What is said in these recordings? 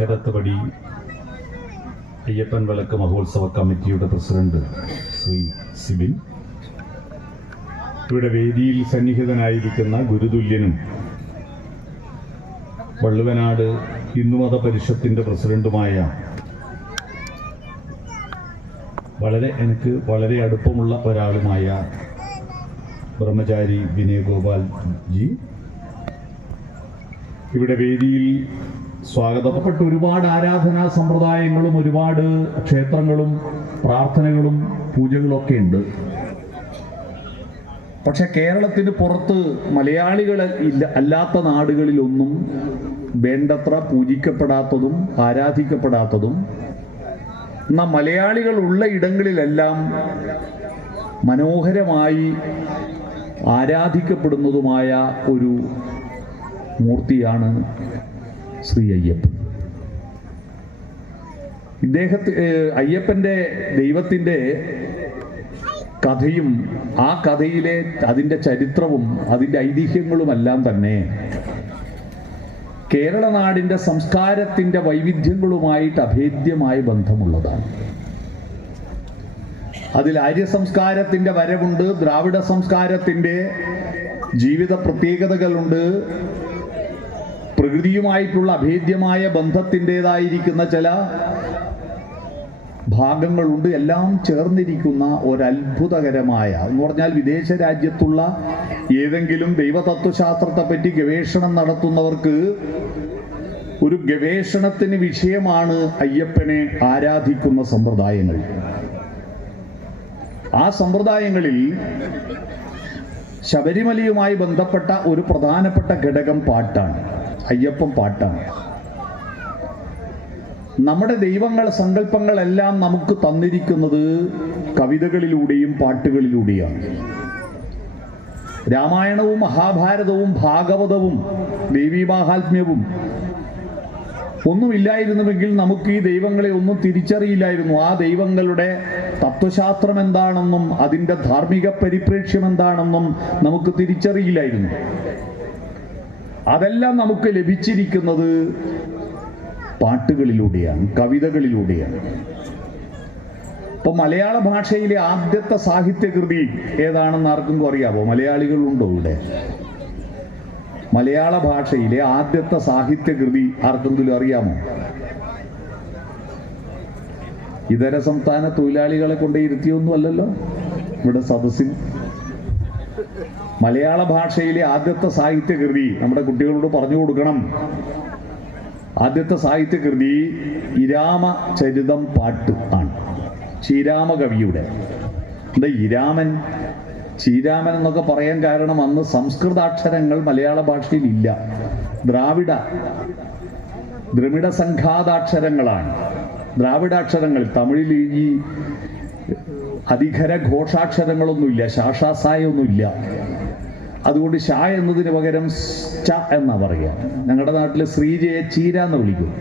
അക്കരത്തുപടി അയ്യപ്പൻ വിളക്ക് മഹോത്സവ കമ്മിറ്റിയുടെ പ്രസിഡന്റ് ശ്രീ സിബിൻ, ഇവിടെ വേദിയിൽ സന്നിഹിതനായിരിക്കുന്ന ഗുരുതുല്യനും വള്ളുവനാട് ഹിന്ദുമത പരിഷത്തിന്റെ പ്രസിഡന്റുമായ എനിക്ക് വളരെ അടുപ്പമുള്ള ഒരാളുമായ ബ്രഹ്മചാരി വിനയ് ഗോപാൽ ജി, ഇവിടെ വേദിയിൽ സ്വാഗതപ്പെട്ട ഒരുപാട് ആരാധനാ സമ്പ്രദായങ്ങളും ഒരുപാട് ക്ഷേത്രങ്ങളും പ്രാർത്ഥനകളും പൂജകളൊക്കെ ഉണ്ട്. പക്ഷെ കേരളത്തിന് പുറത്ത് മലയാളികൾ അല്ലാത്ത നാടുകളിലൊന്നും വേണ്ടത്ര പൂജിക്കപ്പെടാത്തതും ആരാധിക്കപ്പെടാത്തതും എന്നാൽ മലയാളികൾ ഉള്ള ഇടങ്ങളിലെല്ലാം മനോഹരമായി ആരാധിക്കപ്പെടുന്നതുമായ ഒരു മൂർത്തിയാണ് ശ്രീ അയ്യപ്പൻ. അയ്യപ്പൻ്റെ ദൈവത്തിൻ്റെ കഥയും ആ കഥയിലെ അതിൻ്റെ ചരിത്രവും അതിൻ്റെ ഐതിഹ്യങ്ങളുമെല്ലാം തന്നെ കേരള നാടിൻ്റെ സംസ്കാരത്തിൻ്റെ വൈവിധ്യങ്ങളുമായിട്ട് അഭേദ്യമായ ബന്ധമുള്ളതാണ്. അതിൽ ആര്യ സംസ്കാരത്തിൻ്റെ വരവുണ്ട്, ദ്രാവിഡ സംസ്കാരത്തിൻ്റെ ജീവിത പ്രത്യേകതകളുണ്ട്, പ്രകൃതിയുമായിട്ടുള്ള അഭേദ്യമായ ബന്ധത്തിൻ്റെതായിരിക്കുന്ന ചില ഭാഗങ്ങളുണ്ട്. എല്ലാം ചേർന്നിരിക്കുന്ന ഒരത്ഭുതകരമായ എന്ന് പറഞ്ഞാൽ വിദേശ രാജ്യത്തുള്ള ഏതെങ്കിലും ദൈവതത്വശാസ്ത്രത്തെ പറ്റി ഗവേഷണം നടത്തുന്നവർക്ക് ഒരു ഗവേഷണത്തിന് വിഷയമാണ് അയ്യപ്പനെ ആരാധിക്കുന്ന സമ്പ്രദായങ്ങൾ. ആ സമ്പ്രദായങ്ങളിൽ ശബരിമലയുമായി ബന്ധപ്പെട്ട ഒരു പ്രധാനപ്പെട്ട ഘടകം പാട്ടാണ്, അയ്യപ്പൻ പാട്ടാണ്. നമ്മുടെ ദൈവങ്ങൾ സങ്കല്പങ്ങളെല്ലാം നമുക്ക് തന്നിരിക്കുന്നത് കവിതകളിലൂടെയും പാട്ടുകളിലൂടെയാണ്. രാമായണവും മഹാഭാരതവും ഭാഗവതവും ദേവീമാഹാത്മ്യവും ഒന്നുമില്ലായിരുന്നുവെങ്കിൽ നമുക്ക് ഈ ദൈവങ്ങളെ ഒന്നും തിരിച്ചറിയില്ലായിരുന്നു. ആ ദൈവങ്ങളുടെ തത്വശാസ്ത്രം എന്താണെന്നും അതിൻ്റെ ധാർമ്മിക പരിപ്രേക്ഷ്യം എന്താണെന്നും നമുക്ക് തിരിച്ചറിയില്ലായിരുന്നു. അതെല്ലാം നമുക്ക് ലഭിച്ചിരിക്കുന്നത് പാട്ടുകളിലൂടെയാണ്, കവിതകളിലൂടെയാണ്. ഇപ്പൊ മലയാള ഭാഷയിലെ ആദ്യത്തെ സാഹിത്യകൃതി ഏതാണെന്ന് ആർക്കും അറിയാമോ? മലയാളികളുണ്ടോ ഇവിടെ? മലയാള ഭാഷയിലെ ആദ്യത്തെ സാഹിത്യകൃതി ആർക്കെങ്കിലും അറിയാമോ? ഇതര സംസ്ഥാന തൊഴിലാളികളെ കൊണ്ട് ഇരുത്തിയൊന്നും അല്ലല്ലോ ഇവിടെ സദസ്സിൽ. മലയാള ഭാഷയിലെ ആദ്യത്തെ സാഹിത്യകൃതി നമ്മുടെ കുട്ടികളോട് പറഞ്ഞു കൊടുക്കണം. ആദ്യത്തെ സാഹിത്യകൃതി ഇരാമചരിതം പാട്ട് ആണ്, ശ്രീരാമ കവിയുടെ. എന്താ ശ്രീരാമൻ എന്നൊക്കെ പറയാൻ കാരണം അന്ന് സംസ്കൃതാക്ഷരങ്ങൾ മലയാള ഭാഷയിൽ ഇല്ല, ദ്രമിഡ സംഘാതാക്ഷരങ്ങളാണ്. ദ്രാവിഡാക്ഷരങ്ങൾ തമിഴിൽ ഈ അധികര ഘോഷാക്ഷരങ്ങളൊന്നുമില്ല, ശാഷാസായൊന്നുമില്ല. അതുകൊണ്ട് ഷാ എന്നതിന് പകരം ച എന്നാ പറയുക. ഞങ്ങളുടെ നാട്ടിൽ ശ്രീജയെ ചീര എന്ന് വിളിക്കും,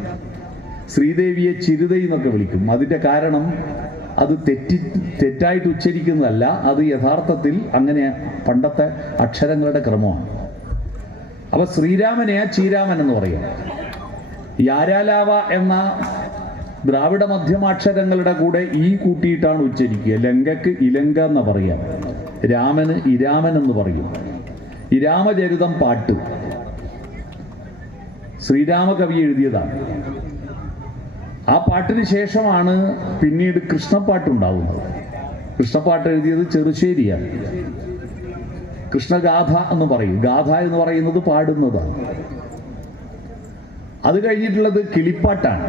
ശ്രീദേവിയെ ചിരുതൈ എന്നൊക്കെ വിളിക്കും. അതിൻ്റെ കാരണം അത് തെറ്റായിട്ട് ഉച്ചരിക്കുന്നതല്ല, അത് യഥാർത്ഥത്തിൽ അങ്ങനെ പണ്ടത്തെ അക്ഷരങ്ങളുടെ ക്രമമാണ്. അപ്പൊ ശ്രീരാമനെ ചീരാമൻ എന്ന് പറയും. യാരാലാവ എന്ന ദ്രാവിഡ മധ്യമാക്ഷരങ്ങളുടെ കൂടെ ഈ കൂട്ടിയിട്ടാണ് ഉച്ചരിക്കുക. ലങ്കക്ക് ഇലങ്ക എന്ന് പറയാം, രാമന് ഇരാമൻ എന്ന് പറയും. ഇരാമചരിതം പാട്ട് ശ്രീരാമകവി എഴുതിയതാണ്. ആ പാട്ടിന് ശേഷമാണ് പിന്നീട് കൃഷ്ണപ്പാട്ടുണ്ടാവുന്നത്. കൃഷ്ണപ്പാട്ട് എഴുതിയത് ചെറുശ്ശേരിയാണ്. കൃഷ്ണഗാഥ എന്ന് പറയും. ഗാഥ എന്ന് പറയുന്നത് പാടുന്നതാണ്. അത് കഴിഞ്ഞിട്ടുള്ളത് കിളിപ്പാട്ടാണ്.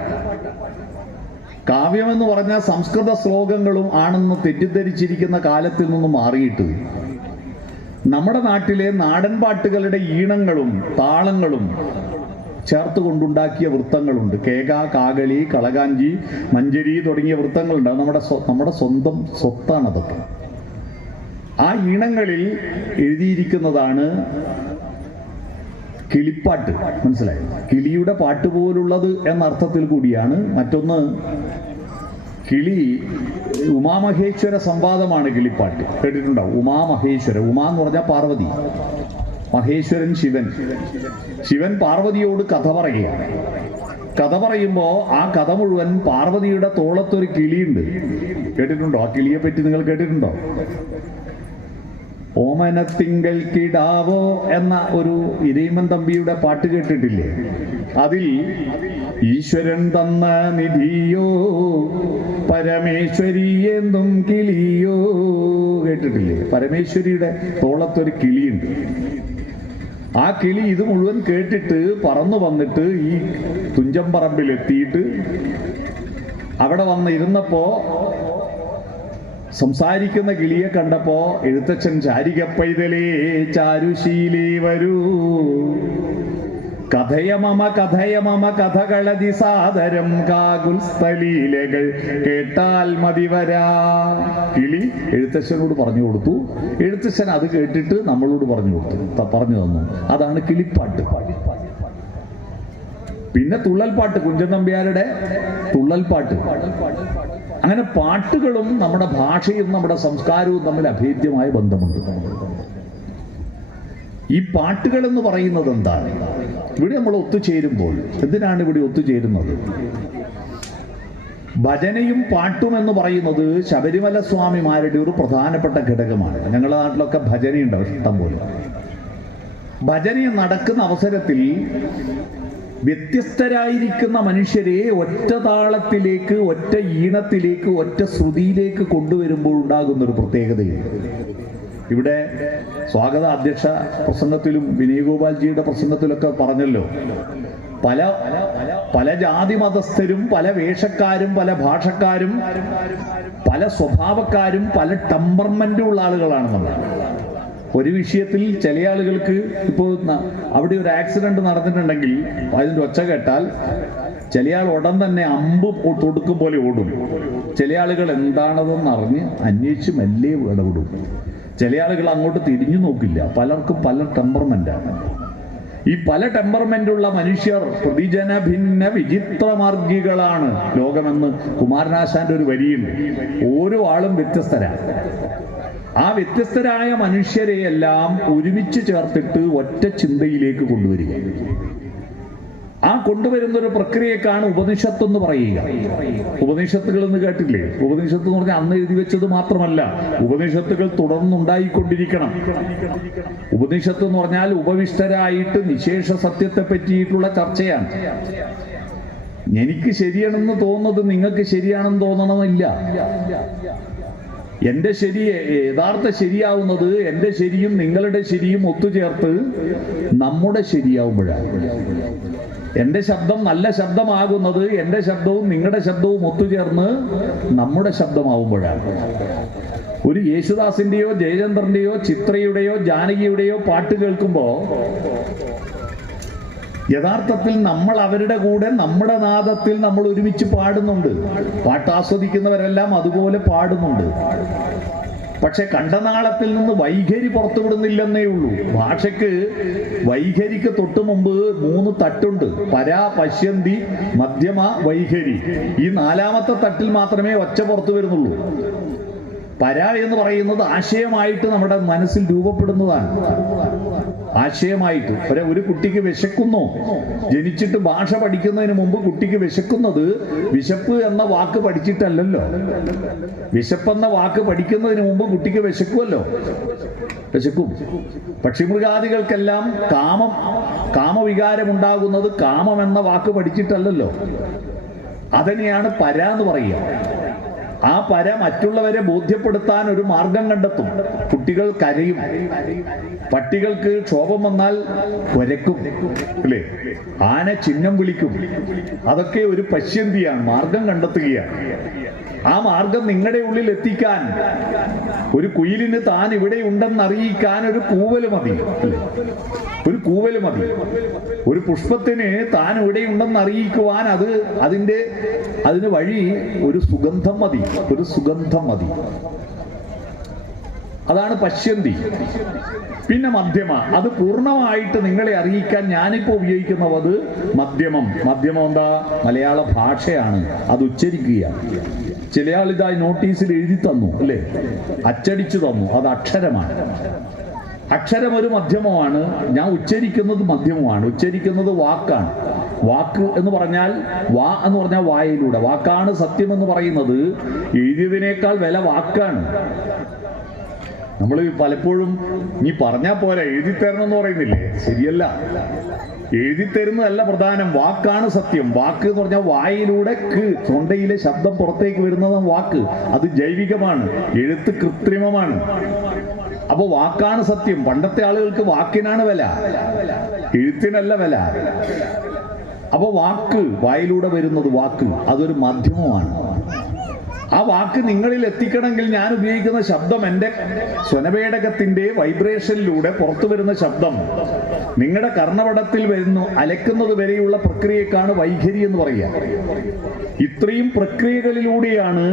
കാവ്യമെന്ന് പറഞ്ഞാൽ സംസ്കൃത ശ്ലോകങ്ങളും ആണെന്ന് തെറ്റിദ്ധരിച്ചിരിക്കുന്ന കാലത്തിൽ നിന്ന് മാറിയിട്ട് നമ്മുടെ നാട്ടിലെ നാടൻ പാട്ടുകളുടെ ഈണങ്ങളും താളങ്ങളും ചേർത്ത് കൊണ്ടുണ്ടാക്കിയ വൃത്തങ്ങളുണ്ട്. കേക, കാകളി, കളകാഞ്ചി, മഞ്ചരി തുടങ്ങിയ വൃത്തങ്ങളുണ്ട്. നമ്മുടെ സ്വന്തം സ്വത്താണ് അതൊക്കെ. ആ ഈണങ്ങളിൽ എഴുതിയിരിക്കുന്നതാണ് കിളിപ്പാട്ട്. മനസ്സിലായോ? കിളിയുടെ പാട്ട് പോലുള്ളത് എന്ന അർത്ഥത്തിൽ കൂടിയാണ്. മറ്റൊന്ന്, കിളി ഉമാമഹേശ്വര സംവാദമാണ് കിളിപ്പാട്ട്. കേട്ടിട്ടുണ്ടാവും? ഉമാമഹേശ്വര. ഉമാ എന്ന് പറഞ്ഞാൽ പാർവതി, മഹേശ്വരൻ ശിവൻ. ശിവൻ പാർവതിയോട് കഥ പറയുകയാണ്. കഥ പറയുമ്പോ ആ കഥ മുഴുവൻ പാർവതിയുടെ തോളത്തൊരു കിളിയുണ്ട്. കേട്ടിട്ടുണ്ടോ? ആ കിളിയെ പറ്റി നിങ്ങൾ കേട്ടിട്ടുണ്ടോ? ഓമനത്തിങ്കൽ കിടാവോ എന്ന ഒരു ഇരയിമൻ തമ്പിയുടെ പാട്ട് കേട്ടിട്ടില്ലേ? അതിൽ ഈശ്വരൻ തന്ന നിധിയോ പരമേശ്വരി എന്നും കിളിയോ കേട്ടിട്ടില്ലേ? പരമേശ്വരിയുടെ തോളത്തൊരു കിളിയുണ്ട്. ആ കിളി ഇത് മുഴുവൻ കേട്ടിട്ട് പറന്നു വന്നിട്ട് ഈ തുഞ്ചംപറമ്പിലെത്തിയിട്ട് അവിടെ വന്നിരുന്നപ്പോ സംസാരിക്കുന്ന കിളിയെ കണ്ടപ്പോ എഴുത്തച്ഛൻ ചാരിക പൈതലേ ചാരുശീലേ വരൂ കഥയമമ കഥകളതി സാദരം കാകുൽസ്ഥലീലകൾ കേട്ടാൽ മതിവരാ. കിളി എഴുത്തച്ഛനോട് പറഞ്ഞു കൊടുത്തു. എഴുത്തച്ഛൻ അത് കേട്ടിട്ട് നമ്മളോട് പറഞ്ഞു തന്നു. അതാണ് കിളിപ്പാട്ട്. പിന്നെ തുള്ളൽപ്പാട്ട്, കുഞ്ചൻ നമ്പ്യാരുടെ തുള്ളൽപ്പാട്ട്. അങ്ങനെ പാട്ടുകളും നമ്മുടെ ഭാഷയും നമ്മുടെ സംസ്കാരവും തമ്മിൽ അഭേദ്യമായ ബന്ധമുണ്ട്. ഈ പാട്ടുകൾ എന്ന് പറയുന്നത് എന്താണ്? ഇവിടെ നമ്മൾ ഒത്തുചേരുമ്പോൾ എന്തിനാണ് ഇവിടെ ഒത്തുചേരുന്നത്? ഭജനയും പാട്ടും എന്ന് പറയുന്നത് ശബരിമല സ്വാമിമാരുടെ ഒരു പ്രധാനപ്പെട്ട ഘടകമാണ്. ഞങ്ങളുടെ നാട്ടിലൊക്കെ ഭജനയുണ്ടാവും ഇഷ്ടം പോലെ. ഭജന നടക്കുന്ന അവസരത്തിൽ വ്യത്യസ്തരായിരിക്കുന്ന മനുഷ്യരെ ഒറ്റ താളത്തിലേക്ക്, ഒറ്റ ഈണത്തിലേക്ക്, ഒറ്റ ശ്രുതിയിലേക്ക് കൊണ്ടുവരുമ്പോൾ ഉണ്ടാകുന്ന ഒരു പ്രത്യേകതയുണ്ട്. ഇവിടെ സ്വാഗത അധ്യക്ഷ പ്രസംഗത്തിലും വിനയഗോപാൽജിയുടെ പ്രസംഗത്തിലൊക്കെ പറഞ്ഞല്ലോ, പല ജാതി മതസ്ഥരും, പല വേഷക്കാരും, പല ഭാഷക്കാരും, പല സ്വഭാവക്കാരും, പല ടെമ്പർമെന്റും ഉള്ള ആളുകളാണ് നമ്മൾ. ഒരു വിഷയത്തിൽ ചില ആളുകൾക്ക് ഇപ്പോൾ അവിടെ ഒരു ആക്സിഡന്റ് നടന്നിട്ടുണ്ടെങ്കിൽ അതിൻ്റെ ഒച്ച കേട്ടാൽ ചില ആൾ ഉടൻ തന്നെ അമ്പ് തൊടുക്കും പോലെ ഓടും. ചില ആളുകൾ എന്താണതെന്ന് അറിഞ്ഞ് അന്വേഷിച്ച് മെല്ലെ ഇടപെടും. ചില ആളുകൾ അങ്ങോട്ട് തിരിഞ്ഞു നോക്കില്ല. പലർക്കും പല ടെമ്പർമെന്റാണ്. ഈ പല ടെമ്പർമെന്റുള്ള മനുഷ്യർ പ്രതിജന ഭിന്ന വിചിത്രമാർഗികളാണ് ലോകമെന്ന് കുമാരനാശാന്റെ ഒരു വരിയുണ്ട്. ഓരോ ആളും വ്യത്യസ്തരാണ്. ആ വ്യത്യസ്തരായ മനുഷ്യരെയെല്ലാം ഒരുമിച്ച് ചേർത്തിട്ട് ഒറ്റ ചിന്തയിലേക്ക് കൊണ്ടുവരിക. ആ കൊണ്ടുവരുന്ന ഒരു പ്രക്രിയക്കാണ് ഉപനിഷത്ത് എന്ന് പറയുക. ഉപനിഷത്തുകൾ എന്ന് കേട്ടില്ലേ? ഉപനിഷത്ത് എന്ന് പറഞ്ഞാൽ അന്ന് എഴുതി വെച്ചത് മാത്രമല്ല, ഉപനിഷത്തുകൾ തുടർന്നുണ്ടായിക്കൊണ്ടിരിക്കണം. ഉപനിഷത്ത് എന്ന് പറഞ്ഞാൽ ഉപവിഷ്ടരായിട്ട് നിശേഷ സത്യത്തെ പറ്റിയിട്ടുള്ള ചർച്ചയാണ്. എനിക്ക് ശരിയാണെന്ന് തോന്നുന്നത് നിങ്ങൾക്ക് ശരിയാണെന്ന് തോന്നണമെന്നില്ല. എന്റെ ശരി യഥാർത്ഥ ശരിയാവുന്നത് എന്റെ ശരിയും നിങ്ങളുടെ ശരിയും ഒത്തുചേർത്ത് നമ്മുടെ ശരിയാവുമ്പോഴാണ്. എന്റെ ശബ്ദം നല്ല ശബ്ദമാകുന്നത് എന്റെ ശബ്ദവും നിങ്ങളുടെ ശബ്ദവും ഒത്തുചേർന്ന് നമ്മുടെ ശബ്ദമാവുമ്പോഴാണ്. ഒരു യേശുദാസിന്റെയോ ജയചന്ദ്രന്റെയോ ചിത്രയുടെയോ ജാനകിയുടെയോ പാട്ട് കേൾക്കുമ്പോ യഥാർത്ഥത്തിൽ നമ്മൾ അവരുടെ കൂടെ നമ്മുടെ നാദത്തിൽ നമ്മൾ ഒരുമിച്ച് പാടുന്നുണ്ട്. പാട്ട് ആസ്വദിക്കുന്നവരെല്ലാം അതുപോലെ പാടുന്നുണ്ട്. പക്ഷെ കണ്ഠനാളത്തിൽ നിന്ന് വൈഖരി പുറത്തുവിടുന്നില്ലെന്നേ ഉള്ളൂ. ഭാഷയ്ക്ക് വൈഖരിക്ക് തൊട്ടു മുമ്പ് 3 തട്ടുണ്ട്: പരാ, പശ്യന്തി, മധ്യമ, വൈഖരി. ഈ 4ാമത്തെ തട്ടിൽ മാത്രമേ ഒച്ച പുറത്തു വരുന്നുള്ളൂ. പര എന്ന് പറയുന്നത് ആശയമായിട്ട് നമ്മുടെ മനസ്സിൽ രൂപപ്പെടുന്നതാണ്. ആശയമായിട്ട് ഒരു കുട്ടിക്ക് വിശക്കുന്നു. ജനിച്ചിട്ട് ഭാഷ പഠിക്കുന്നതിന് മുമ്പ് കുട്ടിക്ക് വിശക്കുന്നത് വിശപ്പ് എന്ന വാക്ക് പഠിച്ചിട്ടല്ലല്ലോ. വിശപ്പെന്ന വാക്ക് പഠിക്കുന്നതിന് മുമ്പ് കുട്ടിക്ക് വിശക്കുമല്ലോ, വിശക്കും. പക്ഷിമൃഗാദികൾക്കെല്ലാം കാമവികാരം ഉണ്ടാകുന്നത് കാമം എന്ന വാക്ക് പഠിച്ചിട്ടല്ലല്ലോ. അതിനെയാണ് പര എന്ന് പറയുക. ആ പര മറ്റുള്ളവരെ ബോധ്യപ്പെടുത്താൻ ഒരു മാർഗം കണ്ടെത്തും. കുട്ടികൾ കരയും, പട്ടികൾക്ക് ക്ഷോഭം വന്നാൽ കുരക്കും, അല്ലേ? ആന ചിഹ്നം വിളിക്കും. അതൊക്കെ ഒരു പശ്യന്തിയാണ്, മാർഗം കണ്ടെത്തുകയാണ്. ആ മാർഗം നിങ്ങളുടെ ഉള്ളിൽ എത്തിക്കാൻ ഒരു കുയിലിന് താൻ ഇവിടെ ഉണ്ടെന്ന് അറിയിക്കാൻ ഒരു കൂവല് മതി, ഒരു കൂവല് മതി. ഒരു പുഷ്പത്തിന് താൻ ഇവിടെ ഉണ്ടെന്ന് അറിയിക്കുവാൻ അതിന് വഴി ഒരു സുഗന്ധം മതി, ഒരു സുഗന്ധം മതി. അതാണ് പശ്യന്തി. പിന്നെ മധ്യമ, അത് പൂർണ്ണമായിട്ട് നിങ്ങളെ അറിയിക്കാൻ ഞാനിപ്പോ ഉപയോഗിക്കുന്നത് മധ്യമം. മധ്യമം എന്താ? മലയാള ഭാഷയാണ്, അത് ഉച്ചരിക്കുക. ചില ആൾ ഇതായി നോട്ടീസിൽ എഴുതി തന്നു, അല്ലേ? അച്ചടിച്ചു തന്നു. അത് അക്ഷരമാണ്. അക്ഷരം ഒരു മധ്യമമാണ്. ഞാൻ ഉച്ചരിക്കുന്നത് മധ്യമമാണ്. ഉച്ചരിക്കുന്നത് വാക്കാണ്. വാക്ക് എന്ന് പറഞ്ഞാൽ എന്ന് പറഞ്ഞാൽ വായിലൂടെ. വാക്കാണ് സത്യം എന്ന് പറയുന്നത് എഴുതിയതിനേക്കാൾ വില വാക്കാണ്. നമ്മൾ പലപ്പോഴും നീ പറഞ്ഞാൽ പോരാ, എഴുതി തരണം എന്ന് പറയുന്നില്ലേ? ശരിയല്ല. എഴുതി തരുന്നതല്ല പ്രധാനം, വാക്കാണ് സത്യം. വാക്ക് എന്ന് പറഞ്ഞാൽ വായിലൂടെ തൊണ്ടയിലെ ശബ്ദം പുറത്തേക്ക് വരുന്നതാണ് വാക്ക്. അത് ജൈവികമാണ്, എഴുത്ത് കൃത്രിമമാണ്. അപ്പൊ വാക്കാണ് സത്യം. പണ്ടത്തെ ആളുകൾക്ക് വാക്കിനാണ് വില, എഴുത്തിനല്ല വില. അപ്പൊ വാക്ക്, വായിലൂടെ വരുന്നത് വാക്ക്, അതൊരു മാധ്യമമാണ്. ആ വാക്ക് നിങ്ങളിൽ എത്തിക്കണമെങ്കിൽ ഞാൻ ഉപയോഗിക്കുന്ന ശബ്ദം, എൻ്റെ സ്വനപേടകത്തിന്റെ വൈബ്രേഷനിലൂടെ പുറത്തു വരുന്ന ശബ്ദം നിങ്ങളുടെ കർണപടത്തിൽ വരുന്നു, അലക്കുന്നത് വരെയുള്ള പ്രക്രിയക്കാണ് വൈഖരി എന്ന് പറയുക. ഇത്രയും പ്രക്രിയകളിലൂടെയാണ്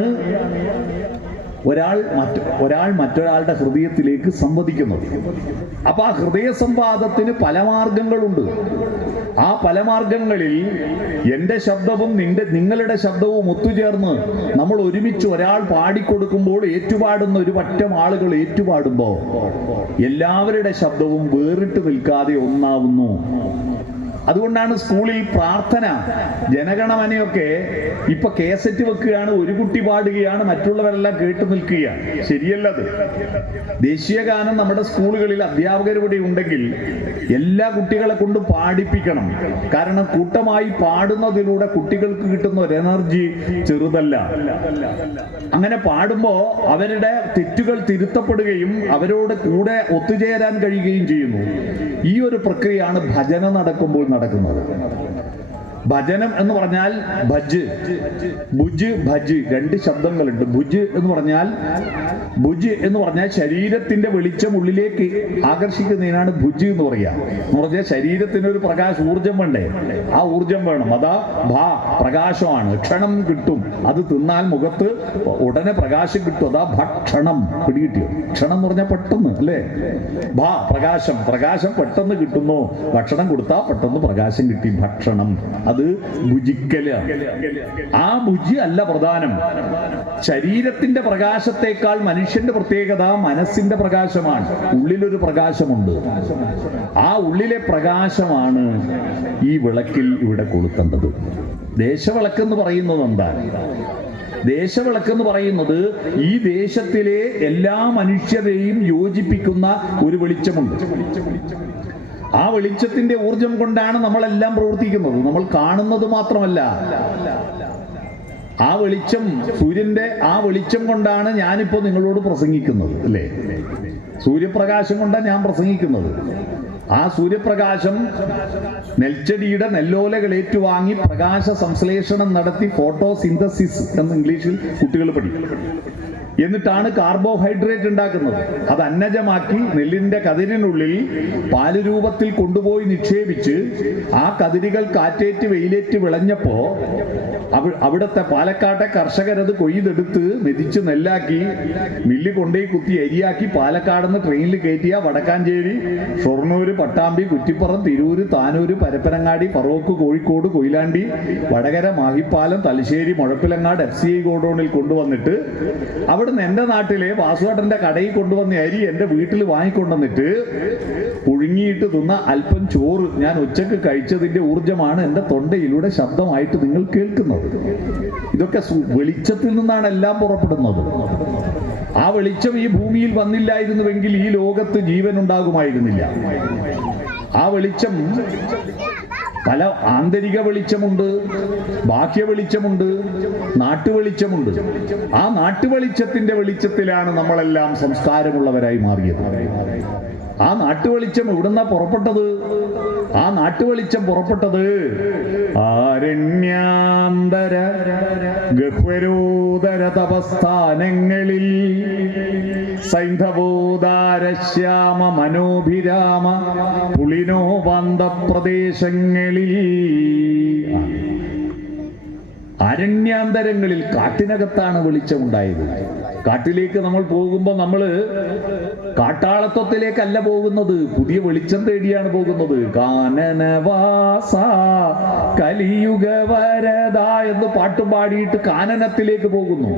ഒരാൾ മറ്റൊരാളുടെ ഹൃദയത്തിലേക്ക് സംവദിക്കുന്നത്. അപ്പൊ ആ ഹൃദയ സംവാദത്തിന് പല മാർഗങ്ങളുണ്ട്. ആ പല മാർഗങ്ങളിൽ എൻ്റെ ശബ്ദവും നിങ്ങളുടെ ശബ്ദവും ഒത്തുചേർന്ന് നമ്മൾ ഒരുമിച്ച് ഒരാൾ പാടിക്കൊടുക്കുമ്പോൾ, ഏറ്റുപാടുന്ന ഒരു പറ്റം ആളുകൾ ഏറ്റുപാടുമ്പോൾ എല്ലാവരുടെ ശബ്ദവും വേറിട്ട് നിൽക്കാതെ ഒന്നാവുന്നു. അതുകൊണ്ടാണ് സ്കൂളിൽ പ്രാർത്ഥന, ജനഗണമനയൊക്കെ ഇപ്പൊ കേസറ്റ് വെക്കുകയാണ്, ഒരു കുട്ടി പാടുകയാണ്, മറ്റുള്ളവരെല്ലാം കേട്ടു നിൽക്കുകയാണ്. ശരിയല്ലത്. ദേശീയ ഗാനം നമ്മുടെ സ്കൂളുകളിൽ അധ്യാപകരുടെ ഉണ്ടെങ്കിൽ എല്ലാ കുട്ടികളെ കൊണ്ട് പാടിപ്പിക്കണം. കാരണം കൂട്ടമായി പാടുന്നതിലൂടെ കുട്ടികൾക്ക് കിട്ടുന്ന ഒരു എനർജി ചെറുതല്ല. അങ്ങനെ പാടുമ്പോ അവരുടെ തെറ്റുകൾ തിരുത്തപ്പെടുകയും അവരോട് കൂടെ ഒത്തുചേരാൻ കഴിയുകയും ചെയ്യുന്നു. ഈ ഒരു പ്രക്രിയയാണ് ഭജന നടക്കുമ്പോൾ നടക്കുന്നത്. ഭജനം എന്ന് പറഞ്ഞാൽ ഭജ്, ഭുജ്, ഭജ്, രണ്ട് ശബ്ദങ്ങളുണ്ട്. ഭുജ് എന്ന് പറഞ്ഞാൽ ശരീരത്തിന്റെ വെളിച്ചം ഉള്ളിലേക്ക് ആകർഷിക്കുന്നതിനാണ് ഭുജ് എന്ന് പറയുക. എന്ന് പറഞ്ഞാൽ ശരീരത്തിന് ഒരു ഊർജം വേണ്ടേ? ആ ഊർജം വേണം. അതാ പ്രകാശമാണ്. ക്ഷണം കിട്ടും. അത് തിന്നാൽ മുഖത്ത് ഉടനെ പ്രകാശം കിട്ടും. അതാ ഭക്ഷണം. പിടികിട്ടിയോ? ക്ഷണം എന്ന് പറഞ്ഞാൽ പെട്ടെന്ന്, അല്ലേ? പ്രകാശം, പ്രകാശം പെട്ടെന്ന് കിട്ടുന്നു. ഭക്ഷണം കൊടുത്താൽ പെട്ടെന്ന് പ്രകാശം കിട്ടി. ഭക്ഷണം, അത് ഭുജിക്കലാണ്. ആ ഭുജി അല്ല പ്രധാനം. ശരീരത്തിന്റെ പ്രകാശത്തെക്കാൾ മനുഷ്യന്റെ പ്രത്യേകത മനസ്സിന്റെ പ്രകാശമാണ്. ഉള്ളിലൊരു പ്രകാശമുണ്ട്. ആ ഉള്ളിലെ പ്രകാശമാണ് ഈ വിളക്കിൽ ഇവിടെ കൊളുത്തേണ്ടത്. ദേശവിളക്കെന്ന് പറയുന്നത് എന്താണ്? ദേശവിളക്കെന്ന് പറയുന്നത് ഈ ദേശത്തിലെ എല്ലാ മനുഷ്യരെയും യോജിപ്പിക്കുന്ന ഒരു വെളിച്ചമുണ്ട്. ആ വെളിച്ചത്തിന്റെ ഊർജം കൊണ്ടാണ് നമ്മളെല്ലാം പ്രവർത്തിക്കുന്നത്. നമ്മൾ കാണുന്നത് മാത്രമല്ല, ആ വെളിച്ചം, സൂര്യന്റെ ആ വെളിച്ചം കൊണ്ടാണ് ഞാനിപ്പോ നിങ്ങളോട് പ്രസംഗിക്കുന്നത്, അല്ലേ? സൂര്യപ്രകാശം കൊണ്ടാണ് ഞാൻ പ്രസംഗിക്കുന്നത്. ആ സൂര്യപ്രകാശം നെൽച്ചെടിയുടെ നെല്ലോലകൾ ഏറ്റുവാങ്ങി പ്രകാശ സംശ്ലേഷണം നടത്തി ഫോട്ടോസിന്തസിസ് എന്ന് ഇംഗ്ലീഷിൽ കുട്ടികൾ പഠിക്കും. എന്നിട്ടാണ് കാർബോഹൈഡ്രേറ്റ് ഉണ്ടാക്കുന്നത്. അത് അന്നജമാക്കി നെല്ലിന്റെ കതിരിനുള്ളിൽ പാല് രൂപത്തിൽ കൊണ്ടുപോയി നിക്ഷേപിച്ച് ആ കതിരുകൾ കാറ്റേറ്റ് വെയിലേറ്റ് വിളഞ്ഞപ്പോ അവിടുത്തെ പാലക്കാട്ടെ കർഷകരത് കൊയ്തെടുത്ത് മെതിച്ച് നെല്ലാക്കി മില്ല് കൊണ്ടുപോയി കുത്തി അരിയാക്കി പാലക്കാടുന്ന് ട്രെയിനിൽ കയറ്റിയ വടക്കാഞ്ചേരി, ഷൊർണൂര്, പട്ടാമ്പി, കുറ്റിപ്പുറം, തിരൂര്, താനൂര്, പരപ്പനങ്ങാടി, ഫറോക്ക്, കോഴിക്കോട്, കൊയിലാണ്ടി, വടകര, മാഹിപ്പാലം, തലശ്ശേരി, മുഴപ്പിലങ്ങാട് FCI ഗോഡൌണിൽ കൊണ്ടുവന്നിട്ട് അവിടുന്ന് എന്റെ നാട്ടിലെ വാസുവേട്ടന്റെ കടയിൽ കൊണ്ടുവന്ന അരി എന്റെ വീട്ടിൽ വാങ്ങിക്കൊണ്ടുവന്നിട്ട് പുഴുങ്ങിയിട്ട് തിന്ന അല്പം ചോറ് ഞാൻ ഉച്ചക്ക് കഴിച്ചതിന്റെ ഊർജമാണ് എന്റെ തൊണ്ടയിലൂടെ ശബ്ദമായിട്ട് നിങ്ങൾ കേൾക്കുന്നത്. ഇതൊക്കെ വെളിച്ചത്തിൽ നിന്നാണ് എല്ലാം പുറപ്പെടുന്നത്. ആ വെളിച്ചം ഈ ഭൂമിയിൽ വന്നില്ലായിരുന്നുവെങ്കിൽ ഈ ലോകത്ത് ജീവൻ ഉണ്ടാകുമായിരുന്നില്ല. ആ വെളിച്ചം പല ആന്തരിക വെളിച്ചമുണ്ട്, ബാഹ്യ വെളിച്ചമുണ്ട്, നാട്ടുവെളിച്ചമുണ്ട്. ആ നാട്ടുവെളിച്ചത്തിന്റെ വെളിച്ചത്തിലാണ് നമ്മളെല്ലാം സംസ്കാരമുള്ളവരായി മാറിയത്. ആ നാട്ടുവെളിച്ചം എവിടുന്നാ പുറപ്പെട്ടത്? ആ നാട്ടുവെളിച്ചം പുറപ്പെട്ടത് ആരണ്യാന്തര ഗഹ്വരോദര തപസ്ഥാനങ്ങളിൽ സൈന്ധവോദാര ശ്യാമ മനോഭിരാമ പുളിനോപാന്ത പ്രദേശങ്ങളിൽ, അരണ്യാന്തരങ്ങളിൽ, കാട്ടിനകത്താണ് വെളിച്ചമുണ്ടായത്. കാട്ടിലേക്ക് നമ്മൾ പോകുമ്പോൾ നമ്മൾ കാട്ടാളത്വത്തിലേക്കല്ല പോകുന്നത്, പുതിയ വെളിച്ചം തേടിയാണ് പോകുന്നത്. കാനനവാസ കലിയുഗ വരദ എന്ന് പാട്ടും പാടിയിട്ട് കാനനത്തിലേക്ക് പോകുന്നു.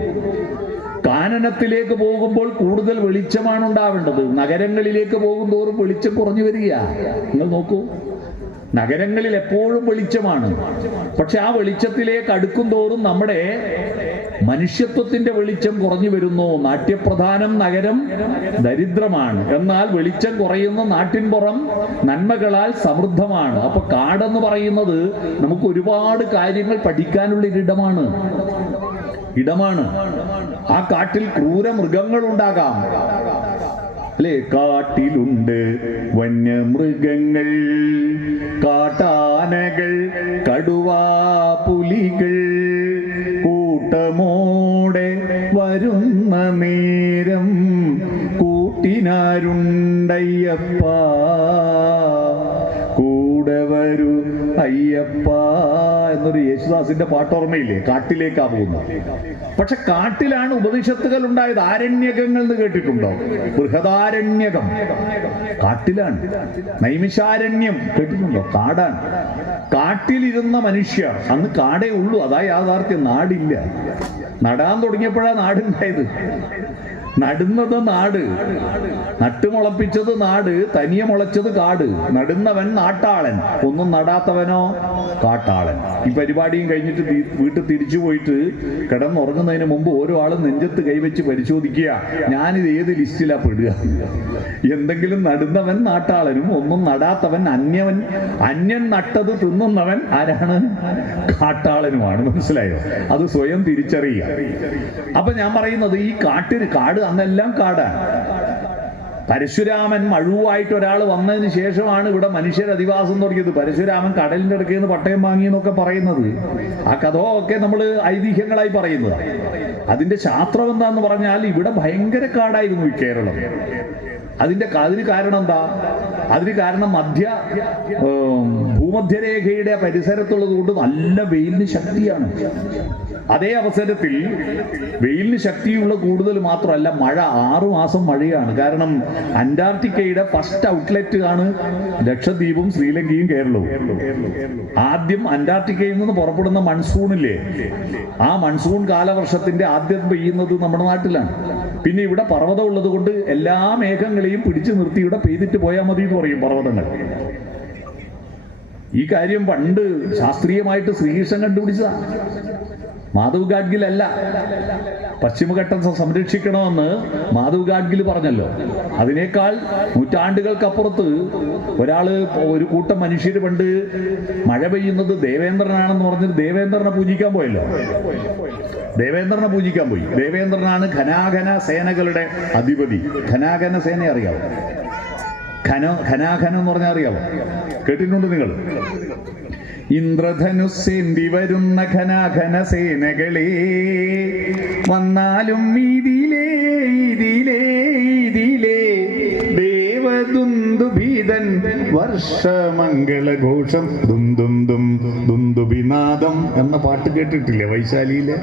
കാനനത്തിലേക്ക് പോകുമ്പോൾ കൂടുതൽ വെളിച്ചമാണ് ഉണ്ടാവേണ്ടത്. നഗരങ്ങളിലേക്ക് പോകുന്തോറും വെളിച്ചം കുറഞ്ഞു വരിക. നിങ്ങൾ നോക്കൂ, നഗരങ്ങളിൽ എപ്പോഴും വെളിച്ചമാണ്. പക്ഷെ ആ വെളിച്ചത്തിലേക്ക് അടുക്കും തോറും നമ്മുടെ മനുഷ്യത്വത്തിന്റെ വെളിച്ചം കുറഞ്ഞു വരുന്നു. നാട്യപ്രധാനം നഗരം ദരിദ്രമാണ്, എന്നാൽ വെളിച്ചം കുറയുന്ന നാട്ടിൻപുറം നന്മകളാൽ സമൃദ്ധമാണ്. അപ്പൊ കാടെന്ന് പറയുന്നത് നമുക്ക് ഒരുപാട് കാര്യങ്ങൾ പഠിക്കാനുള്ള ഇടമാണ്. ആ കാട്ടിൽ ക്രൂര മൃഗങ്ങൾ ഉണ്ടാകാം, അല്ലെ? കാട്ടിലുണ്ട് വന്യമൃഗങ്ങൾ, കാട്ടാനകൾ, കടുവാ, പുലികൾ കൂട്ടമോടെ വരുന്ന നേരം കൂട്ടിനാരുണ്ടയ്യപ്പ, കൂടെ വരൂ അയ്യപ്പ എന്നൊരു യേശുദാസിന്റെ പാട്ടോർമ്മയില്ലേ? കാട്ടിലേക്കാ പോകുന്നത്. പക്ഷെ കാട്ടിലാണ് ഉപനിഷത്തുകൾ ഉണ്ടായത്. ആരണ്യകങ്ങൾ എന്ന് കേട്ടിട്ടുണ്ടോ? ബൃഹദാരണ്യകം കാട്ടിലാണ്. നൈമിഷാരണ്യം കേട്ടിട്ടുണ്ടോ? കാടാണ്. കാട്ടിലിരുന്ന മനുഷ്യർ, അന്ന് കാടേ ഉള്ളൂ, അതാ യാഥാർത്ഥ്യം. നാടില്ല. നടാൻ തുടങ്ങിയപ്പോഴാ നാടുണ്ടായത്. നടുന്നത് നാട്, നട്ടുമുളപ്പിച്ചത് നാട്, തനിയെ മുളച്ചത് കാട്. നടുന്നവൻ നാട്ടാളൻ, ഒന്നും നടാത്തവനോ കാട്ടാളൻ. ഈ പരിപാടിയും കഴിഞ്ഞിട്ട് വീട്ടിൽ തിരിച്ചു പോയിട്ട് കിടന്നുറങ്ങുന്നതിന് മുമ്പ് ഓരോ ആളും നെഞ്ചത്ത് കൈവച്ച് പരിശോധിക്കുക, ഞാനിത് ഏത് ലിസ്റ്റിലാ പെടുക. എന്തെങ്കിലും നടുന്നവൻ നാട്ടാളനും ഒന്നും നടാത്തവൻ അന്യൻ നട്ടത് തിന്നുന്നവൻ ആരാണ്? കാട്ടാളനുമാണ്. മനസ്സിലായോ? അത് സ്വയം തിരിച്ചറിയുക. അപ്പൊ ഞാൻ പറയുന്നത്, ഈ കാട് അന്നെല്ലാം കാടാണ്. പരശുരാമൻ മഴുവായിട്ട് ഒരാൾ വന്നതിന് ശേഷമാണ് ഇവിടെ മനുഷ്യർ അധിവാസം തുടങ്ങിയത്. പരശുരാമൻ കടലിന്റെ അടുക്കൽ നിന്ന് പട്ടയം വാങ്ങി എന്നൊക്കെ പറയുന്നത്, ആ കഥയൊക്കെ നമ്മൾ ഐതിഹ്യങ്ങളായി പറയുന്നത്. അതിന്റെ ശാസ്ത്രം എന്താന്ന് പറഞ്ഞാൽ, ഇവിടെ ഭയങ്കര കാടായിരുന്നു ഈ കേരളം. അതിന് കാരണം എന്താ? അതിന് കാരണം ഭൂമധ്യരേഖയുടെ പരിസരത്തുള്ളത് കൊണ്ട് നല്ല വെയിലിന് ശക്തിയാണ്. അതേ അവസരത്തിൽ വെയിലിന് ശക്തിയുള്ള കൂടുതൽ മാത്രമല്ല, മഴ 6 മാസം മഴയാണ്. കാരണം അന്റാർട്ടിക്കയുടെ ഫസ്റ്റ് ഔട്ട്ലെറ്റ് ആണ് ലക്ഷദ്വീപും ശ്രീലങ്കയും കേരളവും. ആദ്യം അന്റാർട്ടിക്കയിൽ നിന്ന് പുറപ്പെടുന്ന മൺസൂണില്ലേ, ആ മൺസൂൺ കാലവർഷത്തിന്റെ ആദ്യം പെയ്യുന്നത് നമ്മുടെ നാട്ടിലാണ്. പിന്നെ ഇവിടെ പർവ്വതം ഉള്ളത് കൊണ്ട് എല്ലാ മേഘങ്ങളെയും പിടിച്ചു നിർത്തി ഇവിടെ പെയ്തിട്ട് പോയാൽ മതി എന്ന് പറയും പർവ്വതങ്ങൾ. ഈ കാര്യം പണ്ട് ശാസ്ത്രീയമായിട്ട് ശ്രീകൃഷ്ണൻ കണ്ടുപിടിച്ചതാ. മാധവ് ഗാഡ്ഗിൽ അല്ല. പശ്ചിമഘട്ടം സംരക്ഷിക്കണമെന്ന് മാധവ് ഗാഡ്ഗിൽ പറഞ്ഞല്ലോ. അതിനേക്കാൾ നൂറ്റാണ്ടുകൾക്കപ്പുറത്ത് ഒരു കൂട്ടം മനുഷ്യര് പണ്ട് മഴ പെയ്യുന്നത് ദേവേന്ദ്രനാണെന്ന് പറഞ്ഞിട്ട് ദേവേന്ദ്രനെ പൂജിക്കാൻ പോയല്ലോ. ദേവേന്ദ്രനെ പൂജിക്കാൻ പോയി. ദേവേന്ദ്രനാണ് ഘനാഘന സേനകളുടെ അധിപതി. ഘനാഘന സേന അറിയാവോ? ഘനാഘനം എന്ന് പറഞ്ഞാൽ അറിയാവോ? കേട്ടിട്ടുണ്ട് നിങ്ങൾ? ഇന്ദ്രധനുസ്സേന്തി വരുന്ന ഘനാഘന സേനകളെ, വന്നാലും ഇതിലേ ദേവദുന്ദുഭീതൻ വർഷമംഗളഘോഷം ദുന്ദുഭിനാദം എന്ന പാട്ട് കേട്ടിട്ടില്ലേ? വൈശാലിയിലെ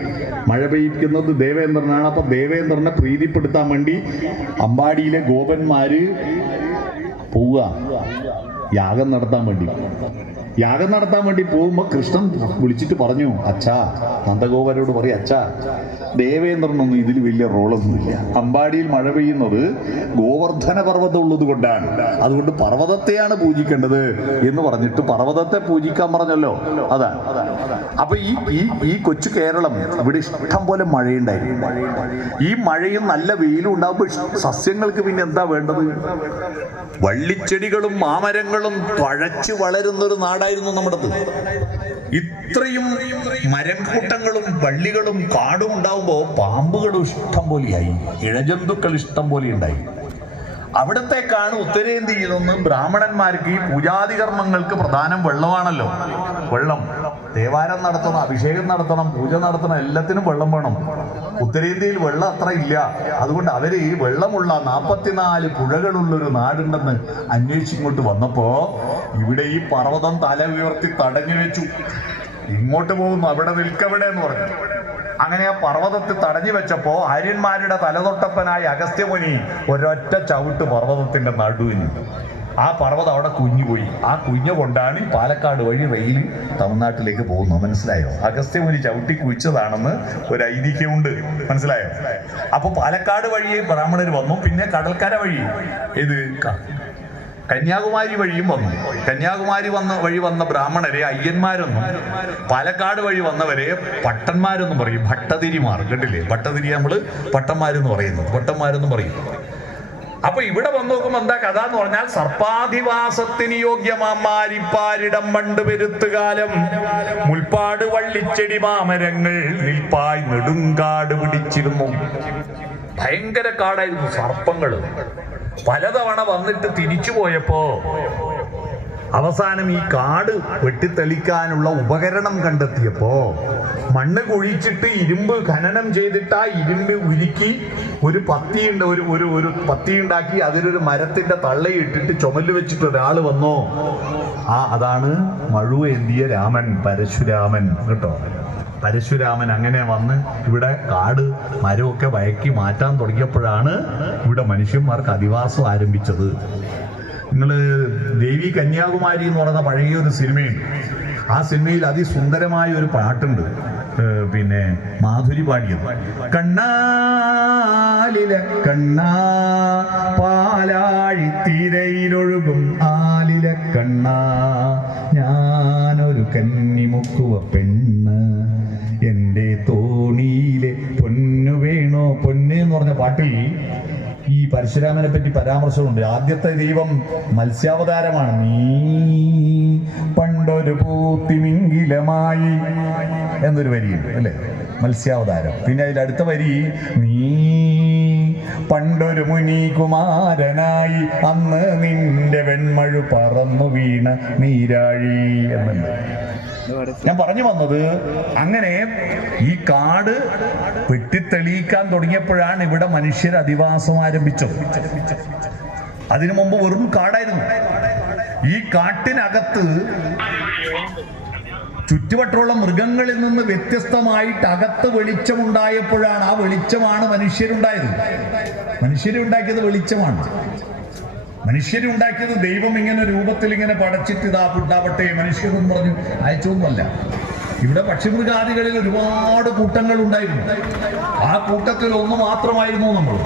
മഴ പെയ്യിക്കുന്നത് ദേവേന്ദ്രനാണ്. അപ്പൊ ദേവേന്ദ്രനെ പ്രീതിപ്പെടുത്താൻ വേണ്ടി അമ്പാടിയിലെ ഗോപന്മാര് പോവുക യാഗം നടത്താൻ വേണ്ടി പോകുമ്പോ കൃഷ്ണൻ വിളിച്ചിട്ട് പറഞ്ഞു, അച്ഛാ, നന്ദഗോപരോട് പറയും, അച്ഛാ, ദേവേന്ദ്രനൊന്നും ഇതിൽ വലിയ റോളൊന്നുമില്ല. അമ്പാടിയിൽ മഴ പെയ്യുന്നത് ഗോവർദ്ധന പർവ്വതം ഉള്ളത് കൊണ്ടാണ്, അതുകൊണ്ട് പർവ്വതത്തെയാണ് പൂജിക്കേണ്ടത് എന്ന് പറഞ്ഞിട്ട് പർവ്വതത്തെ പൂജിക്കാൻ പറഞ്ഞല്ലോ. അതാണ്. അപ്പൊ ഈ കൊച്ചു കേരളം, ഇവിടെ ഇഷ്ടം പോലെ മഴയുണ്ടായിരുന്നു. ഈ മഴയും നല്ല വെയിലും ഉണ്ടാകുമ്പോൾ സസ്യങ്ങൾക്ക് പിന്നെ എന്താ വേണ്ടത്? വള്ളിച്ചെടികളും മാമരങ്ങളും തഴച്ചു വളരുന്നൊരു നാടായിരുന്നു നമ്മുടേത്. ഇത്രയും മരക്കൂട്ടങ്ങളും വള്ളികളും കാടും ഉണ്ടാവുമ്പോൾ പാമ്പുകളും ഇഷ്ടം പോലെയായി, ഇഴജന്തുക്കൾ ഇഷ്ടം പോലെ ഉണ്ടായി. അവിടത്തേക്കാണ് ഉത്തരേന്ത്യയിൽ നിന്ന് ബ്രാഹ്മണന്മാർക്ക് ഈ പൂജാതി കർമ്മങ്ങൾക്ക് പ്രധാനം വെള്ളമാണല്ലോ. വെള്ളം, ദേവാരം നടത്തണം, അഭിഷേകം നടത്തണം, പൂജ നടത്തണം, എല്ലാത്തിനും വെള്ളം വേണം. ഉത്തരേന്ത്യയിൽ വെള്ളം അത്ര ഇല്ല. അതുകൊണ്ട് അവര് ഈ വെള്ളമുള്ള 44 പുഴകളുള്ളൊരു നാടുണ്ടെന്ന് അന്വേഷിച്ചിങ്ങോട്ട് വന്നപ്പോ ഇവിടെ ഈ പർവ്വതം തല ഉയർത്തി തടഞ്ഞു വെച്ചു. ഇങ്ങോട്ട് പോകുന്നു, അവിടെ നിൽക്കവിടെ എന്ന് പറഞ്ഞു. അങ്ങനെ ആ പർവ്വതത്തിൽ തടഞ്ഞു വെച്ചപ്പോ ആര്യന്മാരുടെ തലതൊട്ടപ്പനായ അഗസ്ത്യമുനി ഒരൊറ്റ ചവിട്ട് പർവ്വതത്തിന്റെ നടുവിന്. ആ പർവ്വതം അവിടെ കുഞ്ഞുപോയി. ആ കുഞ്ഞു കൊണ്ടാണ് പാലക്കാട് വഴി റെയിൽ തമിഴ്നാട്ടിലേക്ക് പോകുന്നത്. മനസ്സിലായോ? അഗസ്ത്യമുനി ചവിട്ടി കുഴിച്ചതാണെന്ന് ഒരു ഐതിഹ്യമുണ്ട്. മനസ്സിലായോ? അപ്പൊ പാലക്കാട് വഴി ബ്രാഹ്മണർ വന്നു. പിന്നെ കടൽക്കര വഴി കന്യാകുമാരി വഴിയും വന്നു. കന്യാകുമാരി വഴി വന്ന ബ്രാഹ്മണരെ അയ്യന്മാരെന്നും പാലക്കാട് വഴി വന്നവരെ പട്ടന്മാരെന്നും പറയും. ഭട്ടതിരിമാർ കണ്ടില്ലേ? ഭട്ടതിരി നമ്മള് പട്ടന്മാരെന്ന് പറയുന്നത്, പട്ടന്മാരെന്നും പറയും. അപ്പൊ ഇവിടെ വന്നു നോക്കുമ്പോ എന്താ കഥ എന്ന് പറഞ്ഞാൽ, സർപ്പാധിവാസത്തിന് യോഗ്യമാരിപ്പാരിടം പണ്ട് പെരുത്തുകാലം മുൽപ്പാട് വള്ളിച്ചെടി മാമരങ്ങൾ നിൽപ്പായി നെടുങ്കാട് പിടിച്ചിരുന്നു. ഭയങ്കര കാടായിരുന്നു. സർപ്പങ്ങള് പലതവണ വന്നിട്ട് തിരിച്ചു പോയപ്പോ അവസാനം ഈ കാട് വെട്ടിത്തെളിക്കാനുള്ള ഉപകരണം കണ്ടെത്തിയപ്പോ മണ്ണ് കുഴിച്ചിട്ട് ഇരുമ്പ് ഖനനം ചെയ്തിട്ട് ആ ഇരുമ്പ് ഉരുക്കി ഒരു പത്തിയുണ്ട്, ഒരു പത്തി ഉണ്ടാക്കി അതിലൊരു മരത്തിന്റെ തള്ളയിട്ടിട്ട് ചുമല് വെച്ചിട്ട് ഒരാൾ വന്നോ, അതാണ് മഴുവേന്തിയ രാമൻ, പരശുരാമൻ കേട്ടോ. പരശുരാമൻ അങ്ങനെ വന്ന് ഇവിടെ കാട് മരമൊക്കെ വയക്കി മാറ്റാൻ തുടങ്ങിയപ്പോഴാണ് ഇവിടെ മനുഷ്യന്മാർക്ക് അധിവാസം ആരംഭിച്ചത്. നിങ്ങള് ദേവി കന്യാകുമാരി എന്ന് പറയുന്ന പഴയൊരു സിനിമയുണ്ട്. ആ സിനിമയിൽ അതിസുന്ദരമായ ഒരു പാട്ടുണ്ട്, പിന്നെ മാധുരി പാടിയത്. കണ്ണാലില കണ്ണാ പാലാഴി തീരയിലൊഴുകും ആലില കണ്ണാ ഞാനൊരു കന്നിമുക്കുവ പെണ്ണ് എന്റെ തോണിയിലെ പൊന്നു വേണോ. പൊന്ന് എന്ന് പറഞ്ഞ പാട്ടിൽ ഈ പരശുരാമനെ പറ്റി പരാമർശമുണ്ട്. ആദ്യത്തെ ദൈവം മത്സ്യാവതാരമാണ്. നീ പണ്ടൊരു പൂത്തിമിംഗിലമായി എന്നൊരു വരിയുണ്ട് അല്ലെ, മത്സ്യാവതാരം. പിന്നെ അതിൽ അടുത്ത വരി, നീ പണ്ടൊരു മുനികുമാരനായി അന്ന് നിന്റെ വെൺമഴു പറന്നു വീണ നീരാഴി എന്നുണ്ട്. ഞാൻ പറഞ്ഞു വന്നത്, അങ്ങനെ ഈ കാട് വെട്ടിത്തെളിയിക്കാൻ തുടങ്ങിയപ്പോഴാണ് ഇവിടെ മനുഷ്യർ അധിവാസം ആരംഭിച്ചത്. അതിനു മുമ്പ് വെറും കാടായിരുന്നു. ഈ കാട്ടിനകത്ത് ചുറ്റുവട്ടമുള്ള മൃഗങ്ങളിൽ നിന്ന് വ്യത്യസ്തമായിട്ട് അകത്ത് വെളിച്ചമുണ്ടായപ്പോഴാണ്, ആ വെളിച്ചമാണ് മനുഷ്യരുണ്ടായത്. മനുഷ്യരുണ്ടാക്കിയത് വെളിച്ചമാണ്. മനുഷ്യരുണ്ടാക്കിയത് ദൈവം ഇങ്ങനെ രൂപത്തിൽ ഇങ്ങനെ പടച്ചിട്ട് ഇതാ ഉണ്ടാവട്ടെ മനുഷ്യരെന്ന് പറഞ്ഞു അയച്ചൊന്നുമല്ല. ഇവിടെ പക്ഷിമൃഗാദികളിൽ ഒരുപാട് കൂട്ടങ്ങൾ ഉണ്ടായിരുന്നു. ആ കൂട്ടത്തിൽ ഒന്ന് മാത്രമായിരുന്നു നമ്മൾ.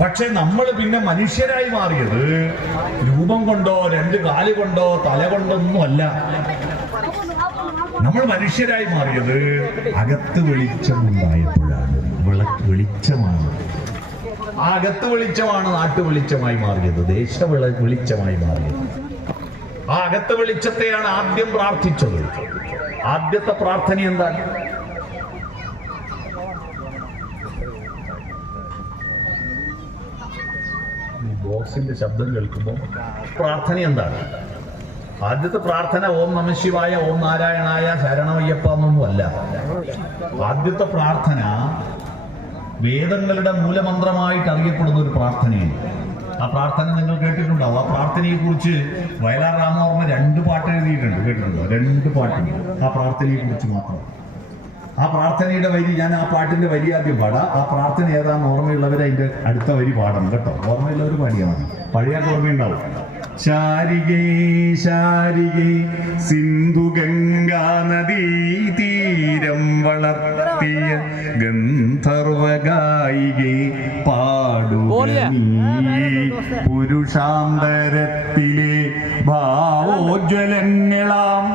പക്ഷെ നമ്മൾ പിന്നെ മനുഷ്യരായി മാറിയത് രൂപം കൊണ്ടോ രണ്ട് കാല് കൊണ്ടോ തല കൊണ്ടൊന്നും അല്ല. നമ്മൾ മനുഷ്യരായി മാറിയത് അകത്ത് വെളിച്ചമുണ്ടായപ്പോഴാണ്. വെളിച്ചമാണ്. ആ അകത്ത് വെളിച്ചമാണ് നാട്ടു വെളിച്ചമായി മാറിയത്, ദേശ വെളിച്ചമായി മാറിയത്. ആ അകത്ത് വെളിച്ചത്തെയാണ് ആദ്യം പ്രാർത്ഥിച്ചത്. ആദ്യത്തെ പ്രാർത്ഥന എന്താണ്? ബോക്സിന്റെ ശബ്ദം കേൾക്കുമ്പോൾ പ്രാർത്ഥന എന്താണ്? ആദ്യത്തെ പ്രാർത്ഥന ഓം നമ ശിവായ, ഓം നാരായണായ, ശരണമയ്യപ്പ എന്നൊന്നും അല്ല. ആദ്യത്തെ പ്രാർത്ഥന വേദങ്ങളുടെ മൂലമന്ത്രമായിട്ട് അറിയപ്പെടുന്ന ഒരു പ്രാർത്ഥനയാണ്. ആ പ്രാർത്ഥന നിങ്ങൾ കേട്ടിട്ടുണ്ടാവും. ആ പ്രാർത്ഥനയെ കുറിച്ച് വയലാർ രാമവർമ്മ 2 പാട്ട് എഴുതിയിട്ടുണ്ട്, കേട്ടിട്ടുണ്ടോ? 2 പാട്ടുണ്ട് ആ പ്രാർത്ഥനയെ കുറിച്ച് മാത്രം. ആ പ്രാർത്ഥനയുടെ വരി, ഞാൻ ആ പാട്ടിന്റെ വരി ആദ്യം പാടാം. ആ പ്രാർത്ഥന ഏതാണെന്ന് ഓർമ്മയുള്ളവർ അതിന്റെ അടുത്ത വരി പാടണം കേട്ടോ. ഓർമ്മയുള്ളവർ പാടിയാൽ മതി, പഴയ ഓർമ്മയുണ്ടാവും. ശാരികേ ശാരികേ സിന്ധു ഗംഗാ നദീ തീരം വളർത്തിയ ഗന്ധർവഗായികേ പാടുക നീ പുരുഷാന്തരത്തിലെ ഭാവോജ്വലങ്ങളാം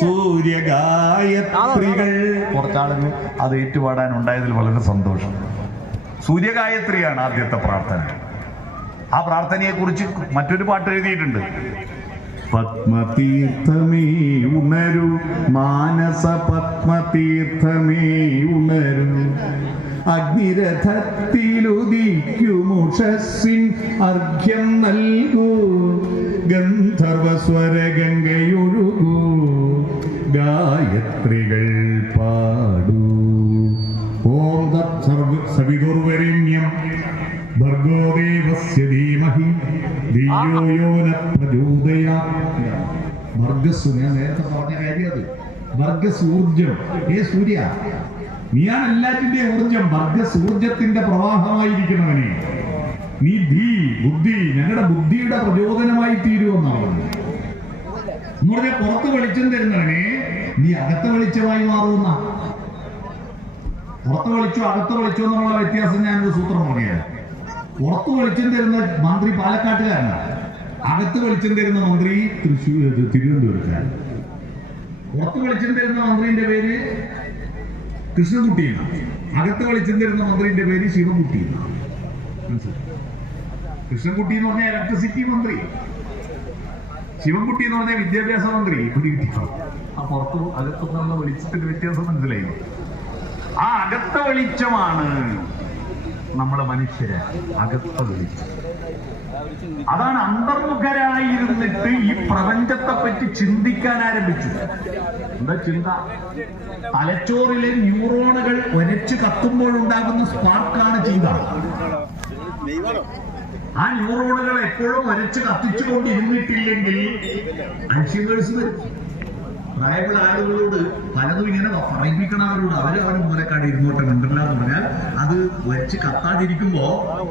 സൂര്യഗായത്രികൾ. കുറച്ചാളുകൾ അത് ഏറ്റുപാടാൻ ഉണ്ടായതിൽ വളരെ സന്തോഷം. സൂര്യഗായത്രിയാണ് ആദ്യത്തെ പ്രാർത്ഥന. ആ പ്രാർത്ഥനയെ കുറിച്ച് മറ്റൊരു പാട്ട് എഴുതിയിട്ടുണ്ട്. പത്മതീർത്ഥമേ ഉണരു, മാനസ പത്മതീർത്ഥമേ ഉണരു, അഗ്നിരഥത്തിലുദിക്കുമുഷസ്സിൻ അർഘ്യം നൽകൂ, ഗന്ധർവസ്വരഗംഗയൊഴുകൂ, ഗായത്രികൾ പാടൂ. ഓം തത്സവിതുർവരേണ്യം ഭർഗോ ദേവസ്യ ധീമഹി ധിയോ യോ ന പ്രചോദയാത്. വർഗസ്, ഞാൻ നേരത്തെ പറഞ്ഞ കാര്യം അത്. വർഗസ് ഊർജം. സൂര്യ, നീയാണ് എല്ലാറ്റിന്റെയും ഊർജം. വർഗസ് ഊർജത്തിന്റെ പ്രവാഹമായിരിക്കുന്നവനെ. നീ ബുദ്ധി, ഞങ്ങളുടെ ബുദ്ധിയുടെ പ്രചോദനമായി തീരുമെന്നാണ് എന്ന് പറഞ്ഞാൽ, പുറത്ത് വെളിച്ചം തരുന്നവനെ നീ അകത്ത് വെളിച്ചമായി മാറുന്ന. പുറത്ത് വെളിച്ചോ അകത്ത് വെളിച്ചോ എന്നുള്ള വ്യത്യാസം ഞാനൊരു സൂത്രം പറയുകയാണ്. പുറത്ത് വെളിച്ചം തരുന്ന മന്ത്രി പാലക്കാട്ടുകാരനാണ്, അകത്ത് വെളിച്ചം തരുന്ന മന്ത്രി തിരുവനന്തപുരത്തുകാരൻ. പുറത്ത് വെളിച്ചം തരുന്ന മന്ത്രിന്റെ പേര് കൃഷ്ണൻകുട്ടിയാണ്, അകത്ത് വെളിച്ചം തരുന്ന മന്ത്രിന്റെ പേര് ശിവൻകുട്ടിയാണ്. കൃഷ്ണൻകുട്ടി എന്ന് പറഞ്ഞ ഇലക്ട്രിസിറ്റി മന്ത്രി, ശിവൻകുട്ടി എന്ന് പറഞ്ഞ വിദ്യാഭ്യാസ മന്ത്രി. പിടികിട്ടിയോ? ആ പുറത്ത് അകത്തുനിന്നുള്ള വെളിച്ചത്തിന്റെ വ്യത്യാസം മനസ്സിലായി. ആ അകത്ത വെളിച്ചമാണ് നമ്മളെ മനുഷ്യരെ, അകത്ത വെളിച്ചം. അതാണ് അന്തർമുഖരായിരുന്നിട്ട് ഈ പ്രപഞ്ചത്തെ പറ്റി ചിന്തിക്കാൻ ആരംഭിച്ചു. എന്താ ചിന്ത? തലച്ചോറിലെ ന്യൂറോണുകൾ ഒരച്ച് കത്തുമ്പോഴുണ്ടാകുന്ന സ്പാർക്കാണ് ചിന്ത. ആ ന്യൂറോണുകൾ എപ്പോഴും ഒരച്ച് കത്തിച്ചുകൊണ്ടിരുന്നിട്ടില്ലെങ്കിൽ അൽഷിമേഴ്സ് വരും. പ്രായമുള്ള ആളുകളോട് പലതും ഇങ്ങനെ പറയിപ്പിക്കണം അവരോട്, അവര് മൂലക്കാട് ഇരുന്നോട്ടെ മിണ്ടല്ല എന്ന് പറഞ്ഞാൽ അത് വരച്ച് കത്താതിരിക്കുമ്പോ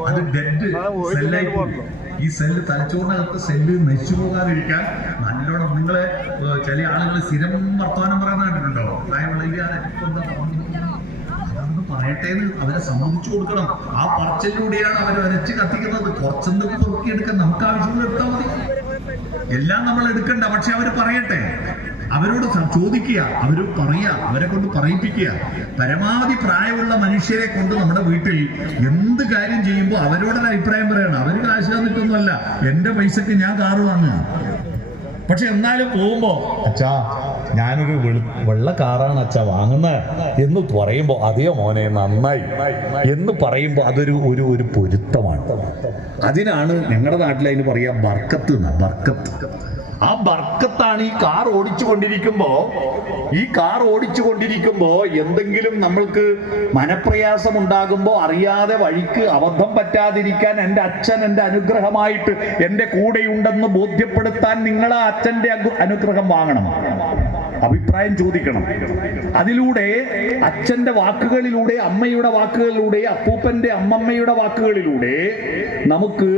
അത് ഡെഡ് സെല്ലായി പോകും. ഈ സെല്ല്, തലച്ചോറിനകത്ത് സെല്ല് നശിച്ചു പോകാതിരിക്കാൻ നല്ലോണം നിങ്ങളെ ചില ആളുകൾ സ്ഥിരം വർത്തമാനം പറയാൻ കണ്ടിട്ടുണ്ടോ? പ്രായമുള്ള അതൊന്ന് പറയട്ടെ എന്ന് അവരെ സമ്മതിച്ചു കൊടുക്കണം. ആ പറച്ചിലൂടെയാണ് അവർ വരച്ച് കത്തിക്കുന്നത്. കുറച്ചെന്തൊക്കെ പൊറുക്കിയെടുക്കാൻ നമുക്ക് ആവശ്യമുള്ള എടുത്താൽ മതി. എല്ലാം നമ്മൾ എടുക്കണ്ട, പക്ഷെ അവർ പറയട്ടെ. അവരോട് ചോദിക്കുക, അവര് പറയുക, അവരെ കൊണ്ട് പറയിപ്പിക്കുക. പരമാവധി പ്രായമുള്ള മനുഷ്യരെ കൊണ്ട് നമ്മുടെ വീട്ടിൽ എന്ത് കാര്യം ചെയ്യുമ്പോൾ അവരോടൊരു അഭിപ്രായം പറയണം. അവര് കാശ് തന്നിട്ടൊന്നുമല്ല, എന്റെ പൈസക്ക് ഞാൻ കാറ് വാങ്ങുക. പക്ഷെ എന്നാലും പോകുമ്പോ അച്ഛാ ഞാനൊരു വെള്ള കാറാണ് അച്ഛാ വാങ്ങുന്നത് എന്ന് പറയുമ്പോ അതേ മോനെ നന്നായി എന്ന് പറയുമ്പോ അതൊരു ഒരു ഒരു പൊരുത്തമാണ്. അതിനാണ് ഞങ്ങളുടെ നാട്ടിൽ അതിന് പറയാ ബർക്കത്ത് എന്നാ. ബർക്കത്ത്. ആ ബർക്കത്താണ് ഈ കാർ ഓടിച്ചുകൊണ്ടിരിക്കുമ്പോ എന്തെങ്കിലും നമ്മൾക്ക് മനപ്രയാസം ഉണ്ടാകുമ്പോ അറിയാതെ വഴിക്ക് അബദ്ധം പറ്റാതിരിക്കാൻ എൻ്റെ അച്ഛൻ എൻ്റെ അനുഗ്രഹമായിട്ട് എൻ്റെ കൂടെയുണ്ടെന്ന് ബോധ്യപ്പെടുത്താൻ നിങ്ങൾ ആ അച്ഛൻ്റെ അനുഗ്രഹം വാങ്ങണം, അഭിപ്രായം ചോദിക്കണം. അതിലൂടെ അച്ഛന്റെ വാക്കുകളിലൂടെ, അമ്മയുടെ വാക്കുകളിലൂടെ, അപ്പൂപ്പന്റെ അമ്മമ്മയുടെ വാക്കുകളിലൂടെ നമുക്ക്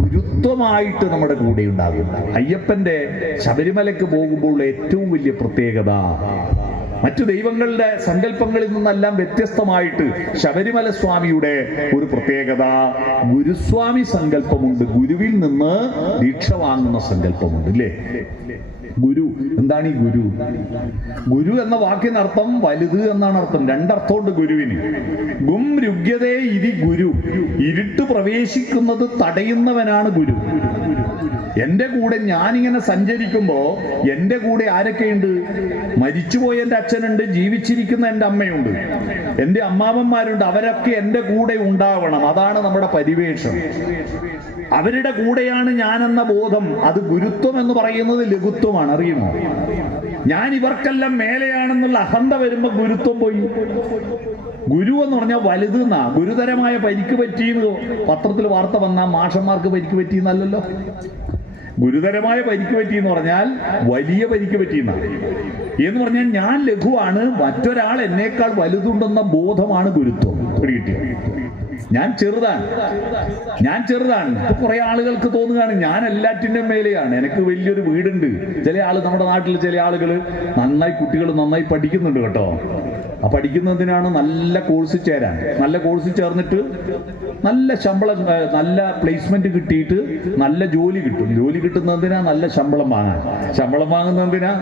ഗുരുത്വമായിട്ട് നമ്മുടെ കൂടെ ഉണ്ടാകും. അയ്യപ്പന്റെ ശബരിമലയ്ക്ക് പോകുമ്പോൾ ഏറ്റവും വലിയ പ്രത്യേകത, മറ്റു ദൈവങ്ങളുടെ സങ്കല്പങ്ങളിൽ നിന്നെല്ലാം വ്യത്യസ്തമായിട്ട് ശബരിമല സ്വാമിയുടെ ഒരു പ്രത്യേകത, ഗുരുസ്വാമി സങ്കല്പമുണ്ട്. ഗുരുവിൽ നിന്ന് ദീക്ഷ വാങ്ങുന്ന സങ്കല്പമുണ്ട്, ഇല്ലേ? ഗുരു എന്താണ് ഈ ഗുരു? ഗുരു എന്ന വാക്കിനർത്ഥം വലുത് എന്നാണ് അർത്ഥം. രണ്ടർത്ഥമുണ്ട് ഗുരുവിന്. ഗും രുഗ്യതേ ഇതി ഗുരു, ഇരുട്ട് പ്രവേശിക്കുന്നത് തടയുന്നവനാണ് ഗുരു. എന്റെ കൂടെ ഞാനിങ്ങനെ സഞ്ചരിക്കുമ്പോ എന്റെ കൂടെ ആരൊക്കെയുണ്ട്? മരിച്ചുപോയ എന്റെ അച്ഛനുണ്ട്, ജീവിച്ചിരിക്കുന്ന എന്റെ അമ്മയുണ്ട്, എന്റെ അമ്മാവന്മാരുണ്ട്. അവരൊക്കെ എന്റെ കൂടെ ഉണ്ടാവണം. അതാണ് നമ്മുടെ പരിവേഷം. അവരുടെ കൂടെയാണ് ഞാനെന്ന ബോധം. അത് ഗുരുത്വം എന്ന് പറയുന്നത് ലഘുത്വമാണ്, അറിയുമോ? ഞാൻ ഇവർക്കെല്ലാം മേലെയാണെന്നുള്ള അഹന്ത വരുമ്പോ ഗുരുത്വം പോയി. ഗുരു എന്ന് പറഞ്ഞാൽ വലുതെന്നാ. ഗുരുതരമായ പരിക്ക് പറ്റിയെന്ന് പത്രത്തിൽ വാർത്ത വന്നാ മാഷന്മാർക്ക് പരിക്ക് പറ്റിയെന്നല്ലല്ലോ. ഗുരുതരമായ പരിക്ക് പറ്റി എന്ന് പറഞ്ഞാൽ വലിയ പരിക്ക് പറ്റിയെന്നാണ്. എന്ന് പറഞ്ഞാൽ ഞാൻ ലഘുവാണ്, മറ്റൊരാൾ എന്നേക്കാൾ വലുതുണ്ടെന്ന ബോധമാണ് ഗുരുത്വം. പിടികിട്ടിയോ? ഞാൻ ചെറുതാണ്. ഇപ്പൊ കുറെ ആളുകൾക്ക് തോന്നുകയാണ് ഞാൻ എല്ലാറ്റിന്റെയും മേലെയാണ്, എനിക്ക് വലിയൊരു വീടുണ്ട്. ചില ആള്, നമ്മുടെ നാട്ടിൽ ചില ആളുകൾ നന്നായി, കുട്ടികൾ നന്നായി പഠിക്കുന്നുണ്ട് കേട്ടോ. ആ പഠിക്കുന്നതിനാണ് നല്ല കോഴ്സ് ചേരാൻ. നല്ല കോഴ്സ് ചേർന്നിട്ട് നല്ല ശമ്പളം, നല്ല പ്ലേസ്മെന്റ് കിട്ടിയിട്ട് നല്ല ജോലി കിട്ടും. ജോലി കിട്ടുന്നതിനാ നല്ല ശമ്പളം വാങ്ങാൻ. ശമ്പളം വാങ്ങുന്നതിനാ,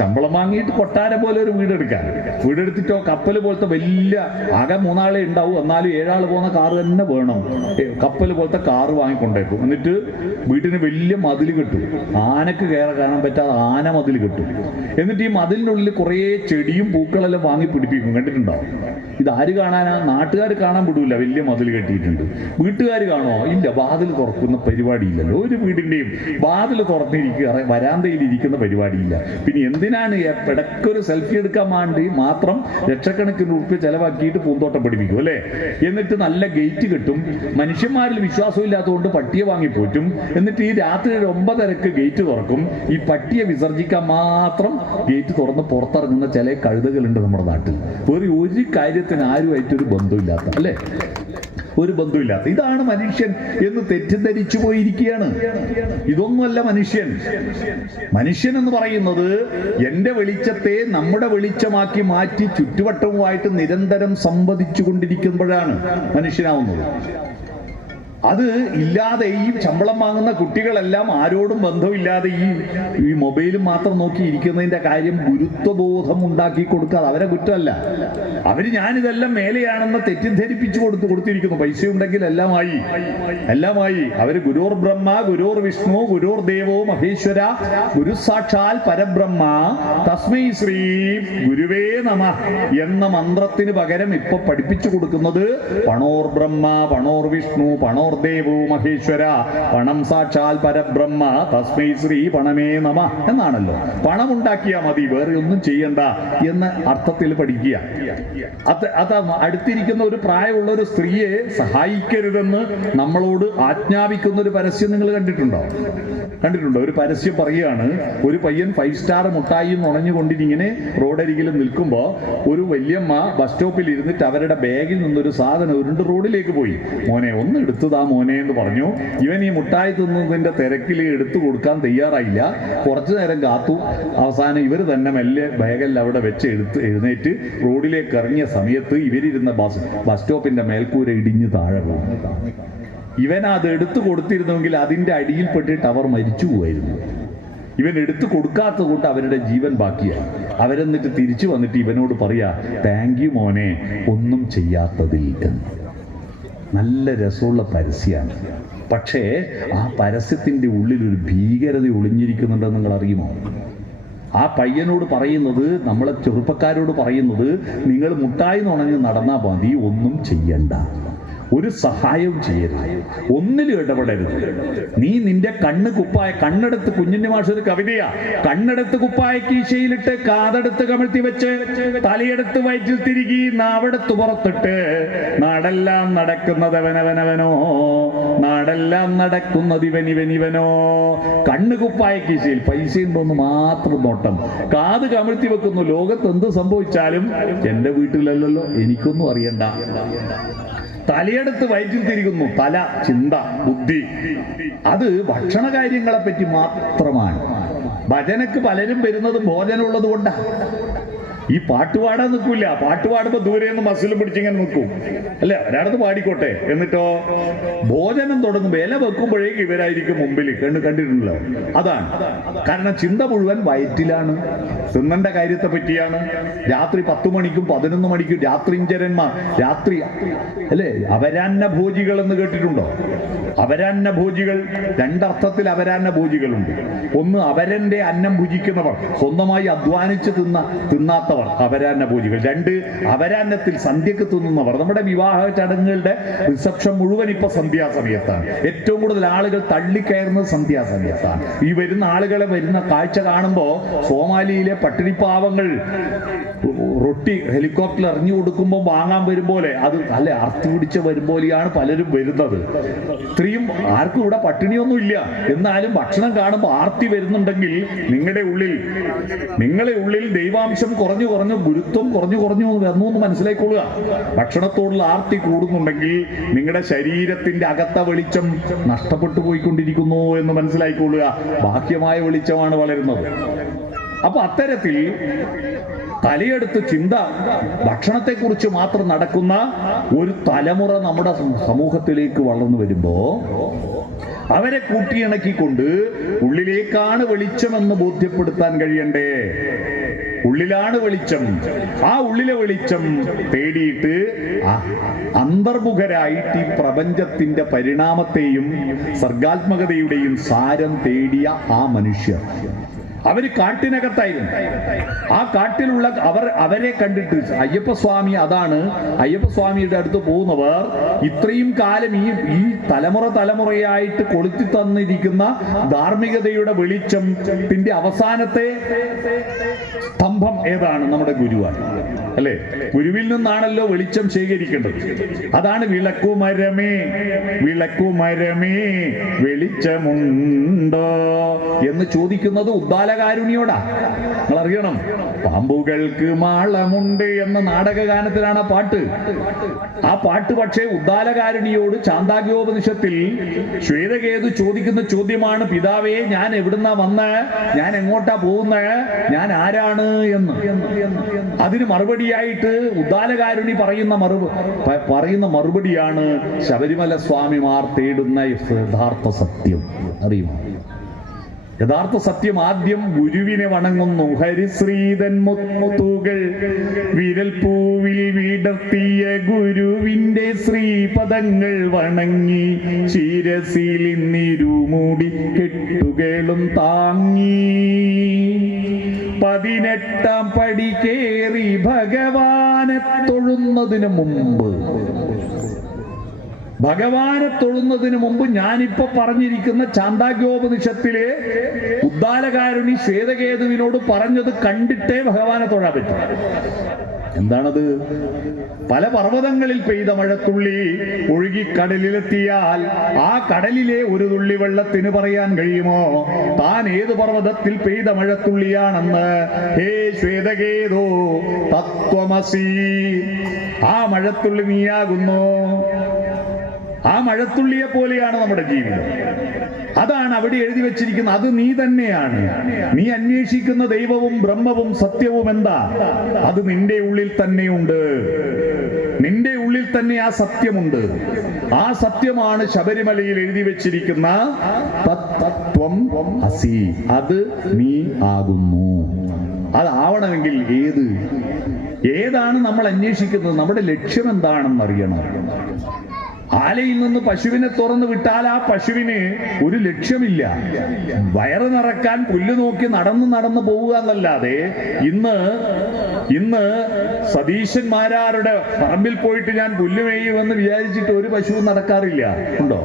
ശമ്പളം വാങ്ങിയിട്ട് കൊട്ടാരം പോലെ ഒരു വീടെടുക്കാൻ. വീടെടുത്തിട്ടോ കപ്പൽ പോലത്തെ വലിയ, ആകെ 3 ആളെ ഉണ്ടാവും, എന്നാലും 7 ആൾ പോകുന്ന കാറ് തന്നെ വേണം. കപ്പൽ പോലത്തെ കാറ് വാങ്ങിക്കൊണ്ടേക്കും. എന്നിട്ട് വീട്ടിന് വലിയ മതിൽ കെട്ടും. ആനക്ക് കാണാൻ പറ്റാതെ ആന മതിൽ കെട്ടും. എന്നിട്ട് ഈ മതിലിനുള്ളിൽ കുറേ ചെടിയും പൂക്കളെല്ലാം വാങ്ങി പിടിപ്പിക്കും. കണ്ടിട്ടുണ്ടാവും. ഇതാര് കാണാനാ? നാട്ടുകാർ കാണാൻ വിടൂല. വലിയ മതിൽ കെട്ടിയിട്ടുണ്ട്. വീട്ടുകാർ കാണുമോ? ഇല്ല. വാതിൽ തുറക്കുന്ന പരിപാടിയില്ലല്ലോ. ഒരു വീടിന്റെയും വാതിൽ തുറന്നിരിക്കുക, വരാന്തയിൽ ഇരിക്കുന്ന പരിപാടിയില്ല. പിന്നെ എന്തിനാണ് ഇടയ്ക്കൊരു സെൽഫി എടുക്കാൻ വേണ്ടി മാത്രം ലക്ഷക്കണക്കിന് രൂപ ചെലവാക്കിയിട്ട് പൂന്തോട്ടം പഠിപ്പിക്കും, അല്ലേ? എന്നിട്ട് നല്ല ഗേറ്റ് കിട്ടും. മനുഷ്യന്മാരിൽ വിശ്വാസമില്ലാത്തതുകൊണ്ട് പട്ടിയെ വാങ്ങിപ്പോറ്റും. എന്നിട്ട് ഈ രാത്രി 9:30 ഗേറ്റ് തുറക്കും. ഈ പട്ടിയെ വിസർജിക്കാൻ മാത്രം ഗേറ്റ് തുറന്ന് പുറത്തിറങ്ങുന്ന ചില കഴുതകളുണ്ട് നമ്മുടെ നാട്ടിൽ. വേറെ ഒരു കാര്യത്തിന് ആരുമായിട്ടൊരു ബന്ധമില്ലാത്ത, അല്ലേ? ഒരു ബന്ധമില്ലാത്ത. ഇതാണ് മനുഷ്യൻ എന്ന് തെറ്റിദ്ധരിച്ചു പോയിരിക്കുകയാണ്. ഇതൊന്നുമല്ല മനുഷ്യൻ. മനുഷ്യൻ എന്ന് പറയുന്നത് എന്റെ വെളിച്ചത്തെ നമ്മുടെ വെളിച്ചമാക്കി മാറ്റി ചുറ്റുവട്ടവുമായിട്ട് നിരന്തരം സംവദിച്ചു കൊണ്ടിരിക്കുമ്പോഴാണ് മനുഷ്യനാവുന്നത്. അത് ഇല്ലാതെ ഈ ശമ്പളം വാങ്ങുന്ന കുട്ടികളെല്ലാം ആരോടും ബന്ധമില്ലാതെ ഈ മൊബൈലും മാത്രം നോക്കി ഇരിക്കുന്നതിന്റെ കാര്യം ഗുരുത്വബോധം ഉണ്ടാക്കി കൊടുക്കാതെ, അവരെ കുറ്റമല്ല, അവര് ഞാനിതെല്ലാം മേലെയാണെന്ന് തെറ്റിദ്ധരിപ്പിച്ചു കൊടുത്തിരിക്കുന്നു. പൈസ ഉണ്ടെങ്കിൽ എല്ലാമായി. അവര് ഗുരുർ ബ്രഹ്മ ഗുരുർ വിഷ്ണു ഗുരുർ ദേവോ മഹേശ്വര ഗുരു സാക്ഷാൽ പരബ്രഹ്മ തസ്മൈ ശ്രീ ഗുരുവേ നമഃ എന്ന മന്ത്രത്തിന് പകരം ഇപ്പൊ പഠിപ്പിച്ചു കൊടുക്കുന്നത് പണോർ ബ്രഹ്മ പണോർ വിഷ്ണു പണോർ ദേവോ മഹേശ്വര പണം സാക്ഷാൽ പരബ്രഹ്മ തസ്മൈ ശ്രീ പണമേ നമഃ എന്നാണല്ലോ. പണം ഉണ്ടാക്കിയാൽ മതി, വേറെ ഒന്നും ചെയ്യണ്ട എന്ന അർത്ഥത്തിൽ പഠിക്കുക. അത് അടുത്തിരിക്കുന്ന ഒരു പ്രായമുള്ള ഒരു സ്ത്രീയെ സഹായിക്കരുതെന്ന് നമ്മളോട് ആജ്ഞാപിക്കുന്ന ഒരു പരസ്യം നിങ്ങൾ കണ്ടിട്ടുണ്ടോ? ഒരു പരസ്യം പറയുകയാണ്, ഒരു പയ്യൻ 5 സ്റ്റാർ മുട്ടായി നുണഞ്ഞുകൊണ്ടിരിങ്ങനെ റോഡരികിൽ നിൽക്കുമ്പോ ഒരു വല്യമ്മ ബസ് സ്റ്റോപ്പിൽ ഇരുന്നിട്ട് അവരുടെ ബാഗിൽ നിന്നൊരു സാധനം ഉരുണ്ട് റോഡിലേക്ക് പോയി. മോനെ ഒന്ന് എടുത്തുതാ മോനെ എന്ന് പറഞ്ഞു. ഇവൻ ഈ മുട്ടായി തിന്നതിന്റെ തിരക്കിൽ എടുത്തു കൊടുക്കാൻ തയ്യാറായില്ല. കുറച്ചു നേരം കാത്തു. അവസാനം ഇവർ തന്നെ മെല്ലെ ബാഗെല്ലാം അവിടെ വെച്ച് എഴുന്നേറ്റ് റോഡിലേക്ക് ഇറങ്ങിയ സമയത്ത് ഇവരിരുന്ന ബസ് സ്റ്റോപ്പിന്റെ മേൽക്കൂര ഇടിഞ്ഞ് താഴെ പോകും. ഇവൻ അത് എടുത്തു കൊടുത്തിരുന്നെങ്കിൽ അതിന്റെ അടിയിൽ പെട്ടിട്ട് അവർ മരിച്ചു പോവായിരുന്നു. ഇവൻ എടുത്തു കൊടുക്കാത്ത കൊണ്ട് അവരുടെ ജീവൻ ബാക്കിയായി. അവരെന്നിട്ട് തിരിച്ചു വന്നിട്ട് ഇവനോട് പറയാ, താങ്ക് യു മോനെ ഒന്നും ചെയ്യാത്തതിൽ എന്ന്. നല്ല രസമുള്ള പരസ്യമാണ്. പക്ഷേ ആ പരസ്യത്തിന്റെ ഉള്ളിൽ ഒരു ഭീകരത ഒളിഞ്ഞിരിക്കുന്നുണ്ടെന്ന് നിങ്ങൾ അറിയുമോ? ആ പയ്യനോട് പറയുന്നത്, നമ്മളെ ചെറുപ്പക്കാരോട് പറയുന്നത്, നിങ്ങൾ മുട്ടായി നുണഞ്ഞ് നടന്നാ മതി, ഒന്നും ചെയ്യണ്ട, ഒരു സഹായവും ചെയ്യരുത്, ഒന്നിലും ഇടപെടരുത്. നീ നിന്റെ കണ്ണെടുത്ത് കുഞ്ഞിന്റെ മാഷൊരു കവിതയാ, കണ്ണെടുത്ത് കുപ്പായ കീശയിലിട്ട് കാതെടുത്ത് കമിഴ്ത്തി വെച്ച് തലയെടുത്ത് വയറ്റിൽ തിരികി നാവെടുത്ത് പുറത്തിട്ട് നാടെല്ലാം നടക്കുന്നതവനവനവനോ നാടെല്ലാം നടക്കുന്നത് ഇവനിവനോ. കണ്ണ് കുപ്പായ കീശയിൽ, പൈസ ഉണ്ടോന്ന് മാത്രം നോട്ടം, കാത് കമിഴ്ത്തി വെക്കുന്നു. ലോകത്ത് എന്ത് സംഭവിച്ചാലും എന്റെ വീട്ടിലല്ലല്ലോ, എനിക്കൊന്നും അറിയണ്ട. തലയെടുത്ത് വയറ്റിൽ തിരികുന്നു. തല, ചിന്ത, ബുദ്ധി അത് ഭക്ഷണ കാര്യങ്ങളെ പറ്റി മാത്രമാണ്. ഭജനക്ക് പലരും വരുന്നത് ഭോജനമുള്ളത് കൊണ്ടാണ്. ഈ പാട്ട് പാടാൻ നിൽക്കില്ല. പാട്ട് പാടുമ്പോ ദൂരെ നിന്ന് മസിലും പിടിച്ചിങ്ങനെ നിൽക്കും, അല്ലെ? അവരാടത്ത് പാടിക്കോട്ടെ. എന്നിട്ടോ ഭോജനം തുടങ്ങുമ്പോ ഇല വെക്കുമ്പോഴേക്കും ഇവരായിരിക്കും മുമ്പിൽ. കണ്ടിട്ടുണ്ടല്ലോ? അതാണ് കാരണം. ചിന്ത മുഴുവൻ വയറ്റിലാണ്, തിന്നണ്ട കാര്യത്തെ പറ്റിയാണ്. രാത്രി 10 മണിക്കും 11 മണിക്കും രാത്രിഞ്ചരന്മാർ, രാത്രി അല്ലെ, അപരാന്ന ഭോജികൾ എന്ന് കേട്ടിട്ടുണ്ടോ? അപരാന്ന ഭോജികൾ രണ്ടർത്ഥത്തിൽ അപരാന്ന ഭോജികളുണ്ട്. ഒന്ന് അപരന്റെ അന്നം ഭുജിക്കുന്നവർ, സ്വന്തമായി അധ്വാനിച്ച് തിന്നാത്തവർ അപരാന്ന ഭോജികൾ. 2 അപരാന്നത്തിൽ സന്ധ്യക്ക് തിന്നുന്നവർ. നമ്മുടെ വിവാഹ ചടങ്ങുകളുടെ റിസപ്ഷൻ മുഴുവൻ ഇപ്പൊ സന്ധ്യാസമയത്താണ്. ഏറ്റവും കൂടുതൽ ആളുകൾ തള്ളിക്കയറുന്നത് സന്ധ്യാസമയത്താണ്. ഈ വരുന്ന ആളുകളെ വരുന്ന കാഴ്ച കാണുമ്പോ സോമാലിയിലെ പട്ടിണിപ്പാവങ്ങൾ റൊട്ടി ഹെലികോപ്റ്ററിൽ എറിഞ്ഞു കൊടുക്കുമ്പോൾ വാങ്ങാൻ വരും പോലെ, അത് അല്ലെ അർത്ഥി പിടിച്ച് വരും പോലെയാണ് പലരും വരുന്നത്. ഇത്രയും ആർക്കും ഇവിടെ പട്ടിണിയൊന്നും ഇല്ല, എന്നാലും ഭക്ഷണം കാണുമ്പോൾ ആർത്തി വരുന്നുണ്ടെങ്കിൽ നിങ്ങളെ ഉള്ളിൽ ദൈവാംശം കുറഞ്ഞു ഗുരുത്വം കുറഞ്ഞു വന്നു എന്ന് മനസ്സിലായിക്കൊള്ളുക. ഭക്ഷണത്തോടുള്ള ആർത്തി കൂടുന്നുണ്ടെങ്കിൽ നിങ്ങളുടെ ശരീരത്തിന്റെ അകത്ത വെളിച്ചം നഷ്ടപ്പെട്ടു പോയിക്കൊണ്ടിരിക്കുന്നു എന്ന് മനസ്സിലായിക്കൊള്ളുക. ബാഹ്യമായ വെളിച്ചമാണ് വളരുന്നത്. അപ്പൊ അത്തരത്തിൽ തലയെടുത്ത് ചിന്ത, ഭക്ഷണത്തെക്കുറിച്ച് മാത്രം നടക്കുന്ന ഒരു തലമുറ നമ്മുടെ സമൂഹത്തിലേക്ക് വളർന്നു വരുമ്പോ അവരെ കൂട്ടിയിണക്കിക്കൊണ്ട് ഉള്ളിലേക്കാണ് വെളിച്ചമെന്ന് ബോധ്യപ്പെടുത്താൻ കഴിയണ്ടേ? ഉള്ളിലാണ് വെളിച്ചം. ആ ഉള്ളിലെ വെളിച്ചം തേടിയിട്ട് അന്തർമുഖരായിട്ട് ഈ പ്രപഞ്ചത്തിന്റെ പരിണാമത്തെയും സർഗാത്മകതയുടെയും സാരം തേടിയ ആ മനുഷ്യർ, അവര് കാട്ടിനകത്തായിരുന്നു. ആ കാട്ടിലുള്ള അവരെ കണ്ടിട്ട് അയ്യപ്പസ്വാമി, അതാണ് അയ്യപ്പസ്വാമിയുടെ അടുത്ത് പോകുന്നവർ ഇത്രയും കാലം ഈ തലമുറയായിട്ട് കൊളുത്തി തന്നിരിക്കുന്ന ധാർമ്മികതയുടെ വെളിച്ചത്തിന്റെ അവസാനത്തെ സ്തംഭം ഏതാണ്? നമ്മുടെ ഗുരുവാണ്, അല്ലെ? ഗുരുവിൽ നിന്നാണല്ലോ വെളിച്ചം ശേഖരിക്കേണ്ടത്. അതാണ് വിളക്കുമരമേ വെളിച്ചമുണ്ടോ എന്ന് ചോദിക്കുന്നത് ഉദ്ദാലകാരുണ്യോടാ. നിങ്ങൾ അറിയണം, പാമ്പുകൾക്ക് മാളമുണ്ട് എന്ന നാടകഗാനത്തിലാണ് ആ പാട്ട്. പക്ഷേ ഉദ്ദാലകാരുണ്യോട് ചാന്ദാഗ്യോപനിഷത്തിൽ ശ്വേതകേതു ചോദിക്കുന്ന ചോദ്യമാണ്, പിതാവേ ഞാൻ എവിടുന്നാ വന്ന്, ഞാൻ എങ്ങോട്ടാ പോകുന്നത്, ഞാൻ ആരാണ് എങ്ങനെയാണ് എന്ന്. അതിന് മറുപടിയായിട്ട് ഉദ്ദാലകാരുണി പറയുന്ന മറുപടിയാണ് ശബരിമല സ്വാമിമാർ തേടുന്ന യഥാർത്ഥ സത്യം. അറിയുമോ? യഥാർത്ഥ സത്യം ആദ്യം ഗുരുവിനെ വണങ്ങുന്നു. ഹരിശ്രീതൻ മുത്തുകൾ വിരൽപ്പൂവിൽ വിടർത്തിയ ഗുരുവിന്റെ ശ്രീപദങ്ങൾ വണങ്ങി ശിരസിൽ നിരുമുടി കെട്ടുകളും താങ്ങി 18-ാം പടി കേറി ഭഗവാനെ തൊഴുന്നതിന് മുമ്പ് ഞാനിപ്പോ പറഞ്ഞിരിക്കുന്ന ചാന്ദാഗ്യോപനിഷത്തിലെ ഉദ്ദാലകാരുണി ശ്വേതകേതുവിനോട് പറഞ്ഞത് കണ്ടിട്ടേ ഭഗവാനെ തൊഴാൻ പറ്റും. എന്താണത്? പല പർവ്വതങ്ങളിൽ പെയ്ത മഴത്തുള്ളി ഒഴുകി കടലിലെത്തിയാൽ ആ കടലിലെ ഒരു തുള്ളി വെള്ളത്തിന് പറയാൻ കഴിയുമോ താൻ ഏത് പർവ്വതത്തിൽ പെയ്ത മഴത്തുള്ളിയാണെന്ന്? ഹേ ശ്വേതകേതോ തത്വമസി, ആ മഴത്തുള്ളി നീയാകുന്നു. ആ മഴത്തുള്ളിയെ പോലെയാണ് നമ്മുടെ ജീവിതം. അതാണ് അവിടെ എഴുതി വെച്ചിരിക്കുന്നത്. അത് നീ തന്നെയാണ്. നീ അന്വേഷിക്കുന്ന ദൈവവും ബ്രഹ്മവും സത്യവും എന്താ? അത് നിന്റെ ഉള്ളിൽ തന്നെയുണ്ട്. നിന്റെ ഉള്ളിൽ തന്നെ ആ സത്യമുണ്ട്. ആ സത്യമാണ് ശബരിമലയിൽ എഴുതി വെച്ചിരിക്കുന്ന തത്വം അസി. അത് നീ ആകുന്നു. അതാവണമെങ്കിൽ ഏതാണ് നമ്മൾ അന്വേഷിക്കുന്നത്? നമ്മുടെ ലക്ഷ്യം എന്താണെന്ന് അറിയണം. ആലയിൽ നിന്ന് പശുവിനെ തുറന്നു വിട്ടാൽ ആ പശുവിന് ഒരു ലക്ഷ്യമില്ല. വയറ് നിറക്കാൻ പുല്ല് നോക്കി നടന്ന് പോവുക എന്നല്ലാതെ ഇന്ന് സതീശന്മാരാരുടെ പറമ്പിൽ പോയിട്ട് ഞാൻ പുല്ല് മേയുമെന്ന് വിചാരിച്ചിട്ട് ഒരു പശുവും നടക്കാറില്ല. ഉണ്ടോ?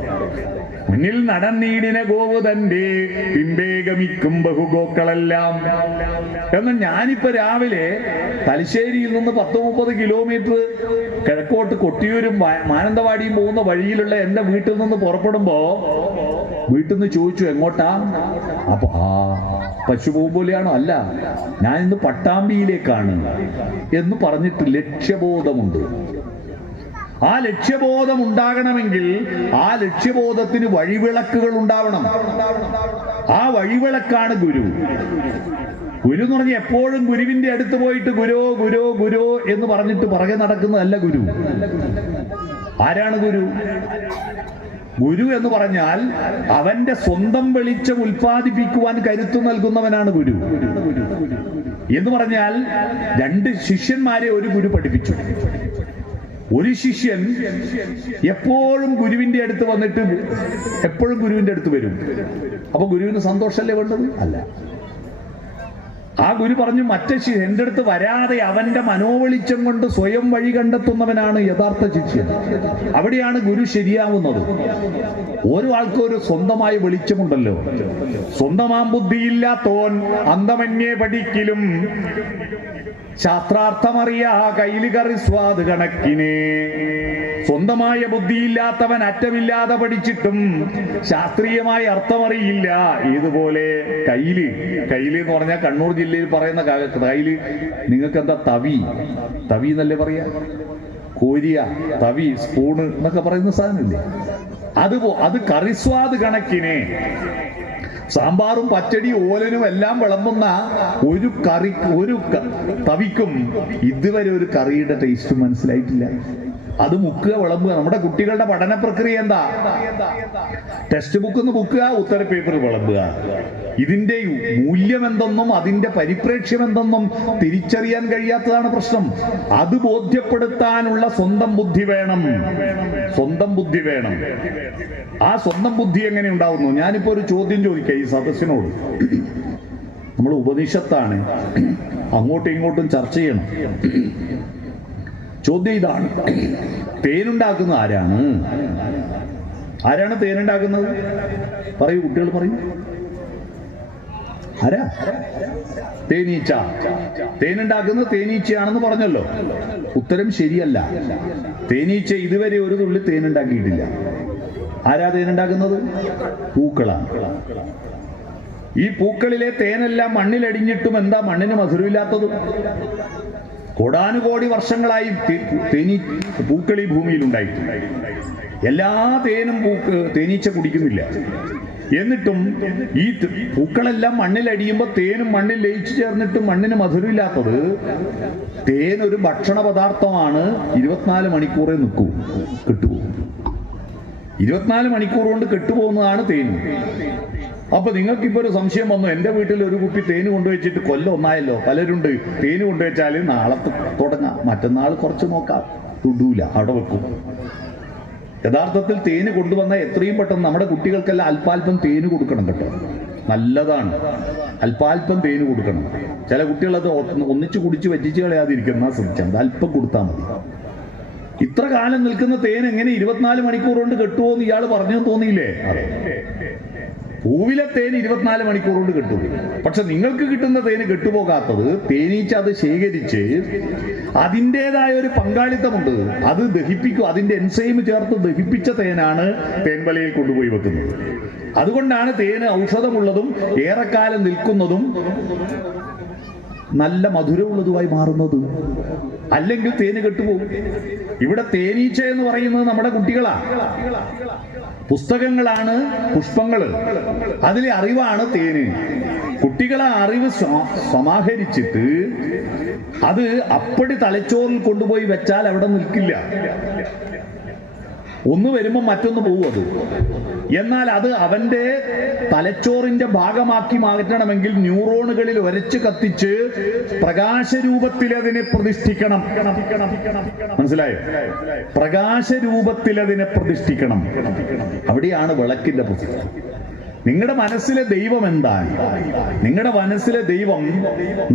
മുന്നിൽ നടന്നീടിന ഗോവ് തന്റെ പിമ്പേ ഗമിക്കും ബഹുഗോക്കളെല്ലാം എന്ന്. ഞാനിപ്പോ രാവിലെ തലശ്ശേരിയിൽ നിന്ന് 10-30 കിലോമീറ്റർ കിഴക്കോട്ട് കൊട്ടിയൂരും മാനന്തവാടിയും പോകുന്ന വഴിയിലുള്ള എന്റെ വീട്ടിൽ നിന്ന് പുറപ്പെടുമ്പോ വീട്ടിൽ നിന്ന് ചോദിച്ചു എങ്ങോട്ടാ? അപ്പൊ പശു പോകും പോലെയാണോ? അല്ല, ഞാൻ ഇന്ന് പട്ടാമ്പിയിലേക്കാണ് എന്ന് പറഞ്ഞിട്ട് ലക്ഷ്യബോധമുണ്ട്. ആ ലക്ഷ്യബോധം ഉണ്ടാകണമെങ്കിൽ ആ ലക്ഷ്യബോധത്തിന് വഴിവിളക്കുകൾ ഉണ്ടാവണം. ആ വഴിവിളക്കാണ് ഗുരു. ഗുരു എന്ന് പറഞ്ഞാൽ എപ്പോഴും ഗുരുവിന്റെ അടുത്ത് പോയിട്ട് ഗുരോ ഗുരോ ഗുരോ എന്ന് പറഞ്ഞിട്ട് പുറകെ നടക്കുന്നതല്ല ഗുരു. ആരാണ് ഗുരു? ഗുരു എന്ന് പറഞ്ഞാൽ അവന്റെ സ്വന്തം വെളിച്ചം ഉൽപ്പാദിപ്പിക്കുവാൻ കരുത്തു നൽകുന്നവനാണ് ഗുരു. എന്ന് പറഞ്ഞാൽ 2 ശിഷ്യന്മാരെ ഒരു ഗുരു പഠിപ്പിച്ചു. ഒരു ശിഷ്യൻ എപ്പോഴും ഗുരുവിന്റെ അടുത്ത് വന്നിട്ട് എപ്പോഴും ഗുരുവിന്റെ അടുത്ത് വരും. അപ്പൊ ഗുരുവിന് സന്തോഷമല്ലേ വേണ്ടത്? അല്ല. ആ ഗുരു പറഞ്ഞു, മറ്റേ എന്റെ അടുത്ത് വരാതെ അവന്റെ മനോവെളിച്ചം കൊണ്ട് സ്വയം വഴി കണ്ടെത്തുന്നവനാണ് യഥാർത്ഥ ശിഷ്യൻ. അവിടെയാണ് ഗുരു ശരിയാവുന്നത്. ഓരോ ആൾക്കും ഒരു സ്വന്തമായ വെളിച്ചമുണ്ടല്ലോ. സ്വന്തമാം ബുദ്ധിയില്ലാത്തോൻ അന്തമന്യേ പഠിക്കലും ശാസ്ത്രാർത്ഥമറിയാ കയ്യിൽ കറി സ്വാദ് കണക്കിനെ. സ്വന്തമായ ബുദ്ധിയില്ലാത്തവൻ അറ്റമില്ലാതെ പഠിച്ചിട്ടും ശാസ്ത്രീയമായ അർത്ഥമറിയില്ല. ഇതുപോലെ കയ്യില് എന്ന് പറഞ്ഞാൽ കണ്ണൂർ ജില്ലയിൽ പറയുന്ന കയ്യില് നിങ്ങൾക്ക് എന്താ തവി എന്നല്ലേ പറയാ? കോരിയ, തവി, സ്പൂണ് എന്നൊക്കെ പറയുന്ന സാധനമില്ലേ? അത് കറിസ്വാദ് കണക്കിനെ സാമ്പാറും പച്ചടി ഓലനും എല്ലാം വിളമ്പുന്ന ഒരു തവിക്കും ഇതുവരെ ഒരു കറിയുടെ ടേസ്റ്റ് മനസ്സിലായിട്ടില്ല. അത് മുക്കുക, വിളമ്പുക. നമ്മുടെ കുട്ടികളുടെ പഠന പ്രക്രിയ എന്താ? ടെക്സ്റ്റ് ബുക്കിൽ നിന്ന് മുക്കുക, ഉത്തര പേപ്പർ വിളമ്പുക. ഇതിന്റെ മൂല്യം എന്തെന്നും അതിന്റെ പരിപ്രേക്ഷ്യം എന്തെന്നും തിരിച്ചറിയാൻ കഴിയാത്തതാണ് പ്രശ്നം. അത് ബോധ്യപ്പെടുത്താനുള്ള സ്വന്തം ബുദ്ധി വേണം. ആ സ്വന്തം ബുദ്ധി എങ്ങനെ ഉണ്ടാവുന്നു? ഞാനിപ്പോ ഒരു ചോദ്യം ചോദിക്കാം ഈ സദസ്സിനോട്. നമ്മൾ ഉപനിഷത്താണ്, അങ്ങോട്ടും ഇങ്ങോട്ടും ചർച്ച ചെയ്യണം. ചോദ്യം ഇതാണ്: തേനുണ്ടാക്കുന്നത് ആരാണ് തേനുണ്ടാക്കുന്നത്? പറയൂ കുട്ടികൾ, പറയൂ. ആരാ? തേനീച്ച. തേനുണ്ടാക്കുന്നത് തേനീച്ചയാണെന്ന് പറഞ്ഞല്ലോ. ഉത്തരം ശരിയല്ല. തേനീച്ച ഇതുവരെ ഒരു തുള്ളി തേനുണ്ടാക്കിയിട്ടില്ല. ആരാ തേനുണ്ടാക്കുന്നത്? പൂക്കളാണ്. ഈ പൂക്കളിലെ തേനെല്ലാം മണ്ണിലടിഞ്ഞിട്ടും എന്താ മണ്ണിന് മധുരമില്ലാത്തത്? കോടാനുകോടി വർഷങ്ങളായി പൂക്കൾ ഈ ഭൂമിയിൽ ഉണ്ടായിട്ടുണ്ട്. എല്ലാ തേനും തേനീച്ച കുടിക്കുന്നില്ല. എന്നിട്ടും ഈ പൂക്കളെല്ലാം മണ്ണിലടിയുമ്പോൾ തേനും മണ്ണിൽ ലയിച്ചു ചേർന്നിട്ടും മണ്ണിന് മധുരമില്ലാത്തത്, തേൻ ഒരു ഭക്ഷണ പദാർത്ഥമാണ്. 24 മണിക്കൂറേ നിൽക്കൂ, കെട്ടുപോകും. 24 മണിക്കൂർ കൊണ്ട് കെട്ടുപോകുന്നതാണ് തേൻ. അപ്പൊ നിങ്ങൾക്കിപ്പോ ഒരു സംശയം വന്നു, എന്റെ വീട്ടിൽ ഒരു കുപ്പി തേന് കൊണ്ടുവച്ചിട്ട് കൊല്ലം ഒന്നായല്ലോ. പലരുണ്ട് തേന് കൊണ്ടുവച്ചാൽ നാളെ തുടങ്ങാം, മറ്റന്നാൾ കുറച്ച് നോക്കാം, തുടൂല, അവിടെ വെക്കും. യഥാർത്ഥത്തിൽ തേന് കൊണ്ടുവന്നാൽ എത്രയും പെട്ടെന്ന് നമ്മുടെ കുട്ടികൾക്കെല്ലാം അല്പാൽപ്പം തേന് കൊടുക്കണം കേട്ടോ, നല്ലതാണ്. അല്പാൽപ്പം തേന് കൊടുക്കണം. ചില കുട്ടികളത് ഒന്നിച്ച് കുടിച്ച് വറ്റിച്ച് കളയാതിരിക്കുന്ന ശ്രമിച്ചാൽ അല്പം കൊടുത്താൽ മതി. ഇത്ര കാലം നിൽക്കുന്ന തേൻ എങ്ങനെ 24 മണിക്കൂർ കൊണ്ട് കെട്ടുമോന്ന് ഇയാൾ പറഞ്ഞു തോന്നിയില്ലേ? പൂവിലെ തേൻ 24 മണിക്കൂർ കൊണ്ട് കെട്ടും. പക്ഷെ നിങ്ങൾക്ക് കിട്ടുന്ന തേന് കെട്ടുപോകാത്തത്, തേനീച്ച അത് ശേഖരിച്ച് അതിൻ്റെതായ ഒരു പങ്കാളിത്തമുണ്ട്, അത് ദഹിപ്പിക്കും. അതിന്റെ എൻസൈം ചേർത്ത് ദഹിപ്പിച്ച തേനാണ് തേൻവലയിൽ കൊണ്ടുപോയി വെക്കുന്നത്. അതുകൊണ്ടാണ് തേന് ഔഷധമുള്ളതും ഏറെക്കാലം നിൽക്കുന്നതും നല്ല മധുരമുള്ളതുമായി മാറുന്നത്. അല്ലെങ്കിൽ തേന് കെട്ടുപോകും. ഇവിടെ തേനീച്ച എന്ന് പറയുന്നത് നമ്മുടെ കുട്ടികളാണ്, പുസ്തകങ്ങളാണ് പുഷ്പങ്ങള്, അതിലെ അറിവാണ് തേന്. കുട്ടികളെ അറിവ് സമാഹരിച്ചിട്ട് അത് അപ്പടി തലച്ചോറിൽ കൊണ്ടുപോയി വെച്ചാൽ അവിടെ നിൽക്കില്ല. ഒന്ന് വരുമ്പോൾ മറ്റൊന്ന് പോകും അത്. എന്നാൽ അത് അവന്റെ തലച്ചോറിന്റെ ഭാഗമാക്കി മാറ്റണമെങ്കിൽ ന്യൂറോണുകളിൽ ഒരച്ച് കത്തിച്ച് പ്രകാശരൂപത്തിൽ അതിനെ പ്രതിഷ്ഠിക്കണം. മനസ്സിലായോ? പ്രകാശരൂപത്തിൽ അതിനെ പ്രതിഷ്ഠിക്കണം. അവിടെയാണ് വിളക്കിന്റെ പ്രസക്തി. നിങ്ങളുടെ മനസ്സിലെ ദൈവം എന്താണ്? നിങ്ങളുടെ മനസ്സിലെ ദൈവം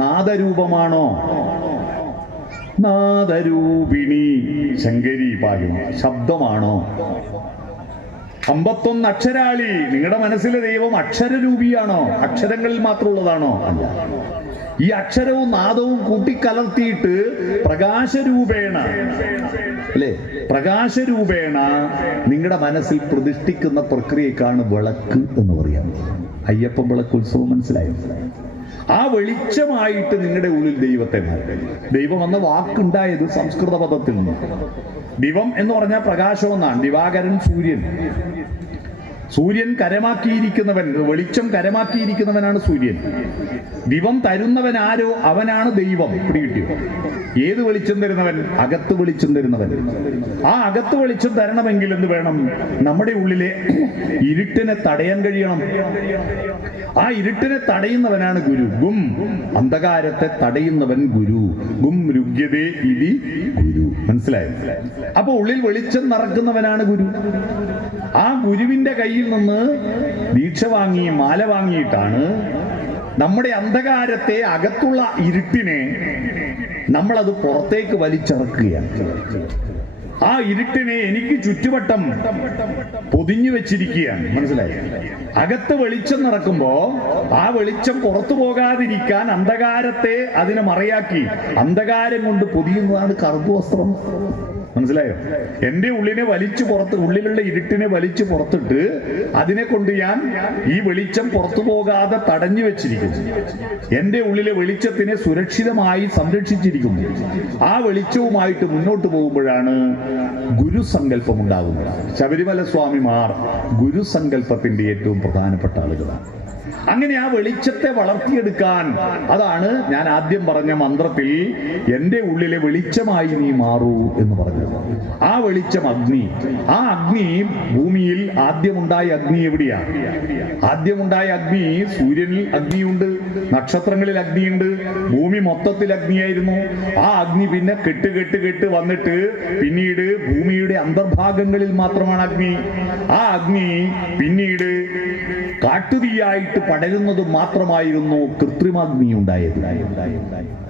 നാദരൂപമാണോ? നാദരൂപിണി ശങ്കരി പാഹിമ ശബ്ദമാണോ? 51 അക്ഷരാളി നിങ്ങളുടെ മനസ്സിലെ ദൈവം അക്ഷരരൂപിയാണോ? അക്ഷരങ്ങളിൽ മാത്രമുള്ളതാണോ? അല്ല. ഈ അക്ഷരവും നാദവും കൂട്ടിക്കലർത്തിയിട്ട് പ്രകാശരൂപേണ, അല്ലേ, പ്രകാശരൂപേണ നിങ്ങളുടെ മനസ്സിൽ പ്രതിഷ്ഠിക്കുന്ന പ്രക്രിയക്കാണ് വിളക്ക് എന്ന് പറയാം. അയ്യപ്പൻ വിളക്ക് ഉത്സവം മനസ്സിലായോ? ആ വെളിച്ചമായിട്ട് നിങ്ങളുടെ ഉള്ളിൽ ദൈവത്തെ മാറ്റും. ദൈവം എന്ന വാക്കുണ്ടായത് സംസ്കൃത പദത്തിൽ നിന്ന്. ദിവം എന്ന് പറഞ്ഞാൽ പ്രകാശം എന്നാണ്. ദിവാകരൻ സൂര്യൻ. സൂര്യൻ കരമാക്കിയിരിക്കുന്നവൻ, വെളിച്ചം കരമാക്കിയിരിക്കുന്നവനാണ് സൂര്യൻ. ദിവം തരുന്നവൻ ആരോ അവനാണ് ദൈവം. പിടികിട്ടിയോ? ഏത് വെളിച്ചം തരുന്നവൻ? അകത്ത് വെളിച്ചം തരുന്നവൻ. ആ അകത്ത് വെളിച്ചം തരണമെങ്കിൽ എന്ത് വേണം? നമ്മുടെ ഉള്ളിലെ ഇരുട്ടിനെ തടയാൻ കഴിയണം. ആ ഇരുട്ടിനെ തടയുന്നവനാണ് ഗുരു. ഗും, അന്ധകാരത്തെ തടയുന്നവൻ ഗുരു. ഗും രുഗ്യതേ ഇതി ഗുരു. മനസ്സിലായോ? അപ്പൊ ഉള്ളിൽ വെളിച്ചം നിറക്കുന്നവനാണ് ഗുരു. ആ ഗുരുവിന്റെ കയ്യിൽ നിന്ന് ദീക്ഷ വാങ്ങി മാല വാങ്ങിയിട്ടാണ് നമ്മുടെ അന്ധകാരത്തെ, അകത്തുള്ള ഇരുട്ടിനെ നമ്മളത് പുറത്തേക്ക് വലിച്ചിറക്കുകയാണ്. ആ ഇരുട്ടിനെ എനിക്ക് ചുറ്റുവട്ടം പൊതിഞ്ഞു വെച്ചിരിക്കുകയാണ്. മനസ്സിലായി? അകത്ത് വെളിച്ചം നടക്കുമ്പോ ആ വെളിച്ചം പുറത്തു പോകാതിരിക്കാൻ അന്ധകാരത്തെ അതിനെ മറയാക്കി അന്ധകാരം കൊണ്ട് പൊതിയുന്നതാണ് കറുപ്പുവസ്ത്രം. മനസ്സിലായോ? എന്റെ ഉള്ളിനെ വലിച്ചു പുറത്ത്, ഉള്ളിലുള്ള ഇരുട്ടിനെ വലിച്ചു പുറത്തിട്ട് അതിനെ കൊണ്ട് ഞാൻ ഈ വെളിച്ചം പുറത്തു പോകാതെ തടഞ്ഞു വെച്ചിരിക്കുന്നു. എന്റെ ഉള്ളിലെ വെളിച്ചത്തിനെ സുരക്ഷിതമായി സംരക്ഷിച്ചിരിക്കുന്നു. ആ വെളിച്ചവുമായിട്ട് മുന്നോട്ട് പോകുമ്പോഴാണ് ഗുരുസങ്കല്പം ഉണ്ടാകുന്നത്. ശബരിമല സ്വാമിമാർ ഗുരുസങ്കല്പത്തിന്റെ ഏറ്റവും പ്രധാനപ്പെട്ട ആളുകളാണ്. അങ്ങനെ ആ വെളിച്ചത്തെ വളർത്തിയെടുക്കാൻ, അതാണ് ഞാൻ ആദ്യം പറഞ്ഞ മന്ത്രത്തിൽ എന്റെ ഉള്ളിലെ വെളിച്ചമായി നീ മാറൂ എന്ന് പറഞ്ഞത്. ആ വെളിച്ചം അഗ്നി. ആ അഗ്നി ഭൂമിയിൽ ആദ്യമുണ്ടായ അഗ്നി എവിടെയാണ്? ആദ്യമുണ്ടായ അഗ്നി സൂര്യനിൽ അഗ്നിയുണ്ട്, നക്ഷത്രങ്ങളിൽ അഗ്നിയുണ്ട്, ഭൂമി മൊത്തത്തിൽ അഗ്നിയായിരുന്നു. ആ അഗ്നി പിന്നെ കെട്ട് കെട്ട് കെട്ട് വന്നിട്ട് പിന്നീട് ഭൂമിയുടെ അന്തർഭാഗങ്ങളിൽ മാത്രമാണ് അഗ്നി. ആ അഗ്നി പിന്നീട് കാട്ടുതീയായിട്ട് പടരുന്നത് മാത്രമായിരുന്നു കൃത്രിമാഗ്നി ഉണ്ടായത്.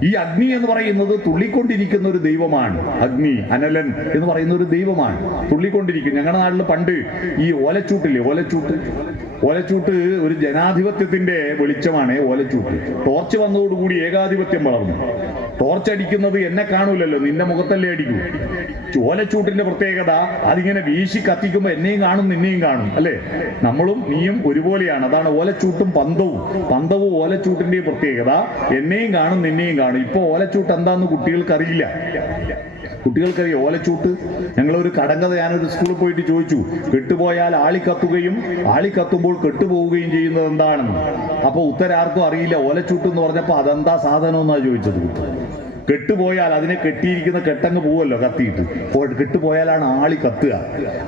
ഈ അഗ്നി എന്ന് പറയുന്നത് തുള്ളിക്കൊണ്ടിരിക്കുന്ന ഒരു ദൈവമാണ്. അഗ്നി, അനലൻ എന്ന് പറയുന്ന ഒരു ദൈവമാണ്, തുള്ളിക്കൊണ്ടിരിക്കും. ഞങ്ങളുടെ നാട്ടിൽ പണ്ട് ഈ ഓലച്ചൂട്ടില്ലേ, ഓലച്ചൂട്ട് ഒരു ജനാധിപത്യത്തിന്റെ വെളിച്ചമാണ്. ഓലച്ചൂട്ട് ടോർച്ച് വന്നതോടുകൂടി ഏകാധിപത്യം വളർന്നു. ടോർച്ച് അടിക്കുന്നത് എന്നെ കാണൂലല്ലോ, നിന്റെ മുഖത്തല്ലേ അടിക്കൂ. ഓലച്ചൂട്ടിന്റെ പ്രത്യേകത അതിങ്ങനെ വീശി കത്തിക്കുമ്പോ എന്നെയും കാണും നിന്നെയും കാണും, അല്ലേ? നമ്മളും നീയും ഒരുപോലെയാണ്. അതാണ് ഓലച്ചൂട്ടും പന്തവും ഓലച്ചൂട്ടിന്റെയും പ്രത്യേകത. എന്നെയും കാണും നിന്നെയും കാണും. ഇപ്പൊ ഓലച്ചൂട്ട് എന്താന്ന് കുട്ടികൾക്കറിയില്ല. കുട്ടികൾക്കറിയാം ഓലച്ചൂട്ട്. ഞങ്ങളൊരു കടങ്കഥ, ഞാനൊരു സ്കൂളിൽ പോയിട്ട് ചോദിച്ചു, കെട്ടുപോയാൽ ആളി കത്തുകയും ആളി കത്തുമ്പോൾ ചൂട്ടുമ്പോൾ കെട്ടുപോവുകയും ചെയ്യുന്നത് എന്താണെന്ന്. അപ്പൊ ഉത്തരാർക്കും അറിയില്ല. ഓലച്ചൂട്ട് എന്ന് പറഞ്ഞപ്പോ അതെന്താ സാധനം എന്നാ ചോദിച്ചത്. കെട്ടുപോയാൽ അതിനെ കെട്ടിയിരിക്കുന്ന കെട്ടങ്ങ് പോവല്ലോ കത്തിയിട്ട്. കെട്ടുപോയാലാണ് ആളി കത്തുക.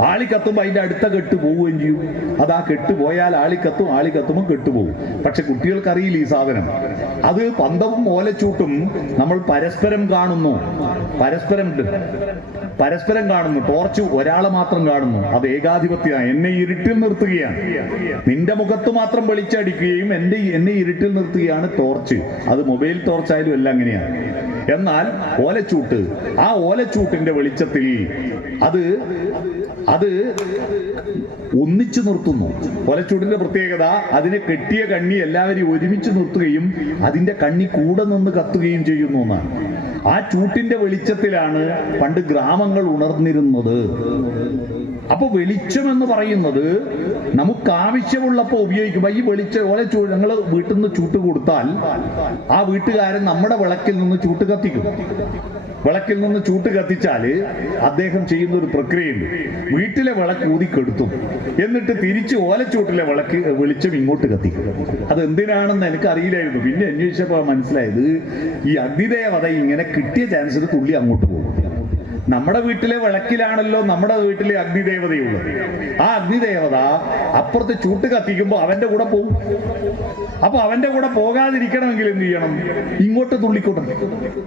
ആളി കത്തുമ്പോൾ അതിന്റെ അടുത്ത കെട്ട് പോവുകയും ചെയ്യും. അതാ കെട്ടുപോയാൽ ആളി കത്തുമ്പോൾ കെട്ടുപോകും. പക്ഷെ കുട്ടികൾക്കറിയില്ല ഈ സാധനം. അത് പന്തവും ഓലച്ചൂട്ടും നമ്മൾ പരസ്പരം കാണുന്നു. പരസ്പരം കാണുന്നു. ടോർച്ച് ഒരാളെ മാത്രം കാണുന്നു. അത് ഏകാധിപത്യമാണ്. എന്നെ ഇരുട്ടിൽ നിർത്തുകയാണ്. നിന്റെ മുഖത്ത് മാത്രം വെളിച്ചടിക്കുകയും എന്നെ ഇരുട്ടിൽ നിർത്തുകയാണ് ടോർച്ച്. അത് മൊബൈൽ ടോർച്ച് ആയാലും എല്ലാം അങ്ങനെയാണ്. എന്നാൽ ഓലച്ചൂട്ട്, ആ ഓലച്ചൂട്ടിന്റെ വെളിച്ചത്തിൽ അത് ഒന്നിച്ചു നിർത്തുന്നു. ഓലച്ചൂട്ടിന്റെ പ്രത്യേകത അതിനെ കെട്ടിയ കണ്ണി എല്ലാവരെയും ഒരുമിച്ച് നിർത്തുകയും അതിന്റെ കണ്ണി കൂടെ നിന്ന് കത്തുകയും ചെയ്യുന്നു എന്നാണ്. ആ ചൂട്ടിന്റെ വെളിച്ചത്തിലാണ് പണ്ട് ഗ്രാമങ്ങൾ ഉണർന്നിരുന്നത്. അപ്പൊ വെളിച്ചം എന്ന് പറയുന്നത് നമുക്ക് ആവശ്യമുള്ളപ്പോ ഉപയോഗിക്കുമ്പോ ഈ ഓലച്ചൂട് ഞങ്ങൾ വീട്ടിൽ നിന്ന് ചൂട്ട് കൊടുത്താൽ ആ വീട്ടുകാരൻ നമ്മുടെ വിളക്കിൽ നിന്ന് ചൂട്ട് കത്തിക്കും. വിളക്കിൽ നിന്ന് ചൂട്ട് കത്തിച്ചാല് അദ്ദേഹം ചെയ്യുന്ന ഒരു പ്രക്രിയയുണ്ട്. വീട്ടിലെ വിളക്ക് ഊതിക്കെടുത്തും എന്നിട്ട് തിരിച്ച് ഓലച്ചൂട്ടിലെ വെളിച്ചം ഇങ്ങോട്ട് കത്തിക്കും. അത് എന്തിനാണെന്ന് എനിക്ക് അറിയില്ലായിരുന്നു. പിന്നെ അന്വേഷിച്ചപ്പോ മനസ്സിലായത് ഈ അഗ്നിദേവത ഇങ്ങനെ കിട്ടിയ ചാൻസിന് തുള്ളി അങ്ങോട്ട് പോകും. നമ്മുടെ വീട്ടിലെ വിളക്കിലാണല്ലോ നമ്മുടെ വീട്ടിലെ അഗ്നിദേവതയുള്ളത്. ആ അഗ്നിദേവത അപ്പുറത്ത് ചൂട്ട് കത്തിക്കുമ്പോൾ അവന്റെ കൂടെ പോകും. അപ്പൊ അവന്റെ കൂടെ പോകാതിരിക്കണമെങ്കിൽ എന്ത് ചെയ്യണം? ഇങ്ങോട്ട് തുള്ളിക്കൂട്ടം.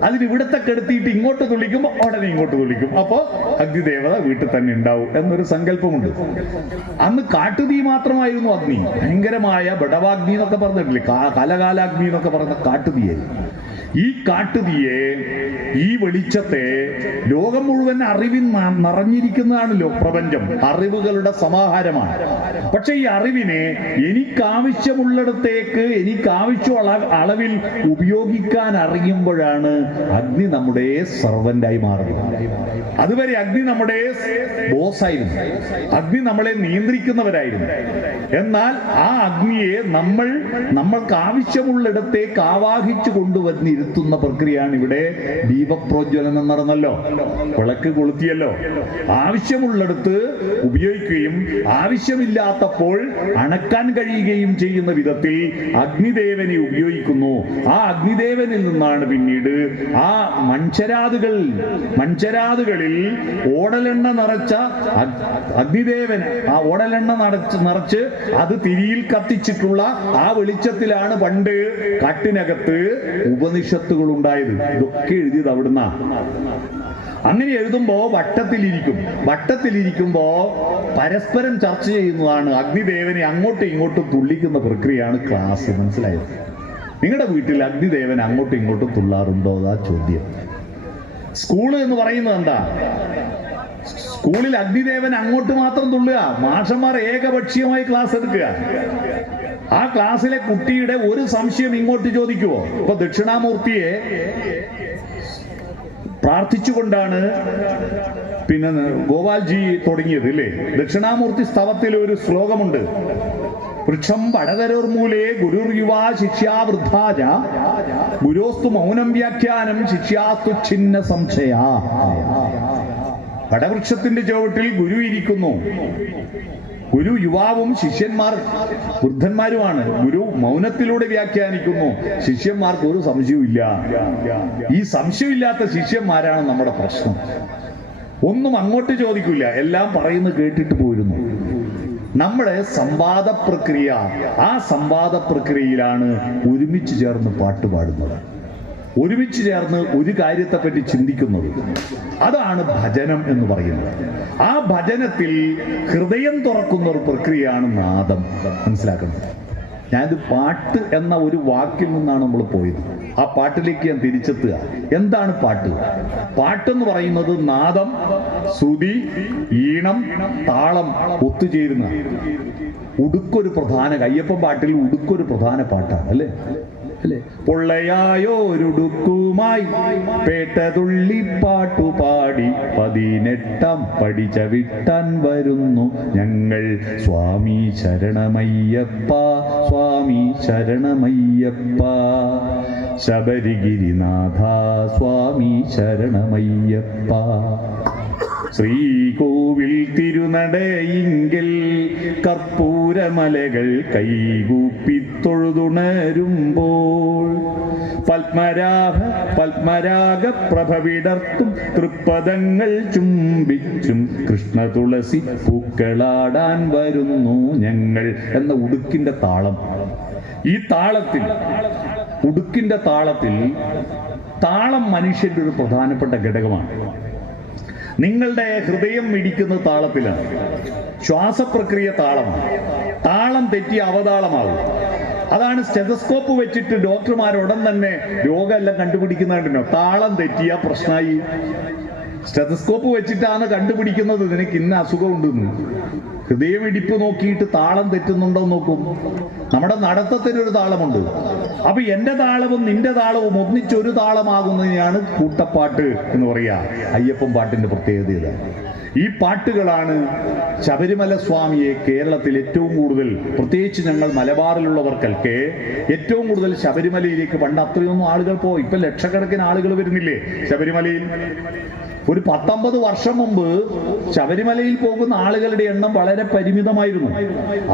അതിന് ഇവിടത്തെ കെടുത്തിയിട്ട് ഇങ്ങോട്ട് തുള്ളിക്കുമ്പോൾ ഉടനെ ഇങ്ങോട്ട് തുള്ളിക്കും. അപ്പോ അഗ്നിദേവത വീട്ടിൽ തന്നെ ഉണ്ടാവും എന്നൊരു സങ്കല്പമുണ്ട്. അന്ന് കാട്ടുതീ മാത്രമായിരുന്നു അഗ്നി. ഭയങ്കരമായ ബടവാഗ്നി എന്നൊക്കെ പറഞ്ഞിട്ടില്ലേ, കലകാലാഗ്നി എന്നൊക്കെ പറഞ്ഞ കാട്ടുതീയായിരുന്നു. ഈ കാട്ടുതീയെ, ഈ വെളിച്ചത്തെ, ലോകം മുഴുവൻ അറിവിൻ നിറഞ്ഞിരിക്കുന്നതാണല്ലോ പ്രപഞ്ചം. അറിവുകളുടെ സമാഹാരമാണ്. പക്ഷെ ഈ അറിവിനെ എനിക്കാവശ്യമുള്ളിടത്തേക്ക് എനിക്കാവശ്യമുള്ള അളവിൽ ഉപയോഗിക്കാൻ അറിയുമ്പോഴാണ് അഗ്നി നമ്മുടെ സർവന്റായി മാറുന്നത്. അതുവരെ അഗ്നി നമ്മുടെ ബോസായിരുന്നു. അഗ്നി നമ്മളെ നിയന്ത്രിക്കുന്നവരായിരുന്നു. എന്നാൽ ആ അഗ്നിയെ നമ്മൾക്ക് ആവശ്യമുള്ളിടത്തേക്ക് ആവാഹിച്ചു കൊണ്ടുവന്നിരുത്തുന്ന പ്രക്രിയയാണ് ഇവിടെ ദീപപ്രോജ്വലനം നടന്നല്ലോ. വിളക്ക് കൊളുത്തിയല്ലോ. ആവശ്യമുള്ളിടത്ത് ഉപയോഗിക്കുകയും ആവശ്യമില്ലാത്തപ്പോൾ അണക്കാൻ കഴിയുകയും ചെയ്യുന്ന വിധത്തിൽ അഗ്നിദേവനെ ഉപയോഗിക്കുന്നു. ആ അഗ്നിദേവനിൽ നിന്നാണ് പിന്നീട് ആ മൺചരാതുകളിൽ ഓടലെണ്ണ നിറച്ച അഗ്നിദേവൻ, ആ ഓടലെണ്ണ നിറച്ച് അത് തിരിയിൽ കത്തിച്ചിട്ടുള്ള ആ വെളിച്ചത്തിലാണ് പണ്ട് കാട്ടിനകത്ത് ഉപനിഷത്തുകൾ ഉണ്ടായത്. ഇതൊക്കെ എഴുതിയത് അവിടുന്ന്. അങ്ങനെ എഴുതുമ്പോ വട്ടത്തിലിരിക്കുമ്പോ പരസ്പരം ചർച്ച ചെയ്യുന്നതാണ്. അഗ്നിദേവനെ അങ്ങോട്ടും ഇങ്ങോട്ടും തുള്ളിക്കുന്ന പ്രക്രിയയാണ് ക്ലാസ്. മനസ്സിലായത്? നിങ്ങളുടെ വീട്ടിൽ അഗ്നിദേവൻ അങ്ങോട്ടും ഇങ്ങോട്ടും തുള്ളാറുണ്ടോ? അതാ ചോദ്യം. സ്കൂള് എന്ന് പറയുന്നത് എന്താ? സ്കൂളിൽ അഗ്നിദേവൻ അങ്ങോട്ട് മാത്രം തുള്ളുക. മാഷന്മാർ ഏകപക്ഷീയമായി ക്ലാസ് എടുക്കുക. ആ ക്ലാസ്സിലെ കുട്ടിയുടെ ഒരു സംശയം ഇങ്ങോട്ട് ചോദിക്കുവോ? ഇപ്പൊ ദക്ഷിണാമൂർത്തിയെ പ്രാർത്ഥിച്ചുകൊണ്ടാണ് പിന്നെ ഗോപാൽജി തുടങ്ങിയത് അല്ലേ? ദക്ഷിണാമൂർത്തി സ്തവത്തിൽ ഒരു ശ്ലോകമുണ്ട്. വൃക്ഷം വടതരോർമൂലേ ഗുരുർ യുവാ ശിഷ്യാ വൃദ്ധാജ ഗുരോസ്തു മൗനം വ്യാഖ്യാനം ശിഷ്യാസ്തു ഛിന്ന സംശയ. വടവൃക്ഷത്തിന്റെ ചുവട്ടിൽ ഗുരു ഇരിക്കുന്നു. ഗുരു യുവാവും ശിഷ്യന്മാർ വൃദ്ധന്മാരുമാണ്. ഗുരു മൗനത്തിലൂടെ വ്യാഖ്യാനിക്കുന്നു. ശിഷ്യന്മാർക്ക് ഒരു സംശയവും. ഈ സംശയമില്ലാത്ത ശിഷ്യന്മാരാണ് നമ്മുടെ പ്രശ്നം. ഒന്നും അങ്ങോട്ട് ചോദിക്കില്ല, എല്ലാം പറയുന്നത് കേട്ടിട്ട് പോരുന്നു. നമ്മുടെ സംവാദ പ്രക്രിയ, ആ സംവാദ പ്രക്രിയയിലാണ് ഒരുമിച്ച് ചേർന്ന് പാട്ട് പാടുന്നത്, ഒരുമിച്ച് ചേർന്ന് ഒരു കാര്യത്തെപ്പറ്റി ചിന്തിക്കുന്നത്. അതാണ് ഭജനം എന്ന് പറയുന്നത്. ആ ഭജനത്തിൽ ഹൃദയം തുറക്കുന്ന ഒരു പ്രക്രിയയാണ് നാദം. മനസ്സിലാക്കുന്നത്? ഞാനിത് പാട്ട് എന്ന ഒരു വാക്കിൽ നിന്നാണ് നമ്മൾ പോയത്. ആ പാട്ടിലേക്ക് ഞാൻ തിരിച്ചെത്തുക. എന്താണ് പാട്ട്? പാട്ടെന്ന് പറയുന്നത് നാദം, ശ്രുതി, ഈണം, താളം ഒത്തുചേരുന്ന. ഉടുക്കൊരു പ്രധാന, അയ്യപ്പൻ പാട്ടിൽ ഉടുക്കൊരു പ്രധാന പാട്ടാണ് അല്ലേ? പൊള്ളയായോരുടുക്കുമായി പേട്ടതുള്ളിപ്പാട്ടുപാടി 18 പടി ചവിട്ടാൻ വരുന്നു ഞങ്ങൾ. സ്വാമി ശരണമയ്യപ്പ, സ്വാമി ശരണമയ്യപ്പ, ശബരിഗിരിനാഥ സ്വാമി ശരണമയ്യപ്പ. ശ്രീകോവിൽ തിരുനടയിങ്കൽ കർപ്പൂരമലകൾ കൈകൂപ്പി തൊഴുതുണരുമ്പോൾ പത്മരാഗ പ്രഭവിടർത്തും തൃപ്പദങ്ങൾ ചുംബിച്ചും കൃഷ്ണ തുളസി പൂക്കളാടാൻ വരുന്നു ഞങ്ങൾ എന്ന ഉടുക്കിന്റെ താളം. ഈ താളത്തിൽ, ഉടുക്കിന്റെ താളത്തിൽ, താളം മനുഷ്യന്റെ ഒരു പ്രധാനപ്പെട്ട ഘടകമാണ്. നിങ്ങളുടെ ഹൃദയം മിടിക്കുന്ന താളത്തിലാണ്. ശ്വാസപ്രക്രിയ താളമാണ്. താളം തെറ്റി അവതാളമാവും. അതാണ് സ്റ്റെതസ്കോപ്പ് വെച്ചിട്ട് ഡോക്ടർമാർ ഉടൻ തന്നെ രോഗമെല്ലാം കണ്ടുപിടിക്കുന്നതിനോ. താളം തെറ്റിയ പ്രശ്നമായി. സ്റ്റെതസ്കോപ്പ് വെച്ചിട്ടാണ് കണ്ടുപിടിക്കുന്നത് നിനക്ക് ഇന്ന അസുഖമുണ്ടെന്ന്. ഹൃദയമിടിപ്പ് നോക്കിയിട്ട് താളം തെറ്റുന്നുണ്ടോ നോക്കും. നമ്മുടെ നടത്തത്തിനൊരു താളമുണ്ട്. അപ്പൊ എന്റെ താളവും നിന്റെ താളവും ഒന്നിച്ചൊരു താളമാകുന്നതിനാണ് കൂട്ടപ്പാട്ട് എന്ന് പറയാ. അയ്യപ്പൻ പാട്ടിന്റെ പ്രത്യേകത ഇതാണ്. ഈ പാട്ടുകളാണ് ശബരിമല സ്വാമിയെ കേരളത്തിൽ ഏറ്റവും കൂടുതൽ, പ്രത്യേകിച്ച് ഞങ്ങൾ മലബാറിലുള്ളവർക്കൊക്കെ ഏറ്റവും കൂടുതൽ ശബരിമലയിലേക്ക് പണ്ട് അത്രയൊന്നും ആളുകൾ പോയി. ഇപ്പൊ ലക്ഷക്കണക്കിന് ആളുകൾ വരുന്നില്ലേ ശബരിമലയിൽ. ഒരു 19 വർഷം മുമ്പ് ശബരിമലയിൽ പോകുന്ന ആളുകളുടെ എണ്ണം വളരെ പരിമിതമായിരുന്നു.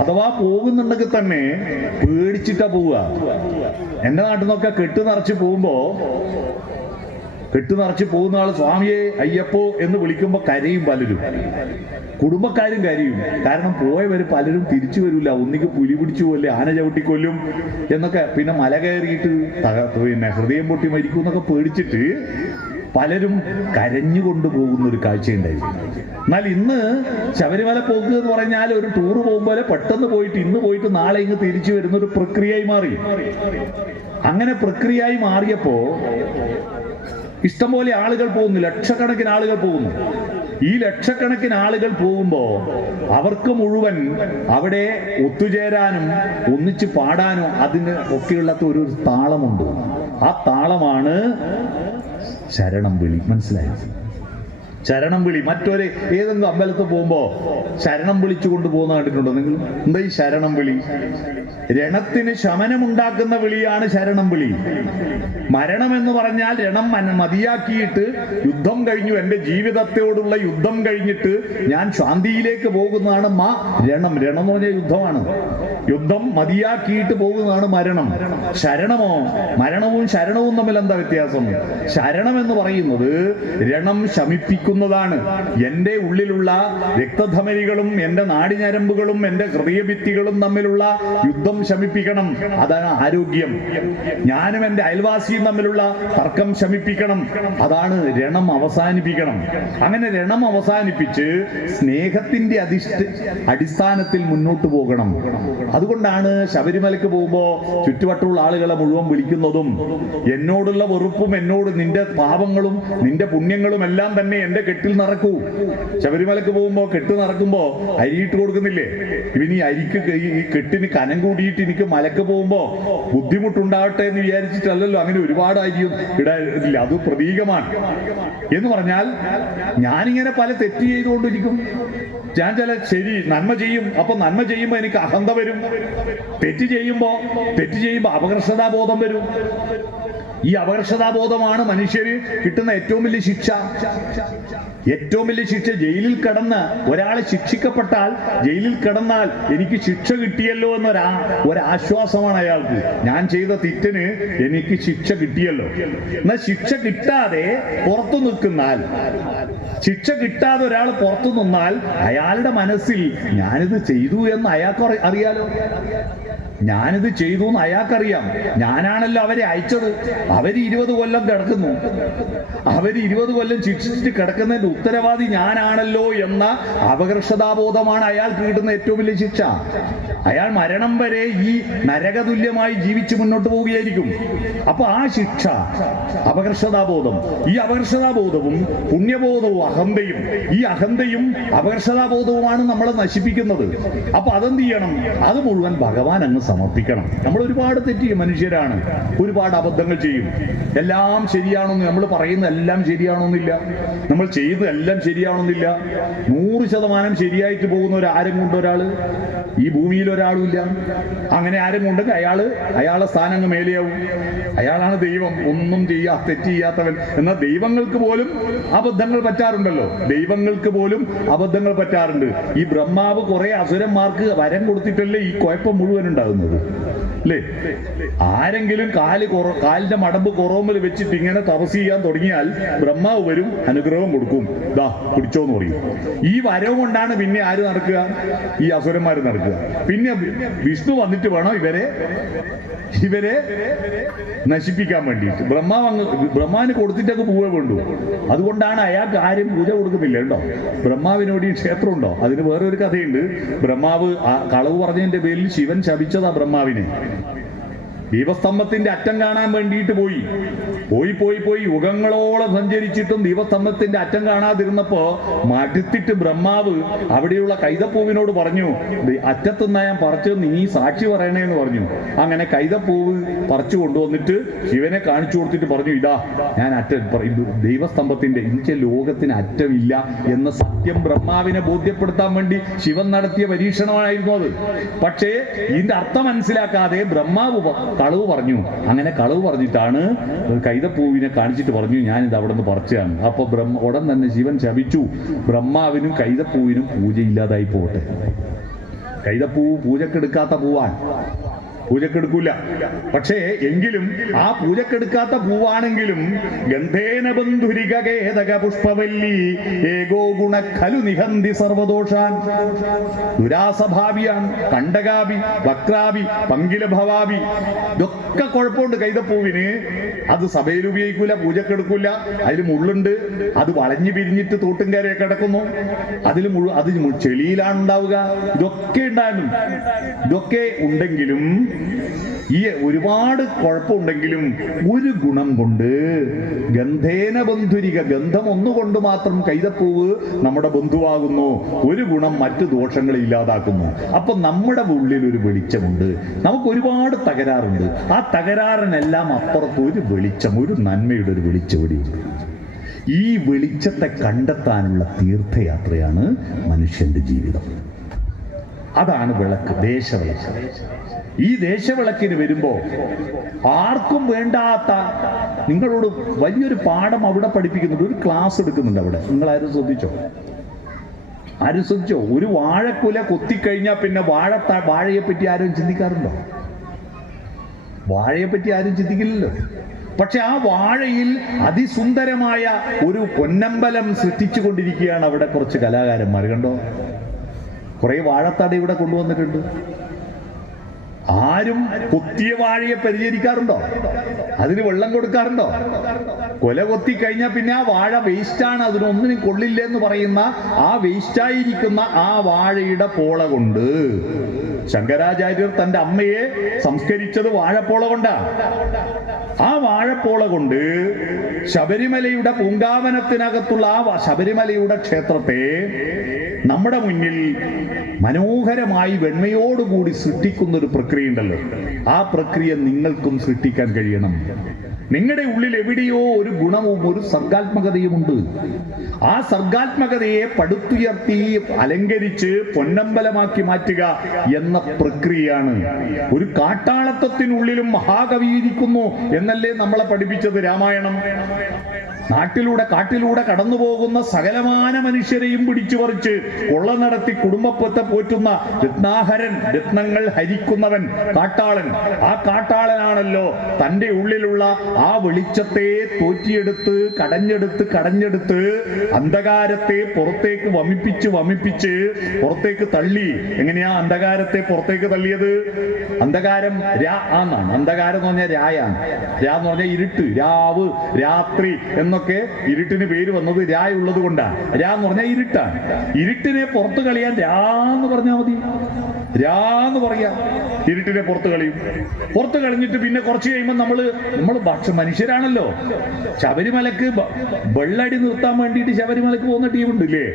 അഥവാ പോകുന്നുണ്ടെങ്കിൽ തന്നെ പേടിച്ചിട്ടാ പോവുക. എന്റെ നാട്ടിൽ നിന്നൊക്കെ കെട്ട് നിറച്ച് പോകുന്ന ആള് സ്വാമിയെ അയ്യപ്പോ എന്ന് വിളിക്കുമ്പോ കരയും പലരും. കുടുംബക്കാരും കരയും. കാരണം പോയവര് പലരും തിരിച്ചു വരില്ല. ഒന്നിക്ക് പുലി പിടിച്ചു കൊല്ലും, ആന ചവിട്ടിക്കൊല്ലും എന്നൊക്കെ, പിന്നെ മല കയറിയിട്ട് പിന്നെ ഹൃദയം പൊട്ടി മരിക്കും എന്നൊക്കെ പേടിച്ചിട്ട് പലരും കരഞ്ഞുകൊണ്ടു പോകുന്ന ഒരു കാഴ്ചയുണ്ടായിരുന്നു. എന്നാൽ ഇന്ന് ശബരിമല പോക്ക് എന്ന് പറഞ്ഞാൽ ഒരു ടൂർ പോകുമ്പോലെ പെട്ടെന്ന് പോയിട്ട് ഇന്ന് പോയിട്ട് നാളെ ഇങ്ങ് തിരിച്ചു വരുന്ന ഒരു പ്രക്രിയയായി മാറി. അങ്ങനെ പ്രക്രിയയായി മാറിയപ്പോ ഇഷ്ടംപോലെ ആളുകൾ പോകുന്നു. ലക്ഷക്കണക്കിന് ആളുകൾ പോകുന്നു. ഈ ലക്ഷക്കണക്കിന് ആളുകൾ പോകുമ്പോ അവർക്ക് മുഴുവൻ അവിടെ ഒത്തുചേരാനും ഒന്നിച്ച് പാടാനോ അതിന് ഒക്കെയുള്ള ഒരു താളമുണ്ട്. ആ താളമാണ് ശരണം വിളി. മനസ്സിലായി? ശരണം വിളി. മറ്റൊരു ഏതെങ്കിലും അമ്പലത്തിൽ പോകുമ്പോ ശരണം വിളിച്ചു കൊണ്ടുപോകുന്ന കണ്ടിട്ടുണ്ടോ നിങ്ങൾ? എന്താ ഈ ശരണം വിളി? രണത്തിന് ശമനമുണ്ടാക്കുന്ന വിളിയാണ് ശരണം വിളി. മരണം എന്ന് പറഞ്ഞാൽ രണം മതിയാക്കിയിട്ട് യുദ്ധം കഴിഞ്ഞു, എന്റെ ജീവിതത്തോടുള്ള യുദ്ധം കഴിഞ്ഞിട്ട് ഞാൻ ശാന്തിയിലേക്ക് പോകുന്നതാണ് രണം. രണം എന്ന് പറഞ്ഞാൽ യുദ്ധമാണ്. യുദ്ധം മതിയാക്കിയിട്ട് പോകുന്നതാണ് മരണം. ശരണമോ? മരണവും ശരണവും തമ്മിൽ എന്താ വ്യത്യാസം? ശരണം എന്ന് പറയുന്നത് രണം ശമിപ്പിക്കുന്നതാണ്. എന്റെ ഉള്ളിലുള്ള രക്തധമനികളും എന്റെ നാടിഞരമ്പുകളും എന്റെ ഹൃദയഭിത്തികളും തമ്മിലുള്ള യുദ്ധം ശമിപ്പിക്കണം. അതാണ് ആരോഗ്യം. ഞാനും എന്റെ അയൽവാസിയും തമ്മിലുള്ള തർക്കം ശമിപ്പിക്കണം. അതാണ് രണം അവസാനിപ്പിക്കണം. അങ്ങനെ രണം അവസാനിപ്പിച്ച് സ്നേഹത്തിന്റെ അടിസ്ഥാനത്തിൽ മുന്നോട്ട് പോകണം. അതുകൊണ്ടാണ് ശബരിമലയ്ക്ക് പോകുമ്പോ ചുറ്റുവട്ടമുള്ള ആളുകളെ മുഴുവൻ വിളിക്കുന്നതും എന്നോടുള്ള വെറുപ്പും എന്നോട് നിന്റെ പാപങ്ങളും നിന്റെ പുണ്യങ്ങളും എല്ലാം തന്നെ എന്റെ കെട്ടിൽ നിറക്കൂ. ശബരിമലയ്ക്ക് പോകുമ്പോ കെട്ട് നിറക്കുമ്പോ അരിയിട്ട് കൊടുക്കുന്നില്ലേ? ഇവന് ഈ അരിക്ക് ഈ കെട്ടിന് കനം കൂടിയിട്ട് എനിക്ക് മലക്ക് പോകുമ്പോ ബുദ്ധിമുട്ടുണ്ടാകട്ടെ എന്ന് വിചാരിച്ചിട്ടല്ലല്ലോ അങ്ങനെ ഒരുപാട് അരിയും ഇടാനില്ല. അത് പ്രതീകമാണ്. എന്ന് പറഞ്ഞാൽ ഞാനിങ്ങനെ പല തെറ്റ് ചെയ്തുകൊണ്ടിരിക്കും. ഞാൻ ചില നന്മ ചെയ്യും. അപ്പൊ നന്മ ചെയ്യുമ്പോ എനിക്ക് അഹന്ത വരും. തെറ്റ് ചെയ്യുമ്പോ അപകർഷതാബോധം വരും. ഈ അപകർഷതാബോധമാണ് മനുഷ്യര് കിട്ടുന്ന ഏറ്റവും വലിയ ശിക്ഷ. ഏറ്റവും വലിയ ശിക്ഷ ജയിലിൽ കിടന്ന് ഒരാളെ ശിക്ഷിക്കപ്പെട്ടാൽ, ജയിലിൽ കിടന്നാൽ എനിക്ക് ശിക്ഷ കിട്ടിയല്ലോ ഒരാശ്വാസമാണ് അയാൾക്ക്. ഞാൻ ചെയ്ത തെറ്റിന് എനിക്ക് ശിക്ഷ കിട്ടിയല്ലോ. എന്നാൽ ശിക്ഷ കിട്ടാതെ പുറത്തു നിൽക്കുന്നാൽ, ശിക്ഷ കിട്ടാതെ ഒരാൾ പുറത്തു നിന്നാൽ അയാളുടെ മനസ്സിൽ ഞാനിത് ചെയ്തു എന്ന് അയാൾക്ക് അറിയാലോ. ഞാനിത് ചെയ്തു എന്ന് അയാൾക്കറിയാം. ഞാനാണല്ലോ അവരെ അയച്ചത്. അവര് 20 കൊല്ലം കിടക്കുന്നു. അവര് 20 കൊല്ലം ശിക്ഷിച്ചിട്ട് കിടക്കുന്നതിന്റെ ഉത്തരവാദി ഞാനാണല്ലോ എന്ന അപകർഷതാബോധമാണ് അയാൾക്ക് കിട്ടുന്ന ഏറ്റവും വലിയ ശിക്ഷ. അയാൾ മരണം വരെ ഈ നരകതുല്യമായി ജീവിച്ചു മുന്നോട്ട് പോവുകയായിരിക്കും. അപ്പൊ ആ ശിക്ഷ അപകർഷതാബോധം. ഈ അപകർഷതാബോധവും പുണ്യബോധവും അഹന്തയും, ഈ അഹന്തയും അപകർഷതാബോധവുമാണ് നമ്മളെ നശിപ്പിക്കുന്നത്. അപ്പൊ അതെന്ത് ചെയ്യണം? അത് മുഴുവൻ ഭഗവാൻ അങ്ങ് സമർപ്പിക്കണം. നമ്മൾ ഒരുപാട് തെറ്റ് മനുഷ്യരാണ്, ഒരുപാട് അബദ്ധങ്ങൾ ചെയ്യും. എല്ലാം ശരിയാണെന്ന് നമ്മൾ പറയുന്ന എല്ലാം ശരിയാണെന്നില്ല, നമ്മൾ ചെയ്യുന്നത് എല്ലാം ശരിയാണെന്നില്ല. 100% ശരിയായിട്ട് പോകുന്ന ആരും കൊണ്ട് ഒരാള് ഈ ഭൂമിയിൽ ഒരാളുമില്ല. അങ്ങനെ ആരും കൊണ്ടെങ്കിൽ അയാളെ സ്ഥാനം അങ്ങ് മേലെയാവും. അയാളാണ് ദൈവം, ഒന്നും തെറ്റ് ചെയ്യാത്തവൻ. എന്നാൽ ദൈവങ്ങൾക്ക് പോലും അബദ്ധങ്ങൾ പറ്റാറുണ്ടല്ലോ, ദൈവങ്ങൾക്ക് പോലും അബദ്ധങ്ങൾ പറ്റാറുണ്ട്. ഈ ബ്രഹ്മാവ് കുറെ അസുരന്മാർക്ക് വരം കൊടുത്തിട്ടല്ലേ ഈ കുഴപ്പം മുഴുവൻ ഉണ്ടാകുന്നത്, അല്ലേ? ആരെങ്കിലും കാലിന്റെ മടമ്പ് കൊറോമ്പിൽ വെച്ചിട്ട് ഇങ്ങനെ തപസ് ചെയ്യാൻ തുടങ്ങിയാൽ ബ്രഹ്മാവ് വരും, അനുഗ്രഹം കൊടുക്കും, ദാ പിടിച്ചോന്ന് പറയും. ഈ വരവ് കൊണ്ടാണ് പിന്നെ ആര് നടക്കുക? ഈ അസുരന്മാർ നടക്കുക. പിന്നെ വിഷ്ണു വന്നിട്ട് വേണം ഇവരെ നശിപ്പിക്കാൻ വേണ്ടിയിട്ട്. ബ്രഹ്മാവിന് കൊടുത്തിട്ടൊക്കെ പൂവേ വേണ്ടു. അതുകൊണ്ടാണ് അയാൾക്ക് ആരും പൂജ കൊടുക്കുന്നില്ല കേട്ടോ. ബ്രഹ്മാവിനോട് ഈ ക്ഷേത്രം ഉണ്ടോ? അതിന് വേറൊരു കഥയുണ്ട്. ബ്രഹ്മാവ് കളവ് പറഞ്ഞതിന്റെ പേരിൽ ശിവൻ ശപിച്ചതാ ബ്രഹ്മാവിനെ. ദീപസ്തംഭത്തിന്റെ അറ്റം കാണാൻ വേണ്ടിയിട്ട് പോയി യുഗങ്ങളോളം സഞ്ചരിച്ചിട്ടും ദീപസ്തംഭത്തിന്റെ അറ്റം കാണാതിരുന്നപ്പോ മടുത്തിട്ട് ബ്രഹ്മാവ് അവിടെയുള്ള കൈതപ്പൂവിനോട് പറഞ്ഞു, അറ്റത്തുനിന്നാ ഞാൻ പറിച്ചു, നീ സാക്ഷി പറയണേന്ന് പറഞ്ഞു. അങ്ങനെ കൈതപ്പൂവ് പറിച്ചു കൊണ്ടുവന്നിട്ട് ശിവനെ കാണിച്ചു കൊടുത്തിട്ട് പറഞ്ഞു, ഇതാ ഞാൻ ദൈവസ്തംഭത്തിന്റെ ലോകത്തിന് അറ്റമില്ല എന്ന സത്യം ബ്രഹ്മാവിനെ ബോധ്യപ്പെടുത്താൻ വേണ്ടി ശിവൻ നടത്തിയ പരീക്ഷണമായിരുന്നു അത്. പക്ഷേ ഇതിന്റെ അർത്ഥം മനസ്സിലാക്കാതെ ബ്രഹ്മാവ് കളവ് പറഞ്ഞു. അങ്ങനെ കളവ് പറഞ്ഞിട്ടാണ് കൈതപ്പൂവിനെ കാണിച്ചിട്ട് പറഞ്ഞു, ഞാനിത് അവിടെ നിന്ന് പറിച്ചതാണ്. അപ്പൊ ഉടൻ തന്നെ ശിവൻ ശപിച്ചു, ബ്രഹ്മാവിനും കൈതപ്പൂവിനും പൂജയില്ലാതായി പോകട്ടെ. കൈതപ്പൂവ് പൂജക്കെടുക്കാത്ത പൂവാൻ, പൂജക്കെടുക്കൂല. പക്ഷേ എങ്കിലും ആ പൂജക്കെടുക്കാത്ത പൂവാണെങ്കിലും ഗന്ധേന ബന്ധുരികേതക പുഷ്പവല്ലി ഏകോ ഗുണ ഖലു നിഹന്തി സർവദോഷാൻ. ദുരാസഭാവിയാണ്, കണ്ടകാഭി, വക്രാഭി, പങ്കിലഭവാഭി, ഇതൊക്കെ കുഴപ്പമുണ്ട് കൈതപ്പൂവിന്. അത് സഭയിൽ ഉപയോഗിക്കൂല, പൂജക്കെടുക്കൂല. അതിൽ മുള്ളുണ്ട്, അത് വളഞ്ഞു പിരിഞ്ഞിട്ട് തോട്ടുംകാരെ കിടക്കുന്നു, അത് ചെളിയിലാണ് ഉണ്ടാവുക. ഇതൊക്കെ ഉണ്ടായിരുന്നു. ഇതൊക്കെ ഉണ്ടെങ്കിലും ഈ ഒരുപാട് കുഴപ്പമുണ്ടെങ്കിലും ഒരു ഗുണം കൊണ്ട് ഗന്ധേന ബന്ധുരിക, ഗന്ധം ഒന്നുകൊണ്ട് മാത്രം കൈതപ്പൂവ് നമ്മുടെ ബന്ധുവാകുന്നു. ഒരു ഗുണം മറ്റു ദോഷങ്ങളെ ഇല്ലാതാക്കുന്നു. അപ്പൊ നമ്മുടെ ഉള്ളിൽ ഒരു വെളിച്ചമുണ്ട്. നമുക്ക് ഒരുപാട് തകരാറുണ്ട്. ആ തകരാറിനെല്ലാം അപ്പുറത്ത് ഒരു വെളിച്ചം, ഒരു നന്മയുടെ ഒരു വെളിച്ചം ഇവിടെയുണ്ട്. ഈ വെളിച്ചത്തെ കണ്ടെത്താനുള്ള തീർത്ഥയാത്രയാണ് മനുഷ്യന്റെ ജീവിതം. അതാണ് വിളക്ക്, ദേശവിളക്ക്. ഈ ദേശവിളക്കിന് വരുമ്പോ ആർക്കും വേണ്ടാത്ത, നിങ്ങളോട് വലിയൊരു പാഠം അവിടെ പഠിപ്പിക്കുന്നുണ്ട്, ഒരു ക്ലാസ് എടുക്കുന്നുണ്ട് അവിടെ. നിങ്ങൾ ആരും ശ്രദ്ധിച്ചോ? ഒരു വാഴക്കുല കൊത്തിക്കഴിഞ്ഞാൽ പിന്നെ വാഴയെ പറ്റി ആരും ചിന്തിക്കാറുണ്ടോ? വാഴയെ പറ്റി ആരും ചിന്തിക്കില്ലല്ലോ. പക്ഷെ ആ വാഴയിൽ അതിസുന്ദരമായ ഒരു പൊന്നമ്പലം സൃഷ്ടിച്ചു കൊണ്ടിരിക്കുകയാണ് അവിടെ കുറച്ച് കലാകാരന്മാർ. കണ്ടോ? കുറെ വാഴത്തട ഇവിടെ കൊണ്ടുവന്നിട്ടുണ്ട്. ആരും കൊത്തിയ വാഴയെ പരിചരിക്കാറുണ്ടോ? അതിന് വെള്ളം കൊടുക്കാറുണ്ടോ? കൊല കൊത്തി കഴിഞ്ഞാൽ പിന്നെ ആ വാഴ വേസ്റ്റാണ്, അതിനൊന്നിനും കൊള്ളില്ല എന്ന് പറയുന്ന ആ വേസ്റ്റായിരിക്കുന്ന ആ വാഴയുടെ പോള കൊണ്ട് ശങ്കരാചാര്യർ തന്റെ അമ്മയെ സംസ്കരിച്ചത് വാഴപ്പോള കൊണ്ടാ. ആ വാഴപ്പോള കൊണ്ട് ശബരിമലയുടെ പൂങ്കാവനത്തിനകത്തുള്ള ആ ശബരിമലയുടെ ക്ഷേത്രത്തെ നമ്മുടെ മുന്നിൽ മനോഹരമായി വെണ്മയോടുകൂടി സൃഷ്ടിക്കുന്ന ഒരു പ്രക്രിയ ഉണ്ടല്ലോ. ആ പ്രക്രിയ നിങ്ങൾക്കും സൃഷ്ടിക്കാൻ കഴിയണം. നിങ്ങളുടെ ഉള്ളിൽ എവിടെയോ ഒരു ഗുണവും ഒരു സർഗാത്മകതയുമുണ്ട്. ആ സർഗാത്മകതയെ പടുത്തുയർത്തി അലങ്കരിച്ച് പൊന്നമ്പലമാക്കി മാറ്റുക എന്ന പ്രക്രിയയാണ്. ഒരു കാട്ടാളത്വത്തിനുള്ളിലും മഹാകവി ഇരിക്കുന്നു എന്നല്ലേ നമ്മളെ പഠിപ്പിച്ചത് രാമായണം. കാട്ടിലൂടെ കടന്നു പോകുന്ന സകലമാന മനുഷ്യരെയും പിടിച്ചു പറിച്ച് കൊള്ള നടത്തി കുടുംബത്തെ പോറ്റുന്ന രത്നാഹരൻ, രത്നങ്ങൾ ഹരിക്കുന്നവൻ കാട്ടാളൻ. ആ കാട്ടാളനാണല്ലോ തന്റെ ഉള്ളിലുള്ള ആ വെളിച്ചത്തെ തോറ്റിയെടുത്ത് കടഞ്ഞെടുത്ത് അന്ധകാരത്തെ പുറത്തേക്ക് വമിപ്പിച്ച് പുറത്തേക്ക് തള്ളി. എങ്ങനെയാ അന്ധകാരത്തെ പുറത്തേക്ക് തള്ളിയത്? അന്ധകാരം എന്നാണ്. അന്ധകാരം എന്ന് പറഞ്ഞാൽ രായാണ്. എന്ന് പറഞ്ഞാൽ ഇരുട്ട്, രാവ്, രാത്രി എന്നൊക്കെ ഇരുട്ടിന് പേര് വന്നത് രായുള്ളത് കൊണ്ടാണ്. എന്ന് പറഞ്ഞാൽ ഇരുട്ടാണ്. ഇരുട്ടിനെ പുറത്തു കളിയാൻ എന്ന് പറഞ്ഞാൽ മതി. എന്ന് പറയാ, ഇരുട്ടിനെ പുറത്തു കളിയും. പുറത്തു കളിഞ്ഞിട്ട് പിന്നെ കുറച്ച് കഴിയുമ്പോൾ നമ്മൾ മനുഷ്യരാണല്ലോ. ശബരിമലക്ക് വെള്ളടി നിർത്താൻ വേണ്ടിയിട്ട് ശബരിമലക്ക് പോകുന്ന ടീമുണ്ട് ഇല്ലേ?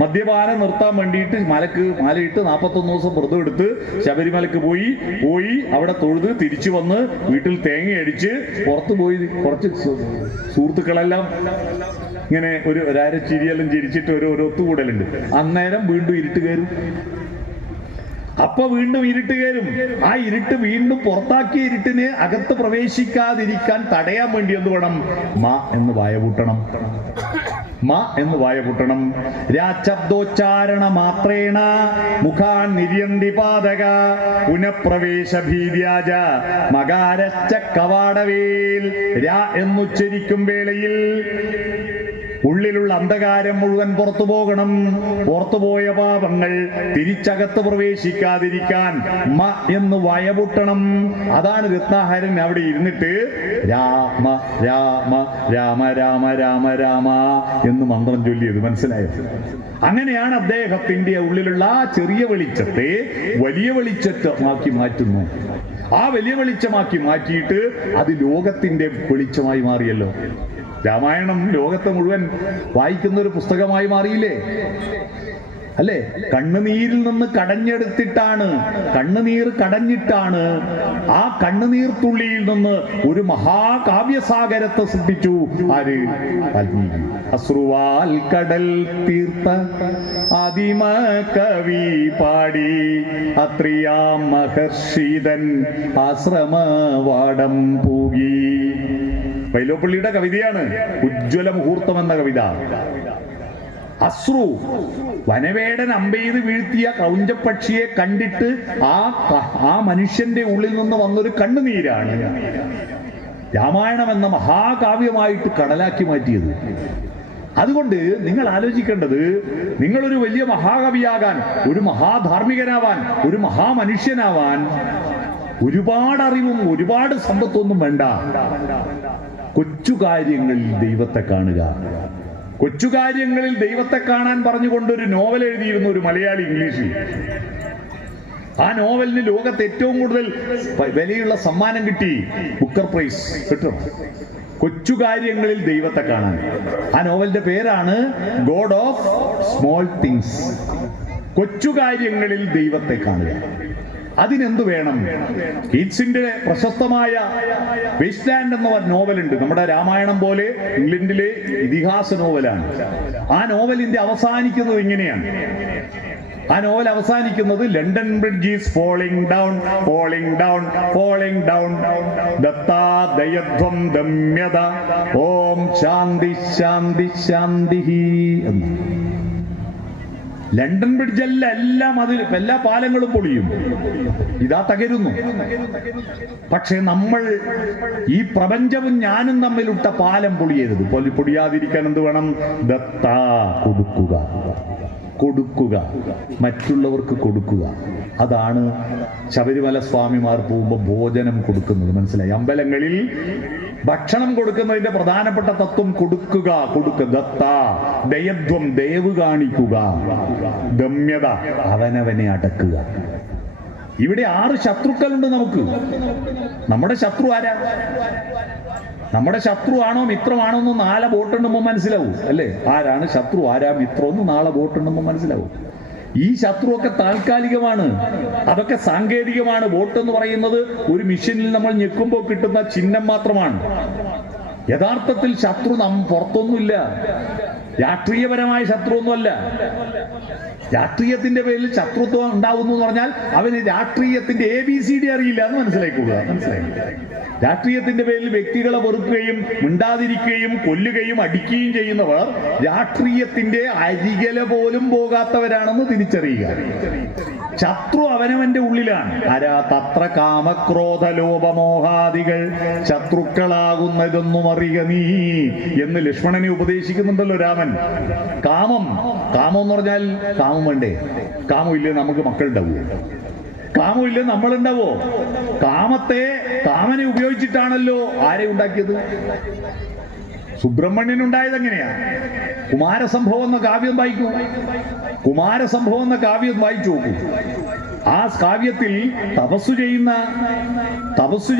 മദ്യപാനം നിർത്താൻ വേണ്ടിയിട്ട് മലയിട്ട് 41 ദിവസം വ്രതം എടുത്ത് ശബരിമലക്ക് പോയി അവിടെ തൊഴുത് തിരിച്ചു വന്ന് വീട്ടിൽ തേങ്ങ അടിച്ച് പുറത്തു പോയി കുറച്ച് സുഹൃത്തുക്കളെല്ലാം ഇങ്ങനെ ഒരു ചിരിയെല്ലാം ചിരിച്ചിട്ട് ഒരു ഒത്തുകൂടലുണ്ട്. അന്നേരം വീണ്ടും ഇരുട്ട് കയറും. അപ്പൊ വീണ്ടും ഇരുട്ട് കയറും. ആ ഇരുട്ട് വീണ്ടും പുറത്താക്കിയ ഇരുട്ടിന് അകത്ത് പ്രവേശിക്കാതിരിക്കാൻ തടയാൻ വേണ്ടി എന്ത് വേണം? മ എന്ന് വായ പൂട്ടണം. മ എന്ന് വായ പൂട്ടണം. രാശബ്ദോച്ചാരണ മാത്രേണ മുഖാൻ നിര്യന്തി പാതക പുനഃപ്രവേശ ഭീര്യാജ മകാരശ്ച കവാടവേൽ. രാ എന്നുച്ചരിക്കും വേളയിൽ ഉള്ളിലുള്ള അന്ധകാരം മുഴുവൻ പുറത്തു പോകണം. പുറത്തുപോയ പാപങ്ങൾ തിരിച്ചകത്ത് പ്രവേശിക്കാതിരിക്കാൻ മ എന്ന് വയപൊട്ടണം. അതാണ് രത്നാഹരൻ അവിടെ ഇരുന്നിട്ട് രാമ രാമ രാമ രാമ രാമ രാമ എന്ന് മന്ത്രം ചൊല്ലിയത്. മനസ്സിലായത്? അങ്ങനെയാണ് അദ്ദേഹത്തിന്റെ ഉള്ളിലുള്ള ആ ചെറിയ വെളിച്ചത്തെ വലിയ വെളിച്ചമാക്കി മാറ്റുന്നു. ആ വലിയ വെളിച്ചമാക്കി മാറ്റിയിട്ട് അത് ലോകത്തിന്റെ വെളിച്ചമായി മാറിയല്ലോ. രാമായണം ലോകത്തെ മുഴുവൻ വായിക്കുന്ന ഒരു പുസ്തകമായി മാറിയില്ലേ? അല്ലേ? കണ്ണുനീരിൽ നിന്ന് കടഞ്ഞെടുത്തിട്ടാണ്, കണ്ണുനീർ കടഞ്ഞിട്ടാണ് ആ കണ്ണുനീർ തുള്ളിയിൽ നിന്ന് ഒരു മഹാകാവ്യസാഗരത്തെ സൃഷ്ടിച്ചു. ആര്? വാൽമീകി. അശ്രുവാൽ കടൽ തീർത്ത ആദിമ കവി പാടി അത്രിയാം മഹർഷിതൻ ആശ്രമവാടം പൂകി. വൈലോപ്പള്ളിയുടെ കവിതയാണ് ഉജ്ജ്വല മുഹൂർത്തം എന്ന കവിത. അശ്രു, വനവേടൻ അമ്പെയ്ത് വീഴ്ത്തിയ ക്രൗഞ്ചപ്പക്ഷിയെ കണ്ടിട്ട് ആ മനുഷ്യന്റെ ഉള്ളിൽ നിന്ന് വന്നൊരു കണ്ണുനീരാണ് രാമായണം എന്ന മഹാകാവ്യമായിട്ട് കടലാക്കി മാറ്റിയത്. അതുകൊണ്ട് നിങ്ങൾ ആലോചിക്കേണ്ടത്, നിങ്ങളൊരു വലിയ മഹാകവിയാകാൻ, ഒരു മഹാധാർമ്മികനാവാൻ, ഒരു മഹാമനുഷ്യനാവാൻ ഒരുപാട് അറിവും ഒരുപാട് സമ്പത്തൊന്നും വേണ്ട. കൊച്ചു കാര്യങ്ങളിൽ ദൈവത്തെ കാണുക. കൊച്ചു കാര്യങ്ങളിൽ ദൈവത്തെ കാണാൻ പറഞ്ഞുകൊണ്ടൊരു നോവൽ എഴുതിയിരുന്നു ഒരു മലയാളി ഇംഗ്ലീഷിൽ. ആ നോവലിന് ലോകത്ത് ഏറ്റവും കൂടുതൽ വിലയുള്ള സമ്മാനം കിട്ടി, ബുക്കർ പ്രൈസ് കിട്ടും. കൊച്ചു കാര്യങ്ങളിൽ ദൈവത്തെ കാണാൻ. ആ നോവലിന്റെ പേരാണ് ഗോഡ് ഓഫ് സ്മോൾ തിങ്സ്. കൊച്ചു കാര്യങ്ങളിൽ ദൈവത്തെ കാണുക. അതിനെന്ത് വേണം? കീറ്റ്സിന്റെ പ്രശസ്തമായ വേസ്റ്റ്ലാൻഡ് എന്ന നോവലുണ്ട്. നമ്മുടെ രാമായണം പോലെ ഇംഗ്ലണ്ടിലെ ഇതിഹാസ നോവലാണ്. ആ നോവലിന്റെ അവസാനിക്കുന്നത് ഇങ്ങനെയാണ്. ആ നോവൽ അവസാനിക്കുന്നത് London bridge is falling down, falling down, falling down. ദത്താ ദയധ്വം ദമ്യത ഓം ശാന്തി ശാന്തി ശാന്തി എന്ന്. ലണ്ടൻ ബ്രിഡ്ജല്ല, എല്ലാം അതിൽ എല്ലാ പാലങ്ങളും പൊളിയും, ഇതാ തകരുന്നു. പക്ഷെ നമ്മൾ ഈ പ്രപഞ്ചവും ഞാനും തമ്മിലിട്ട പാലം പൊളിയരുത്. പൊളിയാതിരിക്കാൻ എന്ത് വേണം? ദത്താ, കൊടുക്കുക, കൊടുക്കുക, മറ്റുള്ളവർക്ക് കൊടുക്കുക. അതാണ് ശബരിമല സ്വാമിമാർ പോകുമ്പോൾ ഭോജനം കൊടുക്കുന്നത്. മനസ്സിലായി? അമ്പലങ്ങളിൽ ഭക്ഷണം കൊടുക്കുന്നതിന്റെ പ്രധാനപ്പെട്ട തത്വം കൊടുക്കുക, കൊടുക്കുക. ദത്ത, ദയധ്വം, ദയവ് കാണിക്കുക. ദമ്യത, അവനവനെ അടക്കുക. ഇവിടെ 6 ശത്രുക്കളുണ്ട് നമുക്ക്. നമ്മുടെ ശത്രു ആരാ? നമ്മുടെ ശത്രു ആണോ മിത്രമാണോ എന്ന് നാളെ വോട്ടെണ്ണുമ്പോൾ മനസ്സിലാവും, അല്ലേ? ആരാണ് ശത്രു, ആരാ മിത്രം എന്ന് നാളെ വോട്ടെണ്ണുമ്പോൾ മനസ്സിലാവും. ഈ ശത്രുവൊക്കെ താൽക്കാലികമാണ്, അതൊക്കെ സാങ്കേതികമാണ്. വോട്ട് എന്ന് പറയുന്നത് ഒരു മിഷനിൽ നമ്മൾ ഞെക്കുമ്പോൾ കിട്ടുന്ന ചിഹ്നം മാത്രമാണ്. യഥാർത്ഥത്തിൽ ശത്രു പുറത്തൊന്നുമില്ല. രാഷ്ട്രീയപരമായ ശത്രുവൊന്നുമല്ല. രാഷ്ട്രീയത്തിന്റെ പേരിൽ ശത്രുത്വം ഉണ്ടാവുന്നു എന്ന് പറഞ്ഞാൽ അവന് രാഷ്ട്രീയത്തിന്റെ ABCD അറിയില്ല എന്ന് മനസ്സിലാക്കുക. മനസ്സിലായി? രാഷ്ട്രീയത്തിന്റെ പേരിൽ വ്യക്തികളെ വെറുക്കുകയും മിണ്ടാതിരിക്കുകയും കൊല്ലുകയും അടിക്കുകയും ചെയ്യുന്നവർ രാഷ്ട്രീയത്തിന്റെ അരികല പോലും പോകാത്തവരാണെന്ന് തിരിച്ചറിയുക. ശത്രു അവനവന്റെ ഉള്ളിലാണ്. ആരാ? തത്ര കാമക്രോധ ലോപമോഹാദികൾ ശത്രുക്കളാകുന്നതൊന്നും അറിയുക നീ എന്ന് ലക്ഷ്മണനെ ഉപദേശിക്കുന്നുണ്ടല്ലോ രാമൻ. കാമം, കാമം എന്ന് പറഞ്ഞാൽ കാമം വേണ്ടേ? കാമം ഇല്ലേ നമുക്ക് മക്കളുണ്ടാവുമോ? കാമം ഇല്ലേ നമ്മളുണ്ടാവോ? കാമനെ ഉപയോഗിച്ചിട്ടാണല്ലോ ആരെ ഉണ്ടാക്കിയത്? സുബ്രഹ്മണ്യനുണ്ടായത് എങ്ങനെയാ? കുമാരസംഭവം എന്ന കാവ്യം വായിക്കൂ. കുമാരസംഭവം എന്ന കാവ്യം വായിച്ചു നോക്കൂ. ആ കാവ്യത്തിൽ തപസ്സു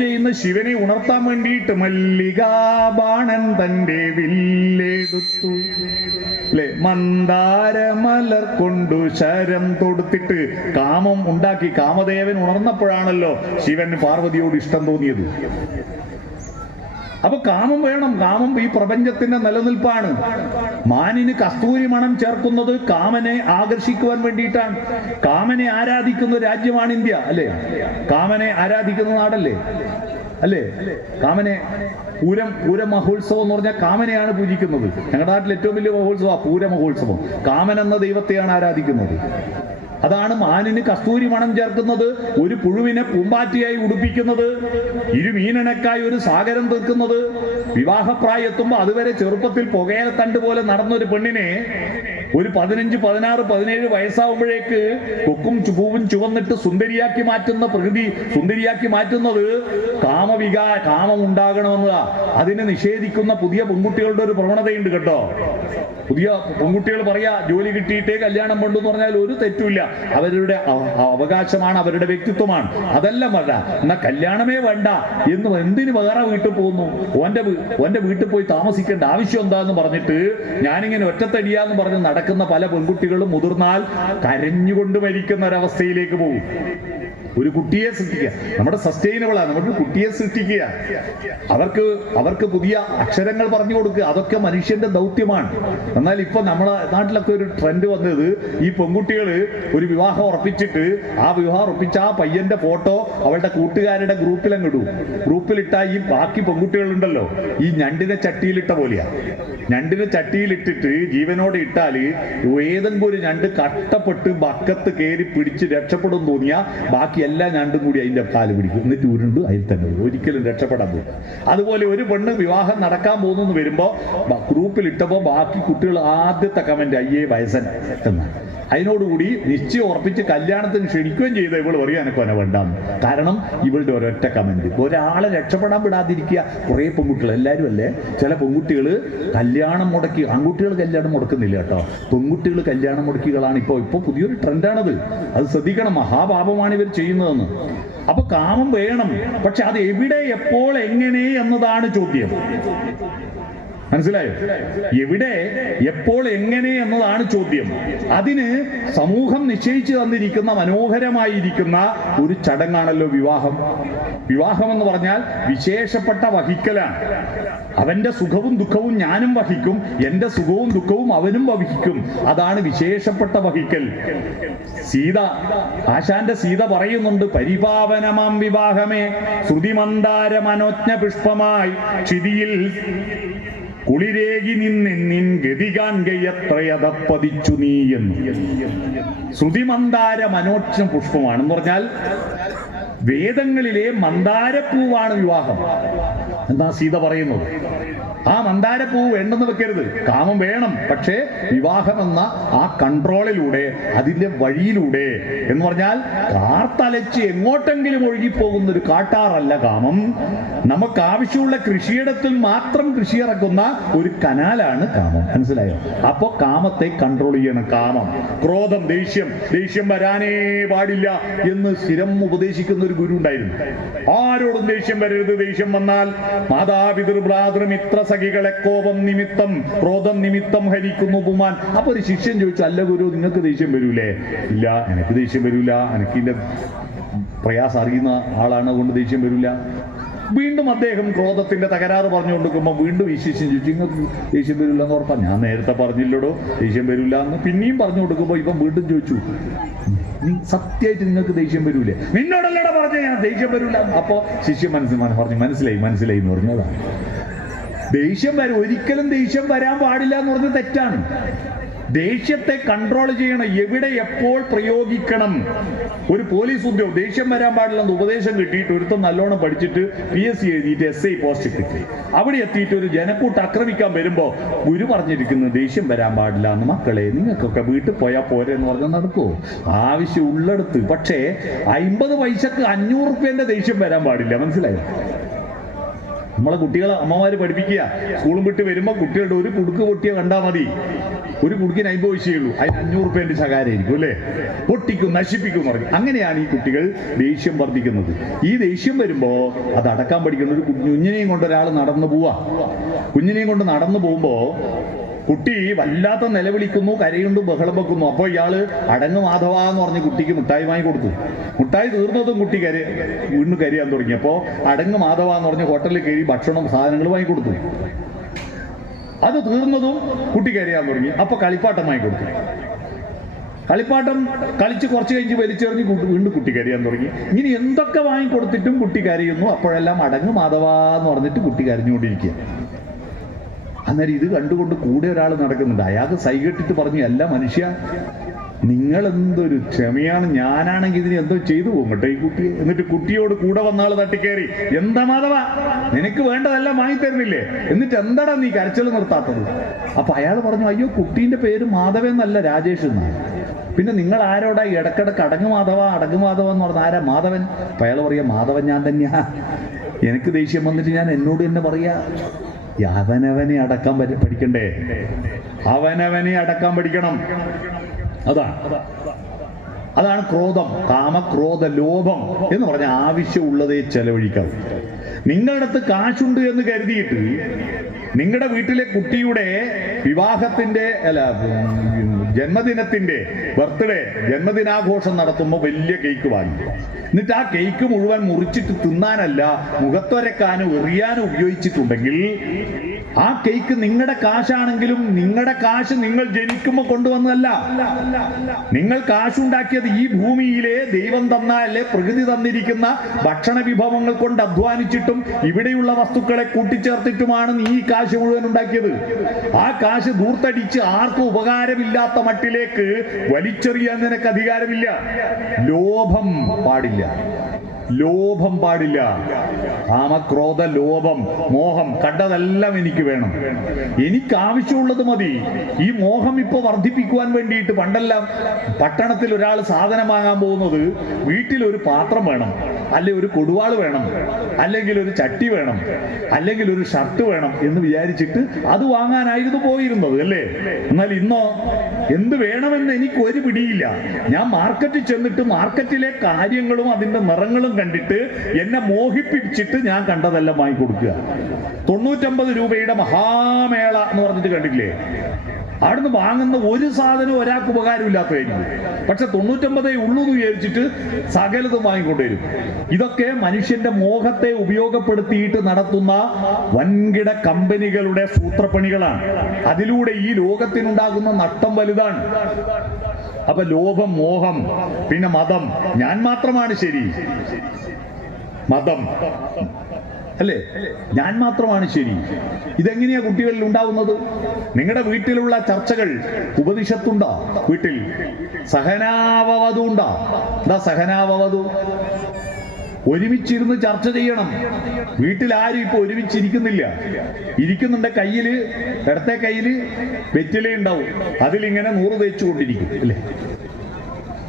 ചെയ്യുന്ന ശിവനെ ഉണർത്താൻ വേണ്ടിയിട്ട് മല്ലികാബാണൻ തന്റെ വില്ലെടുത്തു, അല്ലെ? മന്ദാരമലർ കൊണ്ടു ശരം തൊടുത്തിട്ട് കാമം ഉണ്ടാക്കി. കാമദേവൻ ഉണർന്നപ്പോഴാണല്ലോ ശിവൻ പാർവതിയോട് ഇഷ്ടം തോന്നിയത്. അപ്പൊ കാമം വേണം. കാമം ഈ പ്രപഞ്ചത്തിന്റെ നിലനിൽപ്പാണ്. മാനിന് കസ്തൂരി മണം ചേർക്കുന്നത് കാമനെ ആകർഷിക്കുവാൻ വേണ്ടിയിട്ടാണ്. കാമനെ ആരാധിക്കുന്ന രാജ്യമാണ് ഇന്ത്യ, അല്ലേ? കാമനെ ആരാധിക്കുന്ന നാടല്ലേ, അല്ലേ? കാമനെ പൂര മഹോത്സവം എന്ന് പറഞ്ഞാൽ കാമനെയാണ് പൂജിക്കുന്നത്. ഞങ്ങളുടെ നാട്ടിൽ ഏറ്റവും വലിയ മഹോത്സവമാണ് പൂര മഹോത്സവം. കാമൻ എന്ന ദൈവത്തെയാണ് ആരാധിക്കുന്നത്. അതാണ് മാനിന് കസ്തൂരി മണം ചേർക്കുന്നത്, ഒരു പുഴുവിനെ പൂമ്പാറ്റിയായി ഉടുപ്പിക്കുന്നത്, ഇരുമീനണക്കായി ഒരു സാഗരം തീർക്കുന്നത്. വിവാഹപ്രായത്തുമ്പോൾ അതുവരെ ചെറുപ്പത്തിൽ പുകയിലത്തണ്ട് പോലെ നടന്നൊരു പെണ്ണിനെ ഒരു 15, 16, 17 വയസ്സാവുമ്പോഴേക്ക് കൊക്കും പൂവും ചുവന്നിട്ട് സുന്ദരിയാക്കി മാറ്റുന്ന പ്രകൃതി സുന്ദരിയാക്കി മാറ്റുന്നത് കാമം ഉണ്ടാകണമെന്നതാ. അതിനെ നിഷേധിക്കുന്ന പുതിയ പെൺകുട്ടികളുടെ ഒരു പ്രവണതയുണ്ട് കേട്ടോ. പുതിയ പെൺകുട്ടികൾ പറയാ ജോലി കിട്ടിയിട്ടേ കല്യാണം കൊണ്ടെന്ന് പറഞ്ഞാൽ ഒരു തെറ്റുമില്ല. അവരുടെ അവകാശമാണ്, അവരുടെ വ്യക്തിത്വമാണ്. അതെല്ലാം വേണ്ട, എന്നാ കല്യാണമേ വേണ്ട എന്ന് എന്തിന് വേറെ വീട്ടിൽ പോകുന്നു? ഓന്റെ വീട്ടിൽ പോയി താമസിക്കേണ്ട ആവശ്യം എന്താന്ന് പറഞ്ഞിട്ട് ഞാനിങ്ങനെ ഒറ്റത്തടിയാന്ന് പറഞ്ഞ് നടക്കുന്ന പല പെൺകുട്ടികളും മുതിർന്നാൽ കരഞ്ഞുകൊണ്ട് മരിക്കുന്ന ഒരവസ്ഥയിലേക്ക് പോകും. ഒരു കുട്ടിയെ സൃഷ്ടിക്കുക, നമ്മുടെ സസ്റ്റൈനബിളാണ്. നമുക്ക് കുട്ടിയെ സൃഷ്ടിക്കുക, അവർക്ക് പുതിയ അക്ഷരങ്ങൾ പറഞ്ഞു കൊടുക്കുക, അതൊക്കെ മനുഷ്യന്റെ ദൗത്യമാണ്. എന്നാൽ ഇപ്പൊ നമ്മുടെ നാട്ടിലൊക്കെ ഒരു ട്രെൻഡ് വന്നത്, ഈ പെൺകുട്ടികള് ഒരു വിവാഹം ഉറപ്പിച്ചിട്ട് ആ വിവാഹം ഉറപ്പിച്ച ആ പയ്യന്റെ ഫോട്ടോ അവളുടെ കൂട്ടുകാരുടെ ഗ്രൂപ്പിലങ്ങിടും. ഗ്രൂപ്പിലിട്ട ഈ ബാക്കി പെൺകുട്ടികളുണ്ടല്ലോ, ഈ ഞണ്ടിനെ ചട്ടിയിലിട്ട പോലെയാ. ഞണ്ടിനെ ചട്ടിയിലിട്ടിട്ട് ജീവനോടെ ഇട്ടാല് ഏതെങ്കിലും ഒരു ഞണ്ട് കഷ്ടപ്പെട്ട് ബക്കത്ത് കയറി പിടിച്ച് രക്ഷപ്പെടും തോന്നിയാ ബാക്കി എല്ലാ ഞണ്ടും കൂടി അതിന്റെ കാല് പിടിക്കും, എന്നിട്ട് ഉരുണ്ട് അതിൽ തന്നെ ഒരിക്കലും രക്ഷപ്പെടാൻ പോകും. അതുപോലെ ഒരു പെണ്ണ് വിവാഹം നടക്കാൻ പോകുന്നു വരുമ്പോ ഗ്രൂപ്പിൽ ഇട്ടപ്പോ ബാക്കി കുട്ടികൾ ആദ്യത്തെ കമന്റ് അയ്യേ വയസ്സൻ എന്നാണ്. അതിനോടുകൂടി നിശ്ചയം ഉറപ്പിച്ച് കല്യാണത്തിന് ക്ഷണിക്കുകയും ചെയ്ത ഇവൾ പറയാൻ എനക്കൊന വേണ്ടാന്ന്. കാരണം ഇവളുടെ ഒരൊറ്റ കമന്റ്. ഒരാളെ രക്ഷപ്പെടാൻ വിടാതിരിക്കുക. കുറെ പെൺകുട്ടികൾ, എല്ലാവരും അല്ലേ, ചില പെൺകുട്ടികൾ കല്യാണം മുടക്കി, ആൺകുട്ടികൾ കല്യാണം മുടക്കുന്നില്ല കേട്ടോ, പെൺകുട്ടികൾ കല്യാണം മുടക്കികളാണ് ഇപ്പൊ പുതിയൊരു ട്രെൻഡാണത്. അത് ശ്രദ്ധിക്കണം, മഹാപാപമാണ് ഇവർ ചെയ്യുന്നതെന്ന്. അപ്പൊ കാമം വേണം, പക്ഷെ അത് എവിടെ, എപ്പോൾ, എങ്ങനെ എന്നതാണ് ചോദ്യം. മനസ്സിലായോ? എവിടെ, എപ്പോൾ, എങ്ങനെ എന്നതാണ് ചോദ്യം. അതിന് സമൂഹം നിശ്ചയിച്ചു തന്നിരിക്കുന്ന മനോഹരമായിരിക്കുന്ന ഒരു ചടങ്ങാണല്ലോ വിവാഹം. വിവാഹം എന്ന് പറഞ്ഞാൽ വിശേഷപ്പെട്ട വഹിക്കലാണ്. അവന്റെ സുഖവും ദുഃഖവും ഞാനും വഹിക്കും, എന്റെ സുഖവും ദുഃഖവും അവനും വഹിക്കും. അതാണ് വിശേഷപ്പെട്ട വഹിക്കൽ. ആശാന്റെ സീത പറയുന്നുണ്ട്, പരിപാവനമാം വിവാഹമേ ശ്രുതിമന്ദാര മനോജ്ഞ പുഷ്പമായി ക്ഷിതിയിൽ കുളിരേകി നിന്നിൻ ഗതികാൻകയത്രയതപ്പതിച്ചു നീ എന്ന്. ശ്രുതിമന്ദാര മനോജ്ഞ പുഷ്പമാണെന്ന് പറഞ്ഞാൽ വേദങ്ങളിലെ മന്ദാരപ്പൂവാണ് വിവാഹം എന്നാ സീത പറയുന്നത്. ആ മന്ദാരപ്പൂവ് വേണ്ടെന്ന് വെക്കരുത്, കാമം വേണം, പക്ഷേ വിവാഹം എന്ന ആ കൺട്രോളിലൂടെ, അതിന്റെ വഴിയിലൂടെ എന്ന് പറഞ്ഞാൽ കാർത്തലച്ച് എങ്ങോട്ടെങ്കിലും ഒഴുകിപ്പോകുന്ന ഒരു കാട്ടാറല്ല കാമം. നമുക്ക് ആവശ്യമുള്ള കൃഷിയിടത്തിൽ മാത്രം കൃഷി ഇറക്കുന്ന ഒരു കനാലാണ് കാമം. മനസ്സിലായോ? അപ്പോ കാമത്തെ കൺട്രോൾ ചെയ്യണം. കാമം, ക്രോധം, ദേഷ്യം വരാനേ പാടില്ല എന്ന് സ്ഥിരം ഉപദേശിക്കുന്ന ഒരു ഗുരു ഉണ്ടായിരുന്നു. ആരോടും ദേഷ്യം വരരുത്, ദേഷ്യം വന്നാൽ മാതാപിതൃ ഭ്രാതൃ മിത്ര സഖികളെ കോപം നിമിത്തം ക്രോധം നിമിത്തം ഹരിക്കുന്നു പുമാൻ. അപ്പൊ ഒരു ശിഷ്യൻ ചോദിച്ചു, അല്ല ഗുരു, നിങ്ങൾക്ക് ദേഷ്യം വരൂലേ? ഇല്ല, എനിക്ക് ദേഷ്യം വരൂല, എനിക്ക് ഇതിന്റെ പ്രയാസം അറിയുന്ന ആളാണ്, അതുകൊണ്ട് ദേഷ്യം വരൂല. വീണ്ടും അദ്ദേഹം ക്രോധത്തിന്റെ തകരാറ് പറഞ്ഞു കൊടുക്കുമ്പോൾ വീണ്ടും ഈ ശിഷ്യൻ ചോദിച്ചു, നിങ്ങൾക്ക് ദേഷ്യം വരില്ല എന്ന് ഉറപ്പാ? ഞാൻ നേരത്തെ പറഞ്ഞില്ലടോ ദേഷ്യം വരില്ല എന്ന്. പിന്നെയും പറഞ്ഞു കൊടുക്കുമ്പോൾ ഇപ്പം വീണ്ടും ചോദിച്ചു, സത്യമായിട്ട് നിങ്ങൾക്ക് ദേഷ്യം വരൂലേ? നിന്നോടല്ലടാ പറഞ്ഞ ഞാൻ ദേഷ്യം വരൂല. അപ്പോ ശിഷ്യൻ പറഞ്ഞു, മനസ്സിലായി എന്ന് പറഞ്ഞതാണ്. ദേഷ്യം ഒരിക്കലും ദേഷ്യം വരാൻ പാടില്ല എന്ന് പറഞ്ഞത് തെറ്റാണ്. ദേഷ്യത്തെ കൺട്രോൾ ചെയ്യണം, എവിടെ എപ്പോൾ പ്രയോഗിക്കണം. ഒരു പോലീസ് ഉദ്യോഗം ദേഷ്യം വരാൻ പാടില്ലെന്ന് ഉപദേശം കിട്ടിയിട്ട് ഒരുത്തം നല്ലോണം പഠിച്ചിട്ട് PSC എഴുതിയിട്ട് SI പോസ്റ്റ് കിട്ടി. അവിടെ എത്തിയിട്ട് ഒരു ജനക്കൂട്ട് ആക്രമിക്കാൻ വരുമ്പോ ഗുരു പറഞ്ഞിരിക്കുന്നത് ദേഷ്യം വരാൻ പാടില്ല എന്ന്. മക്കളെ, നിങ്ങൾക്കൊക്കെ വീട്ടിൽ പോയാൽ പോരെ എന്ന് പറഞ്ഞാൽ നടക്കുമോ? ആവശ്യം ഉള്ളെടുത്ത്. പക്ഷേ 50 പൈസക്ക് 500 റുപ്യന്റെ ദേഷ്യം വരാൻ പാടില്ല. മനസ്സിലായോ? നമ്മളെ കുട്ടികളെ അമ്മമാര് പഠിപ്പിക്കുക, സ്കൂളും വിട്ട് വരുമ്പോ കുട്ടികളുടെ ഒരു കുടുക്ക് പൊട്ടിയ കണ്ടാൽ മതി. ഒരു കുടുക്കിന് 50 പൈസയേ ഉള്ളൂ, അതിന് 500 റുപ്യന്റെ ശകാരായിരിക്കും അല്ലേ? പൊട്ടിക്കും, നശിപ്പിക്കും പറയും. അങ്ങനെയാണ് ഈ കുട്ടികൾ ദേഷ്യം വർദ്ധിക്കുന്നത്. ഈ ദേഷ്യം വരുമ്പോ അത് അടക്കാൻ പഠിക്കണം. ഒരു കുഞ്ഞിനെയും കൊണ്ട് ഒരാൾ നടന്നു പോവാ. കുഞ്ഞിനെയും കൊണ്ട് നടന്നു പോകുമ്പോ കുട്ടി വല്ലാത്ത നിലവിളിക്കുന്നു, കരയുണ്ട്, ബഹളം വെക്കുന്നു. അപ്പോൾ ഇയാള് അടങ്ങ് മാധവ എന്ന് പറഞ്ഞ് കുട്ടിക്ക് മിഠായി വാങ്ങി കൊടുത്തു. മിഠായി തീർന്നതും കുട്ടി വീണ്ടും കരയാൻ തുടങ്ങി. അപ്പോൾ അടങ്ങ് മാധവ എന്ന് പറഞ്ഞ് ഹോട്ടലിൽ കയറി ഭക്ഷണം സാധനങ്ങൾ വാങ്ങി കൊടുത്തു. അത് തീർന്നതും കുട്ടി കരയാൻ തുടങ്ങി. അപ്പൊ കളിപ്പാട്ടം വാങ്ങി കൊടുത്തു. കളിപ്പാട്ടം കളിച്ച് കുറച്ച് കഴിഞ്ഞ് വലിച്ചെറിഞ്ഞ് വീണ്ടും കുട്ടി കരയാൻ തുടങ്ങി. ഇങ്ങനെ എന്തൊക്കെ വാങ്ങിക്കൊടുത്തിട്ടും കുട്ടി കരയുന്നു. അപ്പോഴെല്ലാം അടങ്ങ് മാധവ എന്ന് പറഞ്ഞിട്ട് കുട്ടി കരഞ്ഞുകൊണ്ടിരിക്കുക. അന്നേരം ഇത് കണ്ടുകൊണ്ട് കൂടെ ഒരാൾ നടക്കുന്നുണ്ട്. അയാൾക്ക് സൈകെട്ടിട്ട് പറഞ്ഞു, അല്ല മനുഷ്യ, നിങ്ങൾ എന്തൊരു ക്ഷമയാണ്, ഞാനാണെങ്കിൽ ഇതിന് എന്തോ ചെയ്തു പോകും കേട്ടോ ഈ കുട്ടിയെ. എന്നിട്ട് കുട്ടിയോട് കൂടെ വന്നാൾ തട്ടിക്കയറി, എന്താ മാധവ, നിനക്ക് വേണ്ടതെല്ലാം വാങ്ങിത്തരുന്നില്ലേ, എന്നിട്ട് എന്താടാ നീ കരച്ചിൽ നിർത്താത്തത്? അപ്പൊ അയാൾ പറഞ്ഞു, അയ്യോ കുട്ടീന്റെ പേര് മാധവെന്നല്ല, രാജേഷ് എന്നാണ്. പിന്നെ നിങ്ങൾ ആരോടാ ഇടക്കിടക്ക് അടങ്ങ് മാധവ എന്ന് പറഞ്ഞ ആരാ മാധവൻ? അപ്പൊ അയാൾ പറയാ, മാധവൻ ഞാൻ തന്നെയാ. എനിക്ക് ദേഷ്യം വന്നിട്ട് ഞാൻ എന്നോട് തന്നെ പറയാ, അവനവനെ അടക്കാൻ പഠിക്കണ്ടേ, അവനവനെ അടക്കാൻ പഠിക്കണം. അതാണ് ക്രോധം, കാമക്രോധ ലോഭം എന്ന് പറഞ്ഞ ആവശ്യമുള്ളതേ ചെലവഴിക്കാം. നിങ്ങളുടെ അടുത്ത് കാശുണ്ട് എന്ന് കരുതിയിട്ട് നിങ്ങളുടെ വീട്ടിലെ കുട്ടിയുടെ വിവാഹത്തിന്റെ ജന്മദിനത്തിന്റെ ജന്മദിനാഘോഷം നടത്തുമ്പോൾ വലിയ കേക്ക് വാങ്ങി. എന്നിട്ട് ആ കേക്ക് മുഴുവൻ മുറിച്ചിട്ട് തിന്നാനല്ല, മുഖത്തൊരക്കാനും എറിയാനും ഉപയോഗിച്ചിട്ടുണ്ടെങ്കിൽ ആ കേക്ക് നിങ്ങളുടെ കാശാണെങ്കിലും നിങ്ങളുടെ കാശ് നിങ്ങൾ ജനിക്കുമ്പോൾ കൊണ്ടുവന്നതല്ല. നിങ്ങൾ കാശുണ്ടാക്കിയത് ഈ ഭൂമിയിലെ ദൈവം തന്നാലേ പ്രകൃതി തന്നിരിക്കുന്ന ഭക്ഷണ വിഭവങ്ങൾ കൊണ്ട് അധ്വാനിച്ചിട്ടും ഇവിടെയുള്ള വസ്തുക്കളെ കൂട്ടിച്ചേർത്തിട്ടുമാണ് നീ ഈ കാശ് മുഴുവൻ ഉണ്ടാക്കിയത്. ആ കാശ് ദൂർത്തടിച്ച് ആർക്കും ഉപകാരമില്ലാത്ത മട്ടിലേക്ക് വലിച്ചെറിയാൻ നിനക്ക് അധികാരമില്ല. ലോഭം പാടില്ല, ലോഭം പാടില്ല. കാമക്രോധ ലോഭം, മോഹം, കണ്ടതെല്ലാം എനിക്ക് വേണം, എനിക്ക് ആവശ്യമുള്ളത് മതി. ഈ മോഹം ഇപ്പൊ വർദ്ധിപ്പിക്കുവാൻ വേണ്ടിയിട്ട് പണ്ടെല്ലാം പട്ടണത്തിൽ ഒരാൾ സാധനം വാങ്ങാൻ പോകുന്നത് വീട്ടിൽ ഒരു പാത്രം വേണം, അല്ലെ ഒരു കൊടുവാള് വേണം, അല്ലെങ്കിൽ ഒരു ചട്ടി വേണം, അല്ലെങ്കിൽ ഒരു ഷർട്ട് വേണം എന്ന് വിചാരിച്ചിട്ട് അത് വാങ്ങാനായിരുന്നു പോയിരുന്നത് അല്ലേ. എന്നാൽ ഇന്നോ എന്ത് വേണമെന്ന് എനിക്ക് ഒരു പിടിയില്ല. ഞാൻ മാർക്കറ്റിൽ ചെന്നിട്ട് മാർക്കറ്റിലെ കാര്യങ്ങളും അതിന്റെ നിറങ്ങളും കണ്ടിട്ട് എന്നെ മോഹിപ്പിച്ചിട്ട് ഞാൻ കണ്ടതെല്ലാം വാങ്ങിക്കൊടുക്കുക. 99 രൂപയുടെ മഹാമേള എന്ന് പറഞ്ഞിട്ട് കണ്ടില്ലേ? അവിടുന്ന് വാങ്ങുന്ന ഒരു സാധനം ഒരാൾക്ക് ഉപകാരമില്ലാത്തതായിരിക്കും. പക്ഷെ 99 ഉള്ളൂ എന്ന് വിചാരിച്ചിട്ട് സകലതും വാങ്ങിക്കൊണ്ടുവരും. ഇതൊക്കെ മനുഷ്യന്റെ മോഹത്തെ ഉപയോഗപ്പെടുത്തിയിട്ട് നടത്തുന്ന വൻകിട കമ്പനികളുടെ സൂത്രപ്പണികളാണ്. അതിലൂടെ ഈ ലോകത്തിനുണ്ടാകുന്ന നഷ്ടം വലുതാണ്. അപ്പൊ ലോഭം, മോഹം, പിന്നെ മതം, ഞാൻ മാത്രമാണ് ശരി, മതം അല്ലേ, ഞാൻ മാത്രമാണ് ശരി. ഇതെങ്ങനെയാ കുട്ടികളിൽ ഉണ്ടാവുന്നത്? നിങ്ങളുടെ വീട്ടിലുള്ള ചർച്ചകൾ ഉപനിഷത്തുണ്ടോ? വീട്ടിൽ സഹനാവവധു ഉണ്ടോ? എന്താ സഹനാവവധു? ഒരുമിച്ചിരുന്ന് ചർച്ച ചെയ്യണം. വീട്ടിൽ ആരും ഇപ്പൊ ഒരുമിച്ചിരിക്കുന്നില്ല. ഇരിക്കുന്നുണ്ട്, കയ്യില് ഇടത്തെ കയ്യില് വെറ്റില ഉണ്ടാവും, അതിലിങ്ങനെ 100 തേച്ചുകൊണ്ടിരിക്കും അല്ലേ.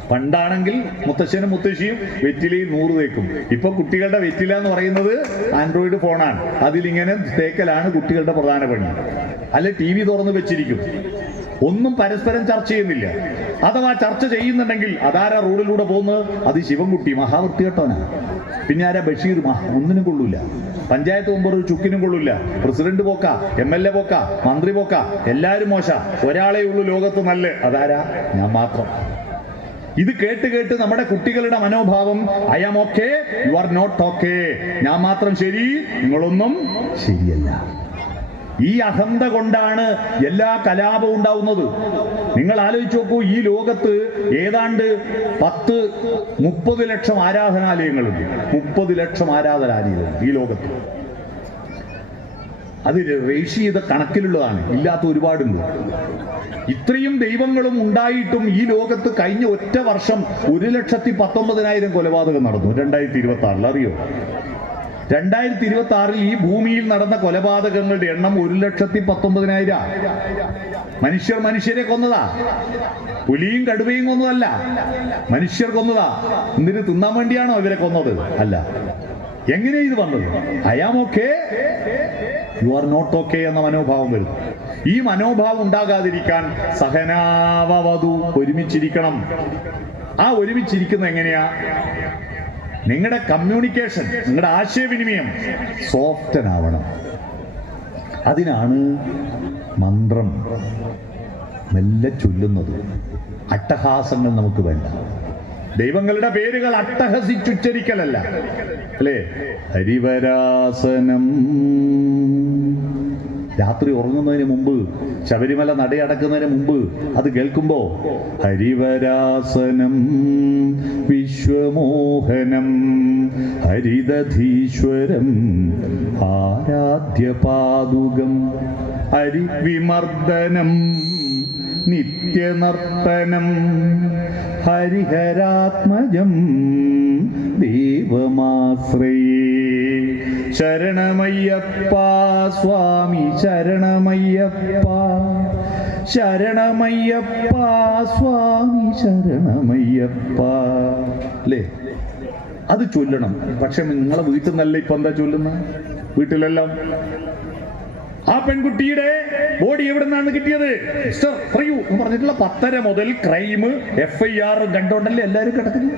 പണ്ടാണെങ്കിൽ മുത്തശ്ശനും മുത്തശ്ശിയും വെറ്റിലയിൽ 100 തേക്കും. ഇപ്പൊ കുട്ടികളുടെ വെറ്റില എന്ന് പറയുന്നത് ആൻഡ്രോയിഡ് ഫോണാണ്, അതിലിങ്ങനെ തേക്കലാണ് കുട്ടികളുടെ പ്രധാന പണി. അല്ലെ TV തുറന്ന് വെച്ചിരിക്കും, ഒന്നും പരസ്പരം ചർച്ച ചെയ്യുന്നില്ല. അഥവാ ചർച്ച ചെയ്യുന്നുണ്ടെങ്കിൽ അതാരാ റോഡിലൂടെ പോകുന്നത്? അത് ശിവൻകുട്ടി, മഹാവൃത്തികെട്ടവനാണ്. പിന്നെ ആരാ? ബഷീർ, ഒന്നിനും കൊള്ളൂല. പഞ്ചായത്ത് മെമ്പർ ഒരു ചുക്കിനും കൊള്ളൂല. പ്രസിഡന്റ് പോക്ക, MLA പോക്ക, മന്ത്രി പോക്ക, എല്ലാരും മോശ, ഒരാളെ ഉള്ളൂ ലോകത്ത് നല്ല, അതാരാ? ഞാൻ മാത്രം. ഇത് കേട്ട് കേട്ട് നമ്മുടെ കുട്ടികളുടെ മനോഭാവം I am okay, you are not okay, ഞാൻ മാത്രം ശരി, നിങ്ങളൊന്നും ശരിയല്ല. ഈ അഹന്ത കൊണ്ടാണ് എല്ലാ കലാപവും ഉണ്ടാവുന്നത്. നിങ്ങൾ ആലോചിച്ച് നോക്കൂ, ഈ ലോകത്ത് ഏതാണ്ട് 10-30 ലക്ഷം ആരാധനാലയങ്ങളുണ്ട്. 30 ലക്ഷം ആരാധനാലയങ്ങളുണ്ട് ഈ ലോകത്ത്. അത് റേഷ്യ ചെയ്ത കണക്കിലുള്ളതാണ്, ഇല്ലാത്ത ഒരുപാടുണ്ട്. ഇത്രയും ദൈവങ്ങളും ഉണ്ടായിട്ടും ഈ ലോകത്ത് കഴിഞ്ഞ ഒറ്റ വർഷം 1,19,000 കൊലപാതകം നടന്നു. 2026 അറിയോ? 2026 ഈ ഭൂമിയിൽ നടന്ന കൊലപാതകങ്ങളുടെ എണ്ണം 1,19,000. മനുഷ്യരെ കൊന്നതാ. പുലിയും കടുവയും കൊന്നതല്ല, മനുഷ്യർ കൊന്നതാ. എന്തിന്? തിന്നാൻ വേണ്ടിയാണോ ഇവരെ കൊന്നത്? അല്ല. എങ്ങനെ ഇത് വന്നത്? I am okay, you are not okay എന്ന മനോഭാവം വരുന്നു. ഈ മനോഭാവം ഉണ്ടാകാതിരിക്കാൻ സഹനാവവധു, ഒരുമിച്ചിരിക്കണം. ആ ഒരുമിച്ചിരിക്കുന്നത് എങ്ങനെയാ? നിങ്ങളുടെ കമ്മ്യൂണിക്കേഷൻ, നിങ്ങളുടെ ആശയവിനിമയം സോഫ്റ്റൻ ആവണം. അതിനാണ് മന്ത്രം മെല്ലെ ചൊല്ലുന്നത്. അട്ടഹാസങ്ങൾ നമുക്ക് വേണ്ട. ദൈവങ്ങളുടെ പേരുകൾ അട്ടഹസിച്ചുച്ചരിക്കലല്ല, അല്ലേ? ഹരിവരാസനം. രാത്രി ഉറങ്ങുന്നതിന് മുമ്പ്, ശബരിമല നടയടക്കുന്നതിന് മുമ്പ് അത് കേൾക്കുമ്പോ ഹരിവരാസനം വിശ്വമോഹനം ഹരിദധീശ്വരം ആരാധ്യപാദുകം ഹരിവിമർദ്ദനം നിത്യനർത്തനം ഹരിഹരാത്മജം ദേവമാശ്രയേ. ശരണമയ്യപ്പ സ്വാമി ശരണമയ്യപ്പ, ശരണമയ്യപ്പ സ്വാമി ശരണമയ്യപ്പ, അല്ലേ? അത് ചൊല്ലണം. പക്ഷെ നിങ്ങളെ വീട്ടിൽ നിന്നല്ല ഇപ്പൊ എന്താ ചൊല്ലുന്ന? വീട്ടിലെല്ലാം ആ പെൺകുട്ടിയുടെ ബോഡി എവിടെ നിന്നാണ് കിട്ടിയത് മിസ്റ്റർ പറയൂ എന്ന് പറഞ്ഞിട്ടുള്ള 10:30 മുതൽ ക്രൈം FIR കണ്ടോണ്ടല്ലേ എല്ലാവരും കിടക്കുന്നത്.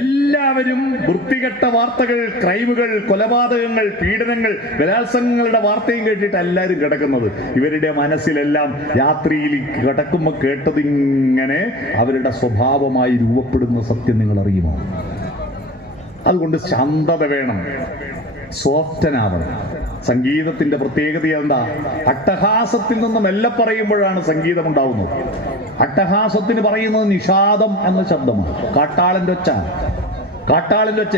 എല്ലാവരും വൃത്തികെട്ട വാർത്തകൾ, ക്രൈമുകൾ, കൊലപാതകങ്ങൾ, പീഡനങ്ങൾ, ബലാത്സംഗങ്ങളുടെ വാർത്തയും കേട്ടിട്ട് എല്ലാവരും കിടക്കുന്നത്. ഇവരുടെ മനസ്സിലെല്ലാം രാത്രിയിൽ കിടക്കുമ്പോൾ കേട്ടതിങ്ങനെ അവരുടെ സ്വഭാവമായി രൂപപ്പെടുന്ന സത്യം നിങ്ങൾ അറിയുമോ? അതുകൊണ്ട് ശാന്തത വേണം, സോഫ്റ്റനാവണം. സംഗീതത്തിന്റെ പ്രത്യേകത എന്താ? അട്ടഹാസത്തിൽ നിന്ന് മെല്ലെ പറയുമ്പോഴാണ് സംഗീതം ഉണ്ടാവുന്നത്. അട്ടഹാസത്തിന് പറയുന്നത് നിഷാദം എന്ന ശബ്ദമാണ്. കാട്ടാളന്റെ ഒച്ച.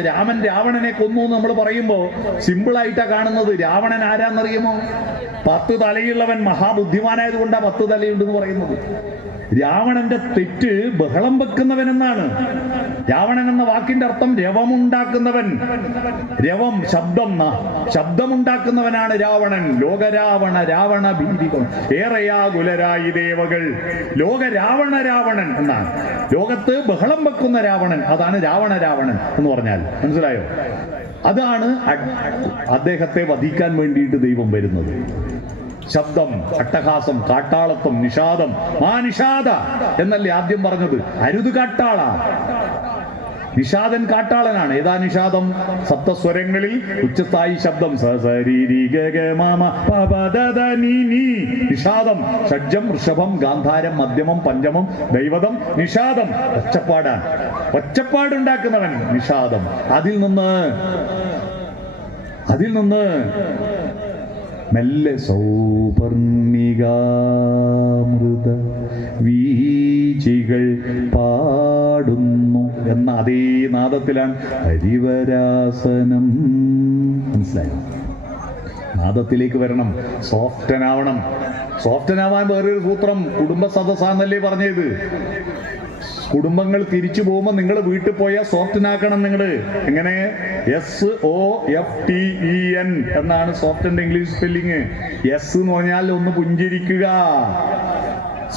രാമൻ രാവണനെ കൊന്നു എന്ന് നമ്മൾ പറയുമ്പോ സിമ്പിളായിട്ടാ കാണുന്നത്. രാവണൻ ആരാന്നറിയുമോ? 10 തലയുള്ളവൻ, മഹാബുദ്ധിമാനായത് കൊണ്ടാ 10 തലയുണ്ടെന്ന് പറയുന്നത്. രാവണന്റെ തെറ്റ് ബഹളം വെക്കുന്നവൻ എന്നാണ്. രാവണൻ എന്ന വാക്കിന്റെ അർത്ഥം രവമുണ്ടാക്കുന്നവൻ. രവം ശബ്ദമുണ്ടാക്കുന്നവനാണ് രാവണൻ. ലോകരാവണ രാവണ ഭീതികൾ ഏറെയാകുലരായി ദേവകൾ. രാവണൻ എന്നാണ്. ലോകത്ത് ബഹളം വെക്കുന്ന രാവണൻ, അതാണ് രാവണൻ എന്ന് പറഞ്ഞാൽ. മനസ്സിലായോ? അതാണ് അദ്ദേഹത്തെ വധിക്കാൻ വേണ്ടിയിട്ട് ദൈവം വരുന്നത്. ശബ്ദം, അട്ടഹാസം, കാട്ടാളത്വം, നിഷാദം. നിഷാദ എന്നല്ലേ ആദ്യം പറഞ്ഞത്? അരുത് കാട്ടാള. നിഷാദൻ കാട്ടാളനാണ്. ഏതാ നിഷാദം? സപ്തസ്വരങ്ങളിൽ ഉച്ചസ്ഥായി ശബ്ദം. നിഷാദം. ഷഡ്ജം, ഋഷഭം, ഗാന്ധാരം, മധ്യമം, പഞ്ചമം, ദൈവതം. നിഷാദം ഒച്ചപ്പാടാണ്. ഒച്ചപ്പാടുണ്ടാക്കുന്നവൻ നിഷാദം. അതിൽ നിന്ന് മെല്ലെ സൗപർണികാമൃത വീചികൾ പാടുന്നു എന്ന അതേ നാദത്തിലാണ് ഹരിവരാസനം. മനസ്സിലായോ? നാദത്തിലേക്ക് വരണം, സോഫ്റ്റനാവണം. സോഫ്റ്റനാവാൻ വേറൊരു സൂത്രം കുടുംബ സദസ്സാന്നല്ലേ പറഞ്ഞത്. കുടുംബങ്ങൾ തിരിച്ചു പോകുമ്പോൾ നിങ്ങൾ വീട്ടിൽ പോയാൽ സോഫ്റ്റനാക്കണം. നിങ്ങൾ എങ്ങനെ? SOFTEN എന്നാണ് സോഫ്റ്റിന്റെ ഇംഗ്ലീഷ് സ്പെല്ലിങ്. എസ് എന്ന് പറഞ്ഞാൽ ഒന്ന് പുഞ്ചിരിക്കുക,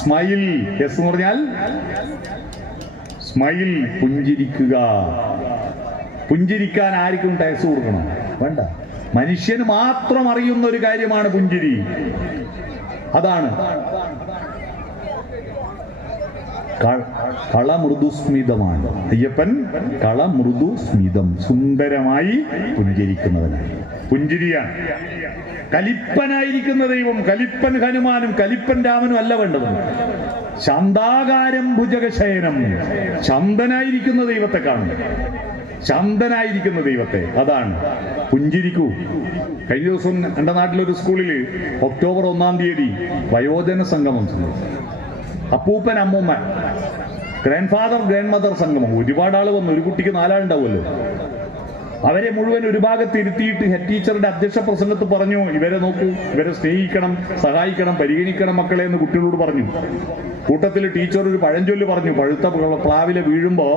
സ്മൈൽ. എസ് എന്ന് പറഞ്ഞാൽ സ്മൈൽ, പുഞ്ചിരിക്കുക. പുഞ്ചിരിക്കാൻ ആർക്കും ടാക്സ് കൊടുക്കണം? വേണ്ട. മനുഷ്യന് മാത്രം അറിയുന്ന ഒരു കാര്യമാണ് പുഞ്ചിരി. അതാണ് കളമൃദുസ്മിതമാണ്. അയ്യപ്പൻ കളമൃദുസ്മിതം, സുന്ദരമായി പുഞ്ചിരിക്കുന്നവനാണ്. പുഞ്ചിരിയാണ്. കലിപ്പനായിരിക്കുന്ന ദൈവം, കലിപ്പൻ ഹനുമാനും കലിപ്പൻ രാമനും അല്ല വേണ്ടത്. ശാന്താകാരം ഭുജഗശയനം, ശാന്തനായിരിക്കുന്ന ദൈവത്തെ കാണുന്നു. ശാന്തനായിരിക്കുന്ന ദൈവത്തെ, അതാണ്. പുഞ്ചിരിക്കൂ. കഴിഞ്ഞ ദിവസം എൻ്റെ നാട്ടിലൊരു സ്കൂളിൽ ഒക്ടോബർ 1-ാം തീയതി വയോജന സംഗമം. അപ്പൂപ്പൻ അമ്മൂമ്മ, ഗ്രാൻഡ് ഫാദർ ഗ്രാൻഡ് മദർ സംഗമം. ഒരുപാട് ആള് വന്നു. ഒരു കുട്ടിക്ക് 4 ആളുണ്ടാവുമല്ലോ. അവരെ മുഴുവൻ ഒരു ഭാഗത്ത് ഇരുത്തിയിട്ട് ഹെഡ് ടീച്ചറുടെ അധ്യക്ഷ പ്രസംഗത്ത് പറഞ്ഞു, ഇവരെ നോക്കൂ, ഇവരെ സ്നേഹിക്കണം, സഹായിക്കണം, പരിഗണിക്കണം മക്കളെ എന്ന് കുട്ടികളോട് പറഞ്ഞു. കൂട്ടത്തിൽ ടീച്ചർ ഒരു പഴഞ്ചൊല്ല് പറഞ്ഞു. പഴുത്ത പ്ലാവിലെ വീഴുമ്പോ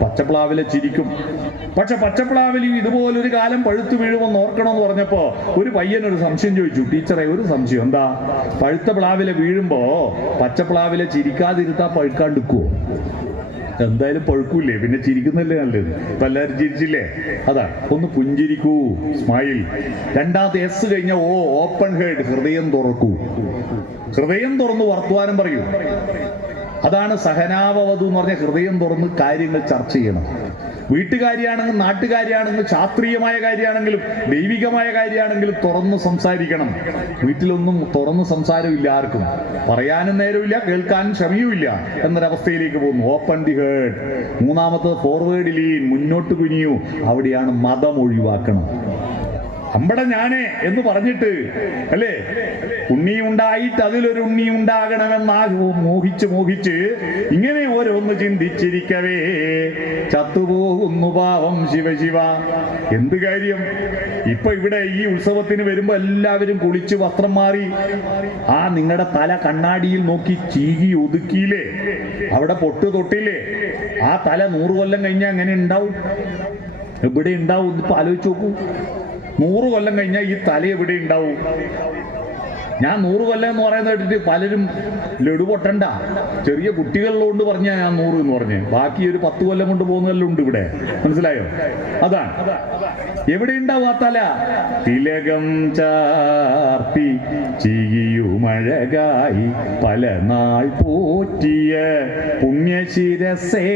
പച്ചപ്ലാവിലെ ചിരിക്കും. പക്ഷെ പച്ചപ്ലാവിലും ഇതുപോലൊരു കാലം പഴുത്ത് വീഴുമെന്ന് ഓർക്കണമെന്ന് പറഞ്ഞപ്പോ ഒരു പയ്യനൊരു സംശയം ചോദിച്ചു. ടീച്ചറെ, ഒരു സംശയം. എന്താ? പഴുത്ത പ്ലാവിലെ വീഴുമ്പോ പച്ചപ്ലാവിലെ ചിരിക്കാതിരുത്താ പഴുക്കാണ്ടിരിക്കുവോ? എന്തായാലും പഴുക്കൂലേ, പിന്നെ ചിരിക്കുന്നല്ലേ നല്ലത്. ഇപ്പൊ എല്ലാവരും ചിരിച്ചില്ലേ? അതാണ്. ഒന്ന് പുഞ്ചിരിക്കൂ, സ്മൈൽ. രണ്ടാമത്തെ S കഴിഞ്ഞ ഓപ്പൺ ഹെഡ്, ഹൃദയം തുറക്കൂ. ഹൃദയം തുറന്ന് വർത്തമാനം പറയൂ. അതാണ് സഹനാവവധു എന്ന് പറഞ്ഞ ഹൃദയം തുറന്ന് കാര്യങ്ങൾ ചർച്ച ചെയ്യണം. വീട്ടുകാരിയാണെങ്കിലും നാട്ടുകാരിയാണെങ്കിലും ശാസ്ത്രീയമായ കാര്യമാണെങ്കിലും ദൈവികമായ കാര്യമാണെങ്കിലും തുറന്ന് സംസാരിക്കണം. വീട്ടിലൊന്നും തുറന്ന് സംസാരമില്ല, ആർക്കും പറയാനും നേരമില്ല, കേൾക്കാനും ക്ഷമയുമില്ല എന്നൊരവസ്ഥയിലേക്ക് പോകുന്നു. Open the heart. മൂന്നാമത്തത് ഫോർവേഡ് ലീൻ, മുന്നോട്ട് കുനിയൂ. അവിടെയാണ് മതം ഒഴിവാക്കണം. അമ്പട ഞാനേ എന്ന് പറഞ്ഞിട്ട് അല്ലേ, ഉണ്ണി ഉണ്ടായിട്ട് അതിലൊരു ഉണ്ണി ഉണ്ടാകണമെന്നാ മോഹിച്ച് ഇങ്ങനെ ഓരോന്ന് ചിന്തിച്ചിരിക്കവേ ചത്തുപോകുന്നു പാവം ശിവശിവ. എന്ത് കാര്യം? ഇപ്പൊ ഇവിടെ ഈ ഉത്സവത്തിന് വരുമ്പോ എല്ലാവരും കുളിച്ച് വസ്ത്രം മാറി ആ നിങ്ങളുടെ തല കണ്ണാടിയിൽ നോക്കി ചീകി ഒതുക്കിയില്ലേ, അവിടെ പൊട്ട് തൊട്ടില്ലേ? ആ തല 100 കൊല്ലം കഴിഞ്ഞാൽ എങ്ങനെ ഉണ്ടാവും? എവിടെ ഉണ്ടാവും? ഇപ്പൊ ആലോചിച്ച് നോക്കൂ. 100 കൊല്ലം കഴിഞ്ഞാൽ ഈ തല എവിടെ ഉണ്ടാവും? ഞാൻ 100 കൊല്ലം എന്ന് പറയുന്നത് കേട്ടിട്ട് പലരും ലഡു പൊട്ടണ്ട, ചെറിയ കുട്ടികളിലോണ്ട് പറഞ്ഞാൽ ഞാൻ 100 എന്ന് പറഞ്ഞ്, ബാക്കി ഒരു 10 കൊല്ലം കൊണ്ട് പോകുന്നതെല്ലാം ഉണ്ട് ഇവിടെ. മനസ്സിലായോ? അതാണ് എവിടെ ഉണ്ടാവും ആ തല? തിലകം ചാർത്തി ചികിയുമഴകായി പല നാൾ പോറ്റിയ പുണ്യശിരസേ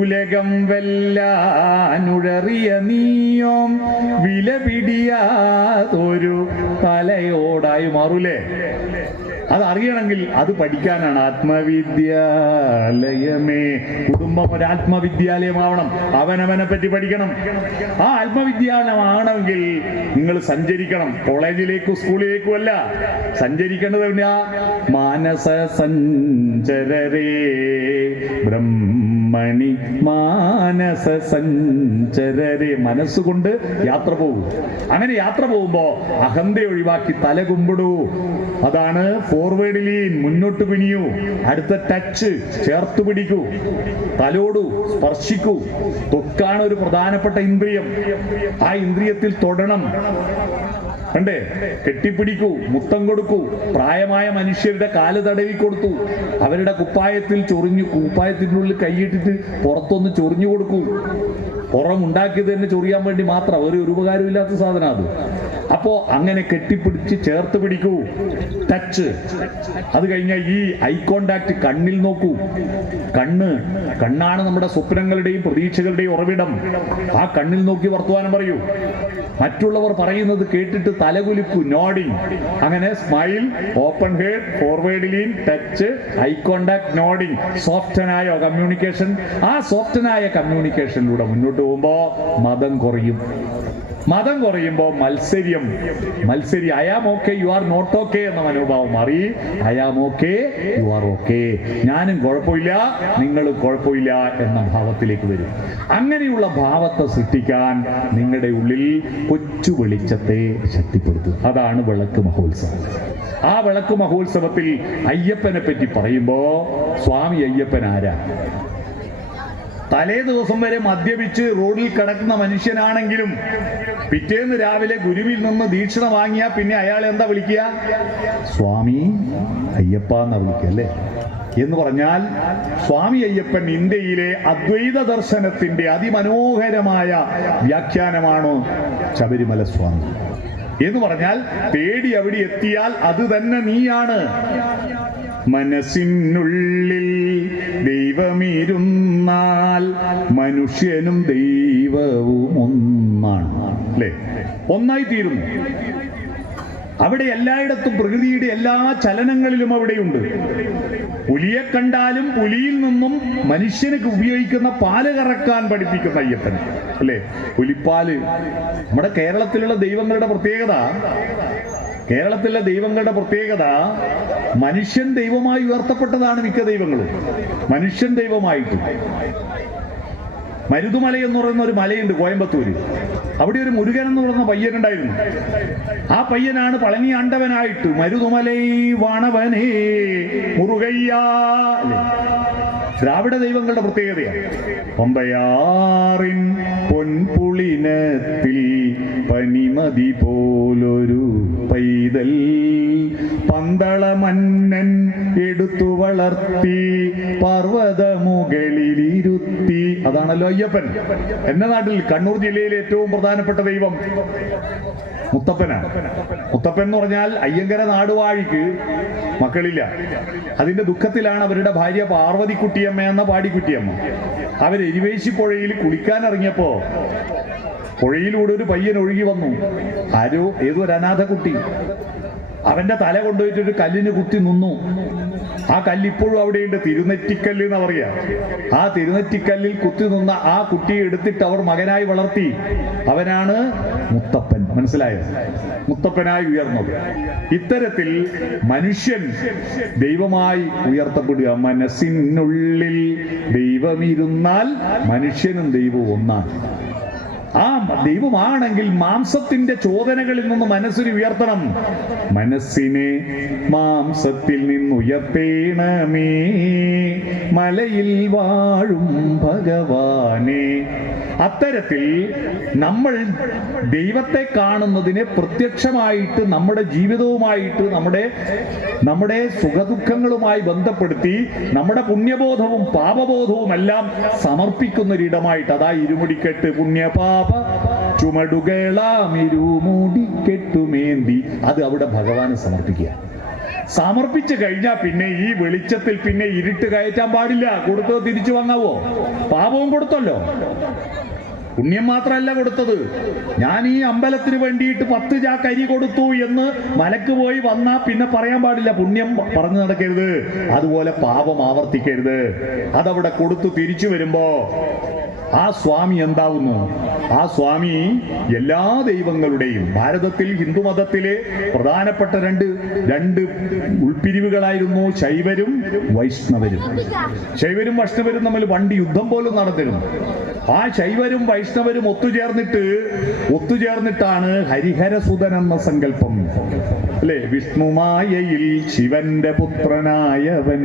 ഉലകം വെല്ലാനുഴറിയ നീയോം വില പിടിയാതൊരു തലയോടായി മാറൂലേ? അതറിയണമെങ്കിൽ അത് പഠിക്കാനാണ് ആത്മവിദ്യാലയമേ. കുടുംബം ഒരു ആത്മവിദ്യാലയമാവണം. അവനവനെ പറ്റി പഠിക്കണം. ആ ആത്മവിദ്യാലയമാണെങ്കിൽ നിങ്ങൾ സഞ്ചരിക്കണം. കോളേജിലേക്കും സ്കൂളിലേക്കും അല്ല സഞ്ചരിക്കേണ്ടത്. എവിടെയാ? മാനസ സഞ്ചരരേ ബ്രഹ്മണി മാനസ സഞ്ചരരേ. മനസ്സുകൊണ്ട് യാത്ര പോകും. അങ്ങനെ യാത്ര പോകുമ്പോ അഹന്ത ഒഴിവാക്കി തല കുമ്പിടൂ. അതാണ് ഫോർവേഡ് ലീൻ, മുന്നോട്ട് പിനിയൂ. അടുത്ത ടച്ച്, ചേർത്ത് പിടിക്കൂ, തലോടൂ, സ്പർശിക്കൂ. ത്വക്കാണ് ഒരു പ്രധാനപ്പെട്ട ഇന്ദ്രിയം. ആ ഇന്ദ്രിയത്തിൽ തൊടണം. കണ്ടേ? കെട്ടിപ്പിടിക്കൂ, മുത്തം കൊടുക്കൂ. പ്രായമായ മനുഷ്യരുടെ കാല് തടവി കൊടുത്തു. അവരുടെ കുപ്പായത്തിൽ കുപ്പായത്തിനുള്ളിൽ കൈയിട്ടിട്ട് പുറത്തൊന്ന് ചൊറിഞ്ഞു കൊടുക്കൂ. പുറമുണ്ടാക്കിയത് തന്നെ ചൊറിയാൻ വേണ്ടി മാത്രം, ഒരു ഉപകാരമില്ലാത്ത സാധനം അത്. അപ്പോ അങ്ങനെ കെട്ടിപ്പിടിച്ച് ചേർത്ത് പിടിക്കൂ. ടച്ച്. അത് കഴിഞ്ഞാൽ ഈ ഐ കോണ്ടാക്ട്, കണ്ണിൽ നോക്കൂ. കണ്ണാണ് നമ്മുടെ സ്വപ്നങ്ങളുടെയും പ്രതീക്ഷകളുടെയും ഉറവിടം. ആ കണ്ണിൽ നോക്കി വർത്തമാനം പറയൂ. മറ്റുള്ളവർ പറയുന്നത് കേട്ടിട്ട് തലകുലിക്കൂ, നോഡിങ്. അങ്ങനെ smile, open head, forward lean, touch, eye contact, nodding. സോഫ്റ്റനായ കമ്മ്യൂണിക്കേഷൻ. ആ സോഫ്റ്റനായ കമ്മ്യൂണിക്കേഷനിലൂടെ മുന്നോട്ട് പോകുമ്പോ മതം കുറയും. മതം കുറയുമ്പോ മത്സരി I am okay you are not okay എന്ന മനോഭാവം മാറി I am okay you are okay. ഞാനും കുഴപ്പമില്ല, നിങ്ങളും കുഴപ്പമില്ല എന്ന ഭാവത്തിലേക്ക് വരും. അങ്ങനെയുള്ള ഭാവത്തെ സൃഷ്ടിക്കാൻ നിങ്ങളുടെ ഉള്ളിൽ കൊച്ചു വെളിച്ചത്തെ ശക്തിപ്പെടുത്തും. അതാണ് വിളക്ക് മഹോത്സവം. ആ വിളക്ക് മഹോത്സവത്തിൽ അയ്യപ്പനെ പറ്റി പറയുമ്പോ സ്വാമി അയ്യപ്പൻ ആരാ? തലേ ദിവസം വരെ മദ്യപിച്ച് റോഡിൽ കിടക്കുന്ന മനുഷ്യനാണെങ്കിലും പിറ്റേന്ന് രാവിലെ ഗുരുവിൽ നിന്ന് ദീക്ഷണ വാങ്ങിയാൽ പിന്നെ അയാൾ എന്താ വിളിക്കുക? സ്വാമി അയ്യപ്പ എന്നാ വിളിക്കുക അല്ലേ? എന്ന് പറഞ്ഞാൽ സ്വാമി അയ്യപ്പൻ ഇന്ത്യയിലെ അദ്വൈത ദർശനത്തിന്റെ അതിമനോഹരമായ വ്യാഖ്യാനമാണ് ശബരിമല സ്വാമി. എന്ന് പറഞ്ഞാൽ തേടി അവിടെ എത്തിയാൽ അത് തന്നെ നീയാണ്. മനസ്സിനുള്ളിൽ ദൈവമിരുന്നാൽ മനുഷ്യനും ദൈവവും ഒന്നാണ്. അല്ലേ? ഒന്നായി തീരുന്നു. അവിടെ എല്ലായിടത്തും പ്രകൃതിയുടെ എല്ലാ ചലനങ്ങളിലും അവിടെയുണ്ട്. പുലിയെ കണ്ടാലും പുലിയിൽ നിന്നും മനുഷ്യനക്ക് ഉപയോഗിക്കുന്ന പാല് കറക്കാൻ പഠിപ്പിക്കുന്ന അയ്യപ്പൻ അല്ലേ? പുലിപ്പാല്. നമ്മുടെ കേരളത്തിലുള്ള ദൈവങ്ങളുടെ പ്രത്യേകത മനുഷ്യൻ ദൈവമായി ഉയർത്തപ്പെട്ടതാണ്. മിക്ക ദൈവങ്ങളും മനുഷ്യൻ ദൈവമായിട്ട്. മരുതുമല എന്ന് പറയുന്ന ഒരു മലയുണ്ട് കോയമ്പത്തൂര്. അവിടെ ഒരു മുരുകൻ എന്ന് പറയുന്ന പയ്യനുണ്ടായിരുന്നു. ആ പയ്യനാണ് പളനി ആണ്ടവനായിട്ട് മരുതുമലൈ വാണവനേ മുറുകയ്യാ. ദ്രാവിഡ ദൈവങ്ങളുടെ പ്രത്യേകതയാണ്. പമ്പയാറിൻ പൊൻപുളിനത്തിൽ പനിമതി പോലൊരു പൈതൽ പന്തള മന്നൻ എടുത്തു വളർത്തി പർവ്വതമുകളിലിരുത്തി. അതാണല്ലോ അയ്യപ്പൻ. എന്റെ നാട്ടിൽ കണ്ണൂർ ജില്ലയിലെ ഏറ്റവും പ്രധാനപ്പെട്ട ദൈവം മുത്തപ്പനാണ്. മുത്തപ്പൻ എന്ന് പറഞ്ഞാൽ അയ്യങ്കര നാടുവാഴിക്ക് മക്കളില്ല. അതിന്റെ ദുഃഖത്തിലാണ് അവരുടെ ഭാര്യ പാർവതിക്കുട്ടിയമ്മ എന്ന പാടിക്കുട്ടിയമ്മ. അവർ എരിവേശിപ്പുഴയിൽ കുളിക്കാൻ ഇറങ്ങിയപ്പോ പുഴയിലൂടെ ഒരു പയ്യൻ ഒഴുകി വന്നു. ഏതോ ഒരു അനാഥ കുട്ടി. അവന്റെ തല കൊണ്ടുപോയിട്ട് ഒരു കല്ലിന് കുത്തി നിന്നു. ആ കല്ലിപ്പോഴും അവിടെയുണ്ട്. തിരുനെറ്റിക്കല്ല് എന്നാ പറയാ. ആ തിരുനെറ്റിക്കല്ലിൽ കുത്തി നിന്ന ആ കുട്ടിയെ എടുത്തിട്ട് അവർ മകനായി വളർത്തി. അവനാണ് മുത്തപ്പൻ. മനസ്സിലായോ? മുത്തപ്പനായി ഉയർന്നത്. ഇത്തരത്തിൽ മനുഷ്യൻ ദൈവമായി ഉയർത്തപ്പെടുക. മനസ്സിനുള്ളിൽ ദൈവമിരുന്നാൽ മനുഷ്യനും ദൈവവും ഒന്നാണ്. ആ ദൈവമാണെങ്കിൽ മാംസത്തിന്റെ ചോദനകളിൽ നിന്ന് മനസ്സിനെ ഉയർത്തണം. മനസ്സിനെ മാംസത്തിൽ നിന്നുയർത്തേണമേ മലയിൽ വാഴും ഭഗവാനെ. അത്തരത്തിൽ നമ്മൾ ദൈവത്തെ കാണുന്നതിനെ പ്രത്യക്ഷമായിട്ട് നമ്മുടെ ജീവിതവുമായിട്ട് നമ്മുടെ സുഖദുഃഖങ്ങളുമായി ബന്ധപ്പെടുത്തി നമ്മുടെ പുണ്യബോധവും പാപബോധവും എല്ലാം സമർപ്പിക്കുന്ന ഒരിടമായിട്ട്, അതാ ഇരുമുടിക്കെട്ട് പുണ്യപാപ ചുമടുകളാം ഇരുമുടിക്കെട്ടുമേന്തി, അത് അവിടെ ഭഗവാന് സമർപ്പിക്കുക. സമർപ്പിച്ചു കഴിഞ്ഞാൽ പിന്നെ ഈ വെളിച്ചത്തിൽ പിന്നെ ഇരുട്ട് കയറ്റാൻ പാടില്ല. കൊടുത്തത് തിരിച്ചു വാങ്ങാവോ? പാപവും കൊടുത്തല്ലോ, പുണ്യം മാത്രമല്ല കൊടുത്തത്. ഞാൻ ഈ അമ്പലത്തിന് വേണ്ടിയിട്ട് 10 ചാക്ക് അരി കൊടുത്തു എന്ന് മലക്ക് പോയി വന്നാ പിന്നെ പറയാൻ പാടില്ല പുണ്യം പറഞ്ഞു നടക്കരുത്. അതുപോലെ പാപം ആവർത്തിക്കരുത്. അതവിടെ കൊടുത്തു തിരിച്ചു വരുമ്പോ ആ സ്വാമി എന്താവുന്നു? ആ സ്വാമി എല്ലാ ദൈവങ്ങളുടെയും, ഭാരതത്തിൽ ഹിന്ദുമതത്തിലെ പ്രധാനപ്പെട്ട രണ്ട് ഉൾപിരിവുകളായിരുന്നു ശൈവരും വൈഷ്ണവരും. ശൈവരും വൈഷ്ണവരും തമ്മിൽ പണ്ട് യുദ്ധം പോലും നടത്തിയിരുന്നു. ആ ശൈവരും വൈഷ്ണവരും ഒത്തുചേർന്നിട്ടാണ് ഹരിഹരസുതൻ എന്ന സങ്കല്പം, അല്ലെ? വിഷ്ണുമായയിൽ ശിവന്റെ പുത്രനായവൻ.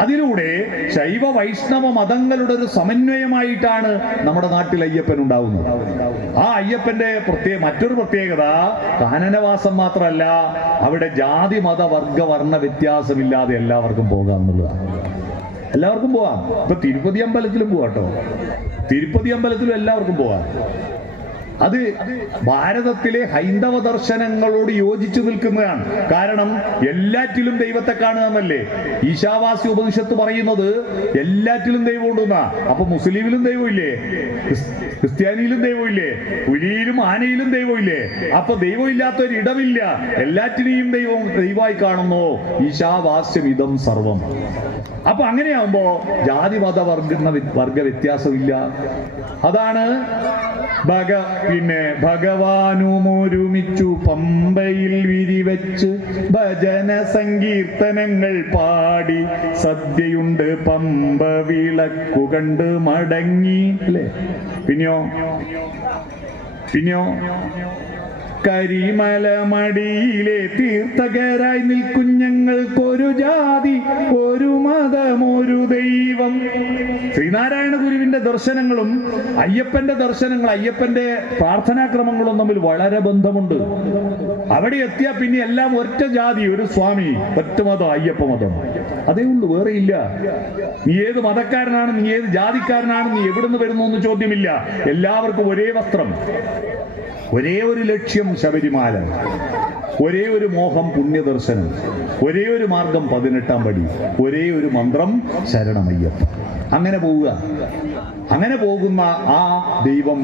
അതിലൂടെ ശൈവ വൈഷ്ണവ മതങ്ങളുടെ ഒരു സമന്വയമായിട്ടാണ് നമ്മുടെ നാട്ടിൽ അയ്യപ്പൻ ഉണ്ടാവുന്നത്. ആ അയ്യപ്പന്റെ മറ്റൊരു പ്രത്യേകത കാനനവാസം മാത്രമല്ല, അവിടെ ജാതി മത വർഗ വർണ്ണ വ്യത്യാസമില്ലാതെ എല്ലാവർക്കും പോകാം എന്നുള്ളതാണ്. എല്ലാവർക്കും പോവാം. ഇപ്പൊ തിരുപ്പതി അമ്പലത്തിലും പോവാട്ടോ. തിരുപ്പതി അമ്പലത്തിലും എല്ലാവർക്കും പോവാം. അത് ഭാരതത്തിലെ ഹൈന്ദവ ദർശനങ്ങളോട് യോജിച്ചു നിൽക്കുന്നതാണ്. കാരണം എല്ലാറ്റിലും ദൈവത്തെ കാണുക എന്നല്ലേ ഈശാവാസ്യ ഉപനിഷത്ത് പറയുന്നത്. എല്ലാറ്റിലും ദൈവം ഉണ്ടെന്നാ. അപ്പൊ മുസ്ലിമിലും ദൈവമില്ലേ? ക്രിസ്ത്യാനിയിലും ദൈവമില്ലേ? പുലിയിലും ആനയിലും ദൈവമില്ലേ? അപ്പൊ ദൈവമില്ലാത്തൊരിടമില്ല. എല്ലാറ്റിനെയും ദൈവമായി കാണുന്നു. ഈശാവാസ്യം ഇതം സർവം. അപ്പൊ അങ്ങനെയാവുമ്പോ ജാതി മത വർഗ വ്യത്യാസമില്ല. അതാണ് ഭഗവാനും ഒരുമിച്ചു പമ്പയിൽ വിരിവെച്ച് ഭജന സങ്കീർത്തനങ്ങൾ പാടി സദ്യയുണ്ട് പമ്പ വിളക്കു കണ്ട് മടങ്ങി, അല്ലേ? പിന്നെയോ കരിമലമടിയിലെ തീർത്ഥകരായി നിൽക്കുഞ്ഞങ്ങൾക്കൊരു ജാതി, ഒരു മതം, ഒരു ദൈവം. ശ്രീനാരായണ ഗുരുവിന്റെ ദർശനങ്ങളും അയ്യപ്പന്റെ ദർശനങ്ങൾ, അയ്യപ്പന്റെ പ്രാർത്ഥനാക്രമങ്ങളും തമ്മിൽ വളരെ ബന്ധമുണ്ട്. അവിടെ എത്തിയാൽ പിന്നെ എല്ലാം ഒറ്റ ജാതി, ഒരു സ്വാമി, ഒറ്റ മതം, അയ്യപ്പ മതം. അതേ ഉള്ളൂ, വേറെ ഇല്ല. നീ ഏത് മതക്കാരനാണ്, നീ ഏത് ജാതിക്കാരനാണ്, നീ എവിടുന്ന് വരുന്നു എന്ന് ചോദ്യമില്ല. എല്ലാവർക്കും ഒരേ വസ്ത്രം, ഒരേ ഒരു ലക്ഷ്യം ശബരിമാല, ഒരേ ഒരു മോഹം പുണ്യദർശനം, ഒരേ ഒരു മാർഗം 18-ാം പടി, ഒരേ ഒരു മന്ത്രം ശരണമയ്യപ്പ. അങ്ങനെ പോവുക. അങ്ങനെ പോകുന്ന ആ ദൈവം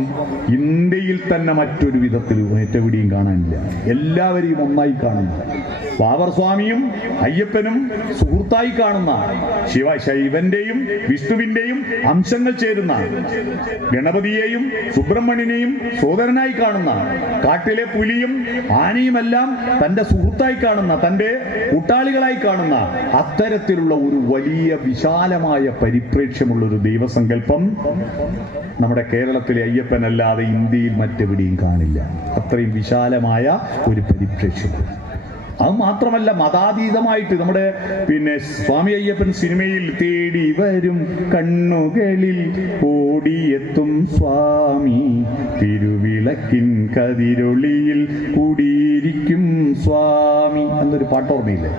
ഇന്ത്യയിൽ തന്നെ മറ്റൊരു വിധത്തിൽ മറ്റെവിടെയും കാണാനില്ല. എല്ലാവരെയും ഒന്നായി കാണുന്നു. ബാബർ സ്വാമിയും അയ്യപ്പനും സുഹൃത്തായി കാണുന്ന, ശൈവന്റെയും വിഷ്ണുവിന്റെയും അംശങ്ങൾ ചേരുന്ന, ഗണപതിയെയും സുബ്രഹ്മണ്യനെയും സോദരനായി കാണുന്ന, കാട്ടിലെ പുലിയും ആനയുമെല്ലാം തന്റെ സുഹൃത്തായി കാണുന്ന, തന്റെ കൂട്ടാളികളായി കാണുന്ന അത്തരത്തിലുള്ള ഒരു വലിയ വിശാലമായ പരിപ്രേക്ഷ്യമുള്ള ഒരു ദൈവസങ്കല്പം നമ്മുടെ കേരളത്തിലെ അയ്യപ്പനല്ലാതെ ഇന്ത്യയിൽ മറ്റെവിടെയും കാണില്ല. അത്രയും വിശാലമായ ഒരു പരിപ്രേക്ഷ്യം. അത് മാത്രമല്ല, മതാതീതമായിട്ട് നമ്മുടെ സ്വാമി അയ്യപ്പൻ സിനിമയിൽ തേടി വരും കണ്ണുകളിൽ ഓടിയെത്തും സ്വാമി, തിരുവിളക്കിൻ കതിരൊളിയിൽ കുടി ഒരുങ്ങിയിരിക്കും സ്വാമി എന്നൊരു പാട്ടോർമ്മയില്ലേ?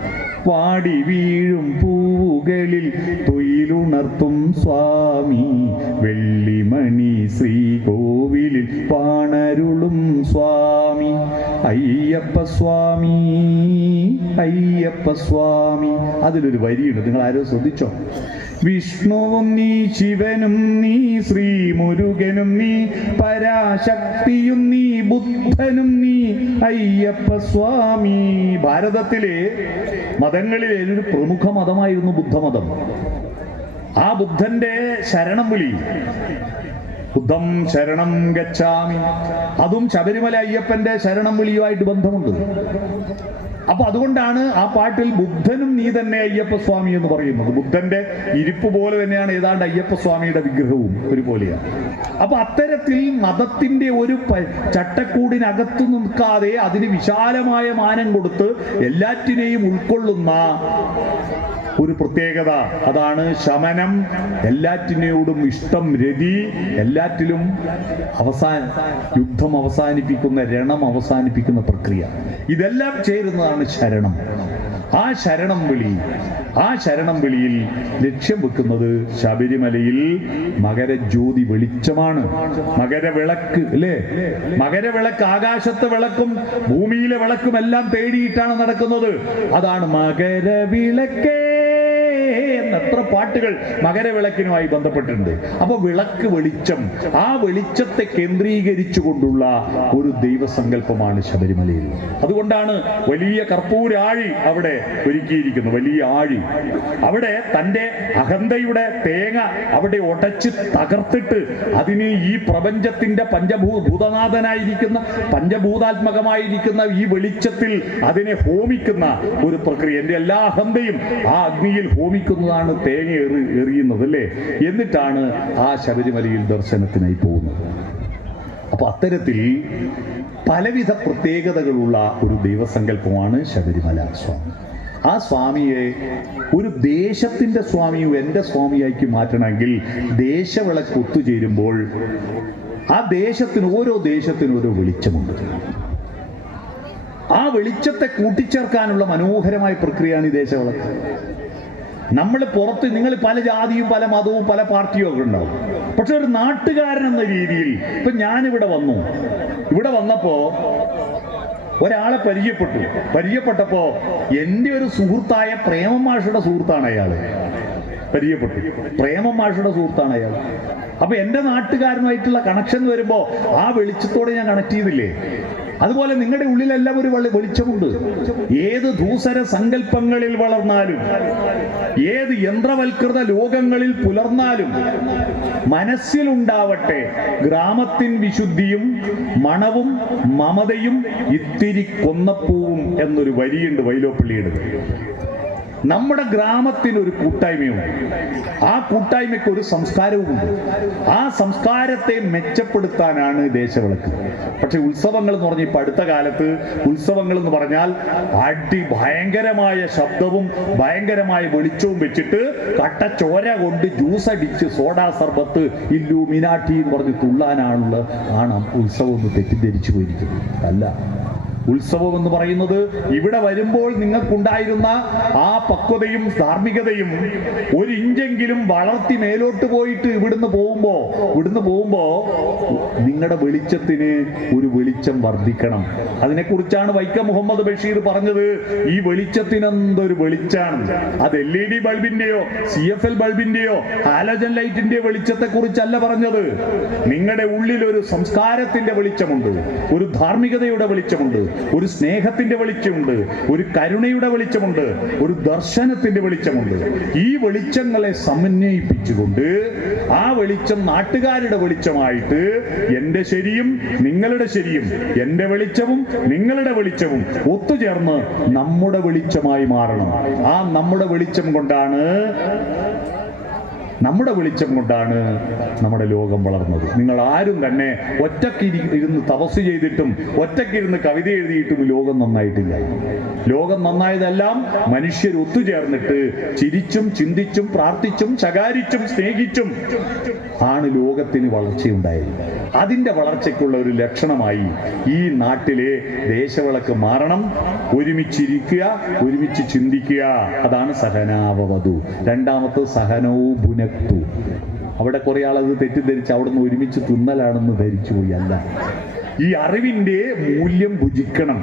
വാടി വീഴും പൂവുകളിൽ തൊയിലുണർത്തും സ്വാമി, വെള്ളിമണി ശ്രീകോവിലിൽ പാണരുളും സ്വാമി, അയ്യപ്പ സ്വാമി അയ്യപ്പ സ്വാമി. അതിലൊരു വരിയുണ്ട്, നിങ്ങൾ ആരോ ശ്രദ്ധിച്ചോ? വിഷ്ണുവും നീ, ശിവനും നീ, ശ്രീ മുരുകനും നീ, പരാശക്തിയും നീ, ബുദ്ധനും നീ, അയ്യപ്പ സ്വാമി. ഭാരതത്തിലെ മതങ്ങളിലെ ഒരു പ്രമുഖ മതമായിരുന്നു ബുദ്ധമതം. ആ ബുദ്ധന്റെ ശരണം വിളി, ബുദ്ധം ശരണം ഗച്ഛാമി, അതും ശബരിമല അയ്യപ്പന്റെ ശരണം വിളിയുമായിട്ട് ബന്ധമുണ്ട്. അപ്പൊ അതുകൊണ്ടാണ് ആ പാട്ടിൽ ബുദ്ധനും നീ തന്നെ അയ്യപ്പ സ്വാമി എന്ന് പറയുന്നത്. ബുദ്ധന്റെ ഇരിപ്പ് പോലെ തന്നെയാണ് ഏതാണ്ട് അയ്യപ്പ സ്വാമിയുടെ വിഗ്രഹവും ഒരുപോലെയാണ്. അപ്പൊ അത്തരത്തിൽ മതത്തിന്റെ ഒരു ചട്ടക്കൂടിനകത്ത് നിൽക്കാതെ അതിന് വിശാലമായ മാനം കൊടുത്ത് എല്ലാറ്റിനെയും ഉൾക്കൊള്ളുന്ന ഒരു പ്രത്യേകത, അതാണ് ശമനം. എല്ലാറ്റിനോടും ഇഷ്ടം, രതി, എല്ലാറ്റിലും യുദ്ധം അവസാനിപ്പിക്കുന്ന, രണം അവസാനിപ്പിക്കുന്ന പ്രക്രിയ, ഇതെല്ലാം ചേരുന്നതാണ് ശരണം. ആ ശരണം വിളിയിൽ ലക്ഷ്യം വെക്കുന്നത് ശബരിമലയിൽ മകരജ്യോതി വെളിച്ചമാണ്. മകരവിളക്ക് അല്ലേ? മകരവിളക്ക് ആകാശത്തെ വിളക്കും ഭൂമിയിലെ വിളക്കും എല്ലാം തേടിയിട്ടാണ് നടക്കുന്നത്. അതാണ് മകരവിളക്കേ എത്ര പാട്ടുകൾ മകരവിളക്കിനുമായി ബന്ധപ്പെട്ടിട്ടുണ്ട്. അപ്പൊ വിളക്ക്, വെളിച്ചം, ആ വെളിച്ചത്തെ കേന്ദ്രീകരിച്ചുകൊണ്ടുള്ള ഒരു ദൈവസങ്കല്പമാണ് ശബരിമലയിൽ. അതുകൊണ്ടാണ് വലിയ കർപ്പൂരാഴി അവിടെ ഒരുക്കിയിരിക്കുന്നു. വലിയ ആഴി അവിടെ തന്റെ അഹന്തയുടെ തേങ്ങ അവിടെ ഉടച്ച് തകർത്തിട്ട് അതിന് ഈ പ്രപഞ്ചത്തിന്റെ ഭൂതനാഥനായിരിക്കുന്ന, പഞ്ചഭൂതാത്മകമായിരിക്കുന്ന ഈ വെളിച്ചത്തിൽ അതിനെ ഹോമിക്കുന്ന ഒരു പ്രക്രിയ. എന്റെ എല്ലാ അഹന്തയും ആ അഗ്നിയിൽ ഹോമിക്കുന്നതാണ് തേങ്ങ എറിയുന്നത് അല്ലേ? എന്നിട്ടാണ് ആ ശബരിമലയിൽ ദർശനത്തിനായി പോകുന്നത്. അപ്പൊ അത്തരത്തിൽ പലവിധ പ്രത്യേകതകളുള്ള ഒരു ദൈവസങ്കല്പമാണ് ശബരിമല സ്വാമി. ആ സ്വാമിയെ ഒരു ദേശത്തിന്റെ സ്വാമിയും എന്റെ സ്വാമിയാക്കി മാറ്റണമെങ്കിൽ ദേശവിളക്ക് ഒത്തുചേരുമ്പോൾ ആ ദേശത്തിന്, ഓരോ ദേശത്തിനും ഓരോ വെളിച്ചമുണ്ട്. ആ വെളിച്ചത്തെ കൂട്ടിച്ചേർക്കാനുള്ള മനോഹരമായ പ്രക്രിയയാണ് ഈ ദേശവിളക്ക്. നമ്മൾ പുറത്ത്, നിങ്ങൾ പല ജാതിയും പല മതവും പല പാർട്ടിയും ഒക്കെ ഉണ്ടാവും. പക്ഷെ ഒരു നാട്ടുകാരൻ എന്ന രീതിയിൽ ഇപ്പൊ ഞാനിവിടെ വന്നപ്പോ ഒരാളെ പരിചയപ്പെട്ടപ്പോ എൻ്റെ ഒരു സുഹൃത്തായ പ്രേമമാഷയുടെ സുഹൃത്താണ് അയാള്. പ്രേമമാഷയുടെ സുഹൃത്താണ് അയാൾ. അപ്പൊ എന്റെ നാട്ടുകാരനുമായിട്ടുള്ള കണക്ഷൻ വരുമ്പോ ആ വെളിച്ചത്തോടെ ഞാൻ കണക്ട് ചെയ്തില്ലേ? അതുപോലെ നിങ്ങളുടെ ഉള്ളിലെല്ലാം ഒരു വെളിച്ചമുണ്ട്. ഏത് ധൂസര സങ്കല്പങ്ങളിൽ വളർന്നാലും, ഏത് യന്ത്രവൽകൃത ലോകങ്ങളിൽ പുലർന്നാലും മനസ്സിലുണ്ടാവട്ടെ ഗ്രാമത്തിൻ വിശുദ്ധിയും മണവും മമതയും ഇത്തിരി കൊന്നപ്പൂവും എന്നൊരു വരിയുണ്ട് വൈലോപ്പിള്ളിയുടെ. നമ്മുടെ ഗ്രാമത്തിന് ഒരു കൂട്ടായ്മയുണ്ട്. ആ കൂട്ടായ്മയ്ക്ക് ഒരു സംസ്കാരവുമുണ്ട്. ആ സംസ്കാരത്തെ മെച്ചപ്പെടുത്താനാണ് ദേശവിളക്ക്. പക്ഷെ ഉത്സവങ്ങൾ എന്ന് പറഞ്ഞാൽ ഇപ്പൊ അടുത്ത കാലത്ത് ഉത്സവങ്ങൾ എന്ന് പറഞ്ഞാൽ ഭയങ്കരമായ ശബ്ദവും ഭയങ്കരമായ വെളിച്ചവും വെച്ചിട്ട് കട്ടച്ചോര കൊണ്ട് ജ്യൂസ് അടിച്ച് സോഡാ സർബത്ത് ഇല്ലൂമിനാട്ടി എന്ന് പറഞ്ഞ് തുള്ളാനാണുള്ള ഉത്സവം എന്ന് തെറ്റിദ്ധരിച്ചു പോയിരിക്കുന്നത്. അല്ല, ഉത്സവം എന്ന് പറയുന്നത് ഇവിടെ വരുമ്പോൾ നിങ്ങൾക്കുണ്ടായിരുന്ന ആ പക്വതയും ധാർമ്മികതയും ഒരു ഇഞ്ചെങ്കിലും വളർത്തി മേലോട്ട് പോയിട്ട് ഇവിടുന്ന് പോകുമ്പോ നിങ്ങളുടെ വെളിച്ചത്തിന് ഒരു വെളിച്ചം വർദ്ധിക്കണം. അതിനെക്കുറിച്ചാണ് വൈക്കം മുഹമ്മദ് ബഷീർ പറഞ്ഞത്, ഈ വെളിച്ചത്തിന് എന്തൊരു വെളിച്ചാണ്. അത് LED ബൾബിന്റെയോ CFL ബൾബിന്റെയോ ഹാലജൻ ലൈറ്റിന്റെ വെളിച്ചത്തെ കുറിച്ചല്ല പറഞ്ഞത്. നിങ്ങളുടെ ഉള്ളിൽ ഒരു സംസ്കാരത്തിന്റെ വെളിച്ചമുണ്ട്, ഒരു ധാർമ്മികതയുടെ വെളിച്ചമുണ്ട്, ഒരു സ്നേഹത്തിന്റെ വെളിച്ചമുണ്ട്, ഒരു കരുണയുടെ വെളിച്ചമുണ്ട്, ഒരു ദർശനത്തിന്റെ വെളിച്ചമുണ്ട്. ഈ വെളിച്ചങ്ങളെ സമന്വയിപ്പിച്ചുകൊണ്ട് ആ വെളിച്ചം നാട്ടുകാരുടെ വെളിച്ചമായിട്ട് എന്റെ ശരിയും നിങ്ങളുടെ ശരിയും, എന്റെ വെളിച്ചവും നിങ്ങളുടെ വെളിച്ചവും ഒത്തുചേർന്ന് നമ്മുടെ വെളിച്ചമായി മാറണം. ആ നമ്മുടെ വെളിച്ചം കൊണ്ടാണ് നമ്മുടെ വെളിച്ചം കൊണ്ടാണ് നമ്മുടെ ലോകം വളർന്നത്. നിങ്ങൾ ആരും തന്നെ ഒറ്റയ്ക്ക് ഇരുന്ന് തപസ് ചെയ്തിട്ടും ഒറ്റയ്ക്കിരുന്ന് കവിത എഴുതിയിട്ടും ലോകം നന്നായിട്ടില്ല. ലോകം നന്നായതെല്ലാം മനുഷ്യർ ഒത്തുചേർന്നിട്ട് ചിരിച്ചും ചിന്തിച്ചും പ്രാർത്ഥിച്ചും ശകാരിച്ചും സ്നേഹിച്ചും ആണ് ലോകത്തിന് വളർച്ചയുണ്ടായത്. അതിന്റെ വളർച്ചയ്ക്കുള്ള ഒരു ലക്ഷണമായി ഈ നാട്ടിലെ ദേശവിളക്ക് മാറണം. ഒരുമിച്ചിരിക്കുക, ഒരുമിച്ച് ചിന്തിക്കുക. അതാണ് സഹനാവവതു. രണ്ടാമത്തെ സഹനോ ഭുനക്തു. അവിടെ കുറെ ആളത് തെറ്റിദ്ധരിച്ച് അവിടുന്ന് ഒരുമിച്ച് തിന്നലാണെന്ന് ധരിച്ചു പോയി. അല്ല, ഈ അറിവിന്റെ മൂല്യം ഭുജിക്കണം.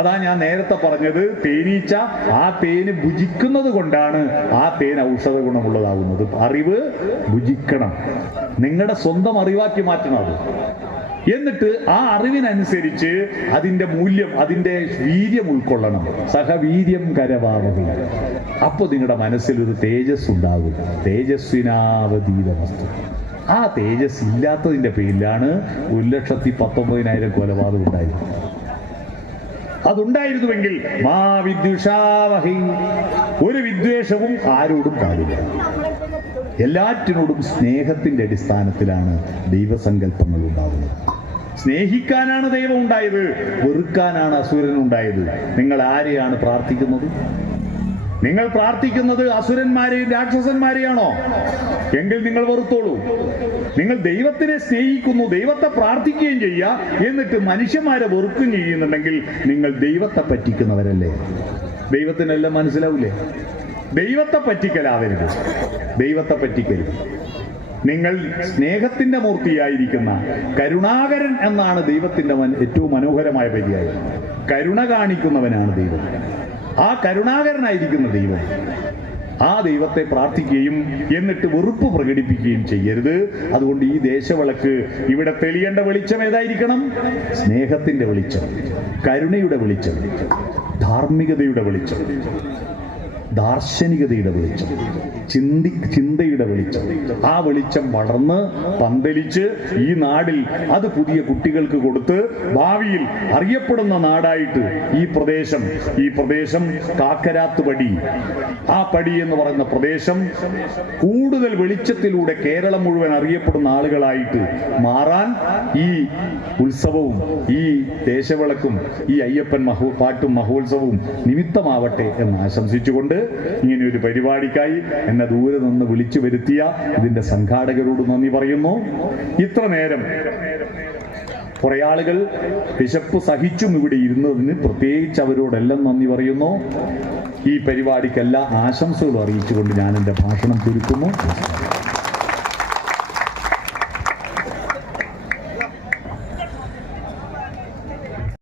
അതാ ഞാൻ നേരത്തെ പറഞ്ഞത്, തേനീച്ച ആ തേന് ഭുജിക്കുന്നത് കൊണ്ടാണ് ആ തേൻ ഔഷധ ഗുണമുള്ളതാകുന്നത്. അറിവ് ഭുജിക്കണം, നിങ്ങളുടെ സ്വന്തം അറിവാക്കി മാറ്റണം അത്. എന്നിട്ട് ആ അറിവിനനുസരിച്ച് അതിന്റെ മൂല്യം, അതിന്റെ വീര്യം ഉൾക്കൊള്ളണം. സഹവീര്യം കരവാവഹി. അപ്പൊ നിങ്ങളുടെ മനസ്സിൽ ഒരു തേജസ് ഉണ്ടാകും. തേജസ്വിനാവതീത വസ്തു. ആ തേജസ് ഇല്ലാത്തതിന്റെ പേരിലാണ് 1,19,000 കൊലപാതകം ഉണ്ടായത്. അതുണ്ടായിരുന്നുവെങ്കിൽ മാ വിദ്വേഷാവഹി, ഒരു വിദ്വേഷവും ആരോടും പാടില്ല. എല്ലാറ്റിനോടും സ്നേഹത്തിന്റെ അടിസ്ഥാനത്തിലാണ് ദൈവസങ്കല്പങ്ങൾ ഉണ്ടാകുന്നത്. സ്നേഹിക്കാനാണ് ദൈവം ഉണ്ടായത്, വെറുക്കാനാണ് അസുരൻ ഉണ്ടായത്. നിങ്ങൾ ആരെയാണ് പ്രാർത്ഥിക്കുന്നത്? നിങ്ങൾ പ്രാർത്ഥിക്കുന്നത് അസുരന്മാരെയും രാക്ഷസന്മാരെയാണോ? എങ്കിൽ നിങ്ങൾ വെറുത്തോളൂ. നിങ്ങൾ ദൈവത്തിനെ സ്നേഹിക്കുന്നു, ദൈവത്തെ പ്രാർത്ഥിക്കുകയും ചെയ്യുക, എന്നിട്ട് മനുഷ്യന്മാരെ വെറുക്കുകയും ചെയ്യുന്നുണ്ടെങ്കിൽ നിങ്ങൾ ദൈവത്തെ പറ്റിക്കുന്നവരല്ലേ? ദൈവത്തിനെല്ലാം മനസ്സിലാവൂലേ? ദൈവത്തെ പറ്റിക്കലാവരുത്, ദൈവത്തെ പറ്റിക്കരുത്. നിങ്ങൾ സ്നേഹത്തിന്റെ മൂർത്തിയായിരിക്കുന്ന കരുണാകരൻ എന്നാണ് ദൈവത്തിന്റെ ഏറ്റവും മനോഹരമായ പര്യായം. കരുണ കാണിക്കുന്നവനാണ് ദൈവം. ആ കരുണാകരനായിരിക്കുന്ന ദൈവം, ആ ദൈവത്തെ പ്രാർത്ഥിക്കുകയും എന്നിട്ട് വെറുപ്പ് പ്രകടിപ്പിക്കുകയും ചെയ്യരുത്. അതുകൊണ്ട് ഈ ദേശവിളക്ക് ഇവിടെ തെളിയേണ്ട വെളിച്ചം ഏതായിരിക്കണം? സ്നേഹത്തിന്റെ വെളിച്ചം, കരുണയുടെ വെളിച്ചം, ധാർമ്മികതയുടെ വെളിച്ചം, ദാർശനികതയുടെ വെളിച്ചം, ചിന്തയുടെ വെളിച്ചം. ആ വെളിച്ചം വളർന്ന് പന്തലിച്ച് ഈ നാടിൽ അത് പുതിയ കുട്ടികൾക്ക് കൊടുത്ത് ഭാവിയിൽ അറിയപ്പെടുന്ന നാടായിട്ട് ഈ പ്രദേശം കാക്കരാത്ത് പടി, ആ പടി എന്ന് പറയുന്ന പ്രദേശം കൂടുതൽ വെളിച്ചത്തിലൂടെ കേരളം മുഴുവൻ അറിയപ്പെടുന്ന ആളുകളായിട്ട് മാറാൻ ഈ ഉത്സവവും ഈ ദേശവിളക്കും ഈ അയ്യപ്പൻ പാട്ടും മഹോത്സവവും നിമിത്തമാവട്ടെ എന്ന് ആശംസിച്ചുകൊണ്ട് ഇങ്ങനെ ഒരു പരിപാടിക്കായി എന്നെ ദൂരെ നിന്ന് വിളിച്ചു വരുത്തിയ ഇതിന്റെ സംഘാടകരോട് നന്ദി പറയുന്നു. ഇത്ര നേരം കുറെ ആളുകൾ വിശപ്പ് സഹിച്ചും ഇവിടെ ഇരുന്നതിന് പ്രത്യേകിച്ച് അവരോടെല്ലാം നന്ദി പറയുന്നു. ഈ പരിപാടിക്ക് എല്ലാ ആശംസകളും അറിയിച്ചുകൊണ്ട് ഞാൻ എൻ്റെ ഭാഷണം ചുരുക്കുന്നു.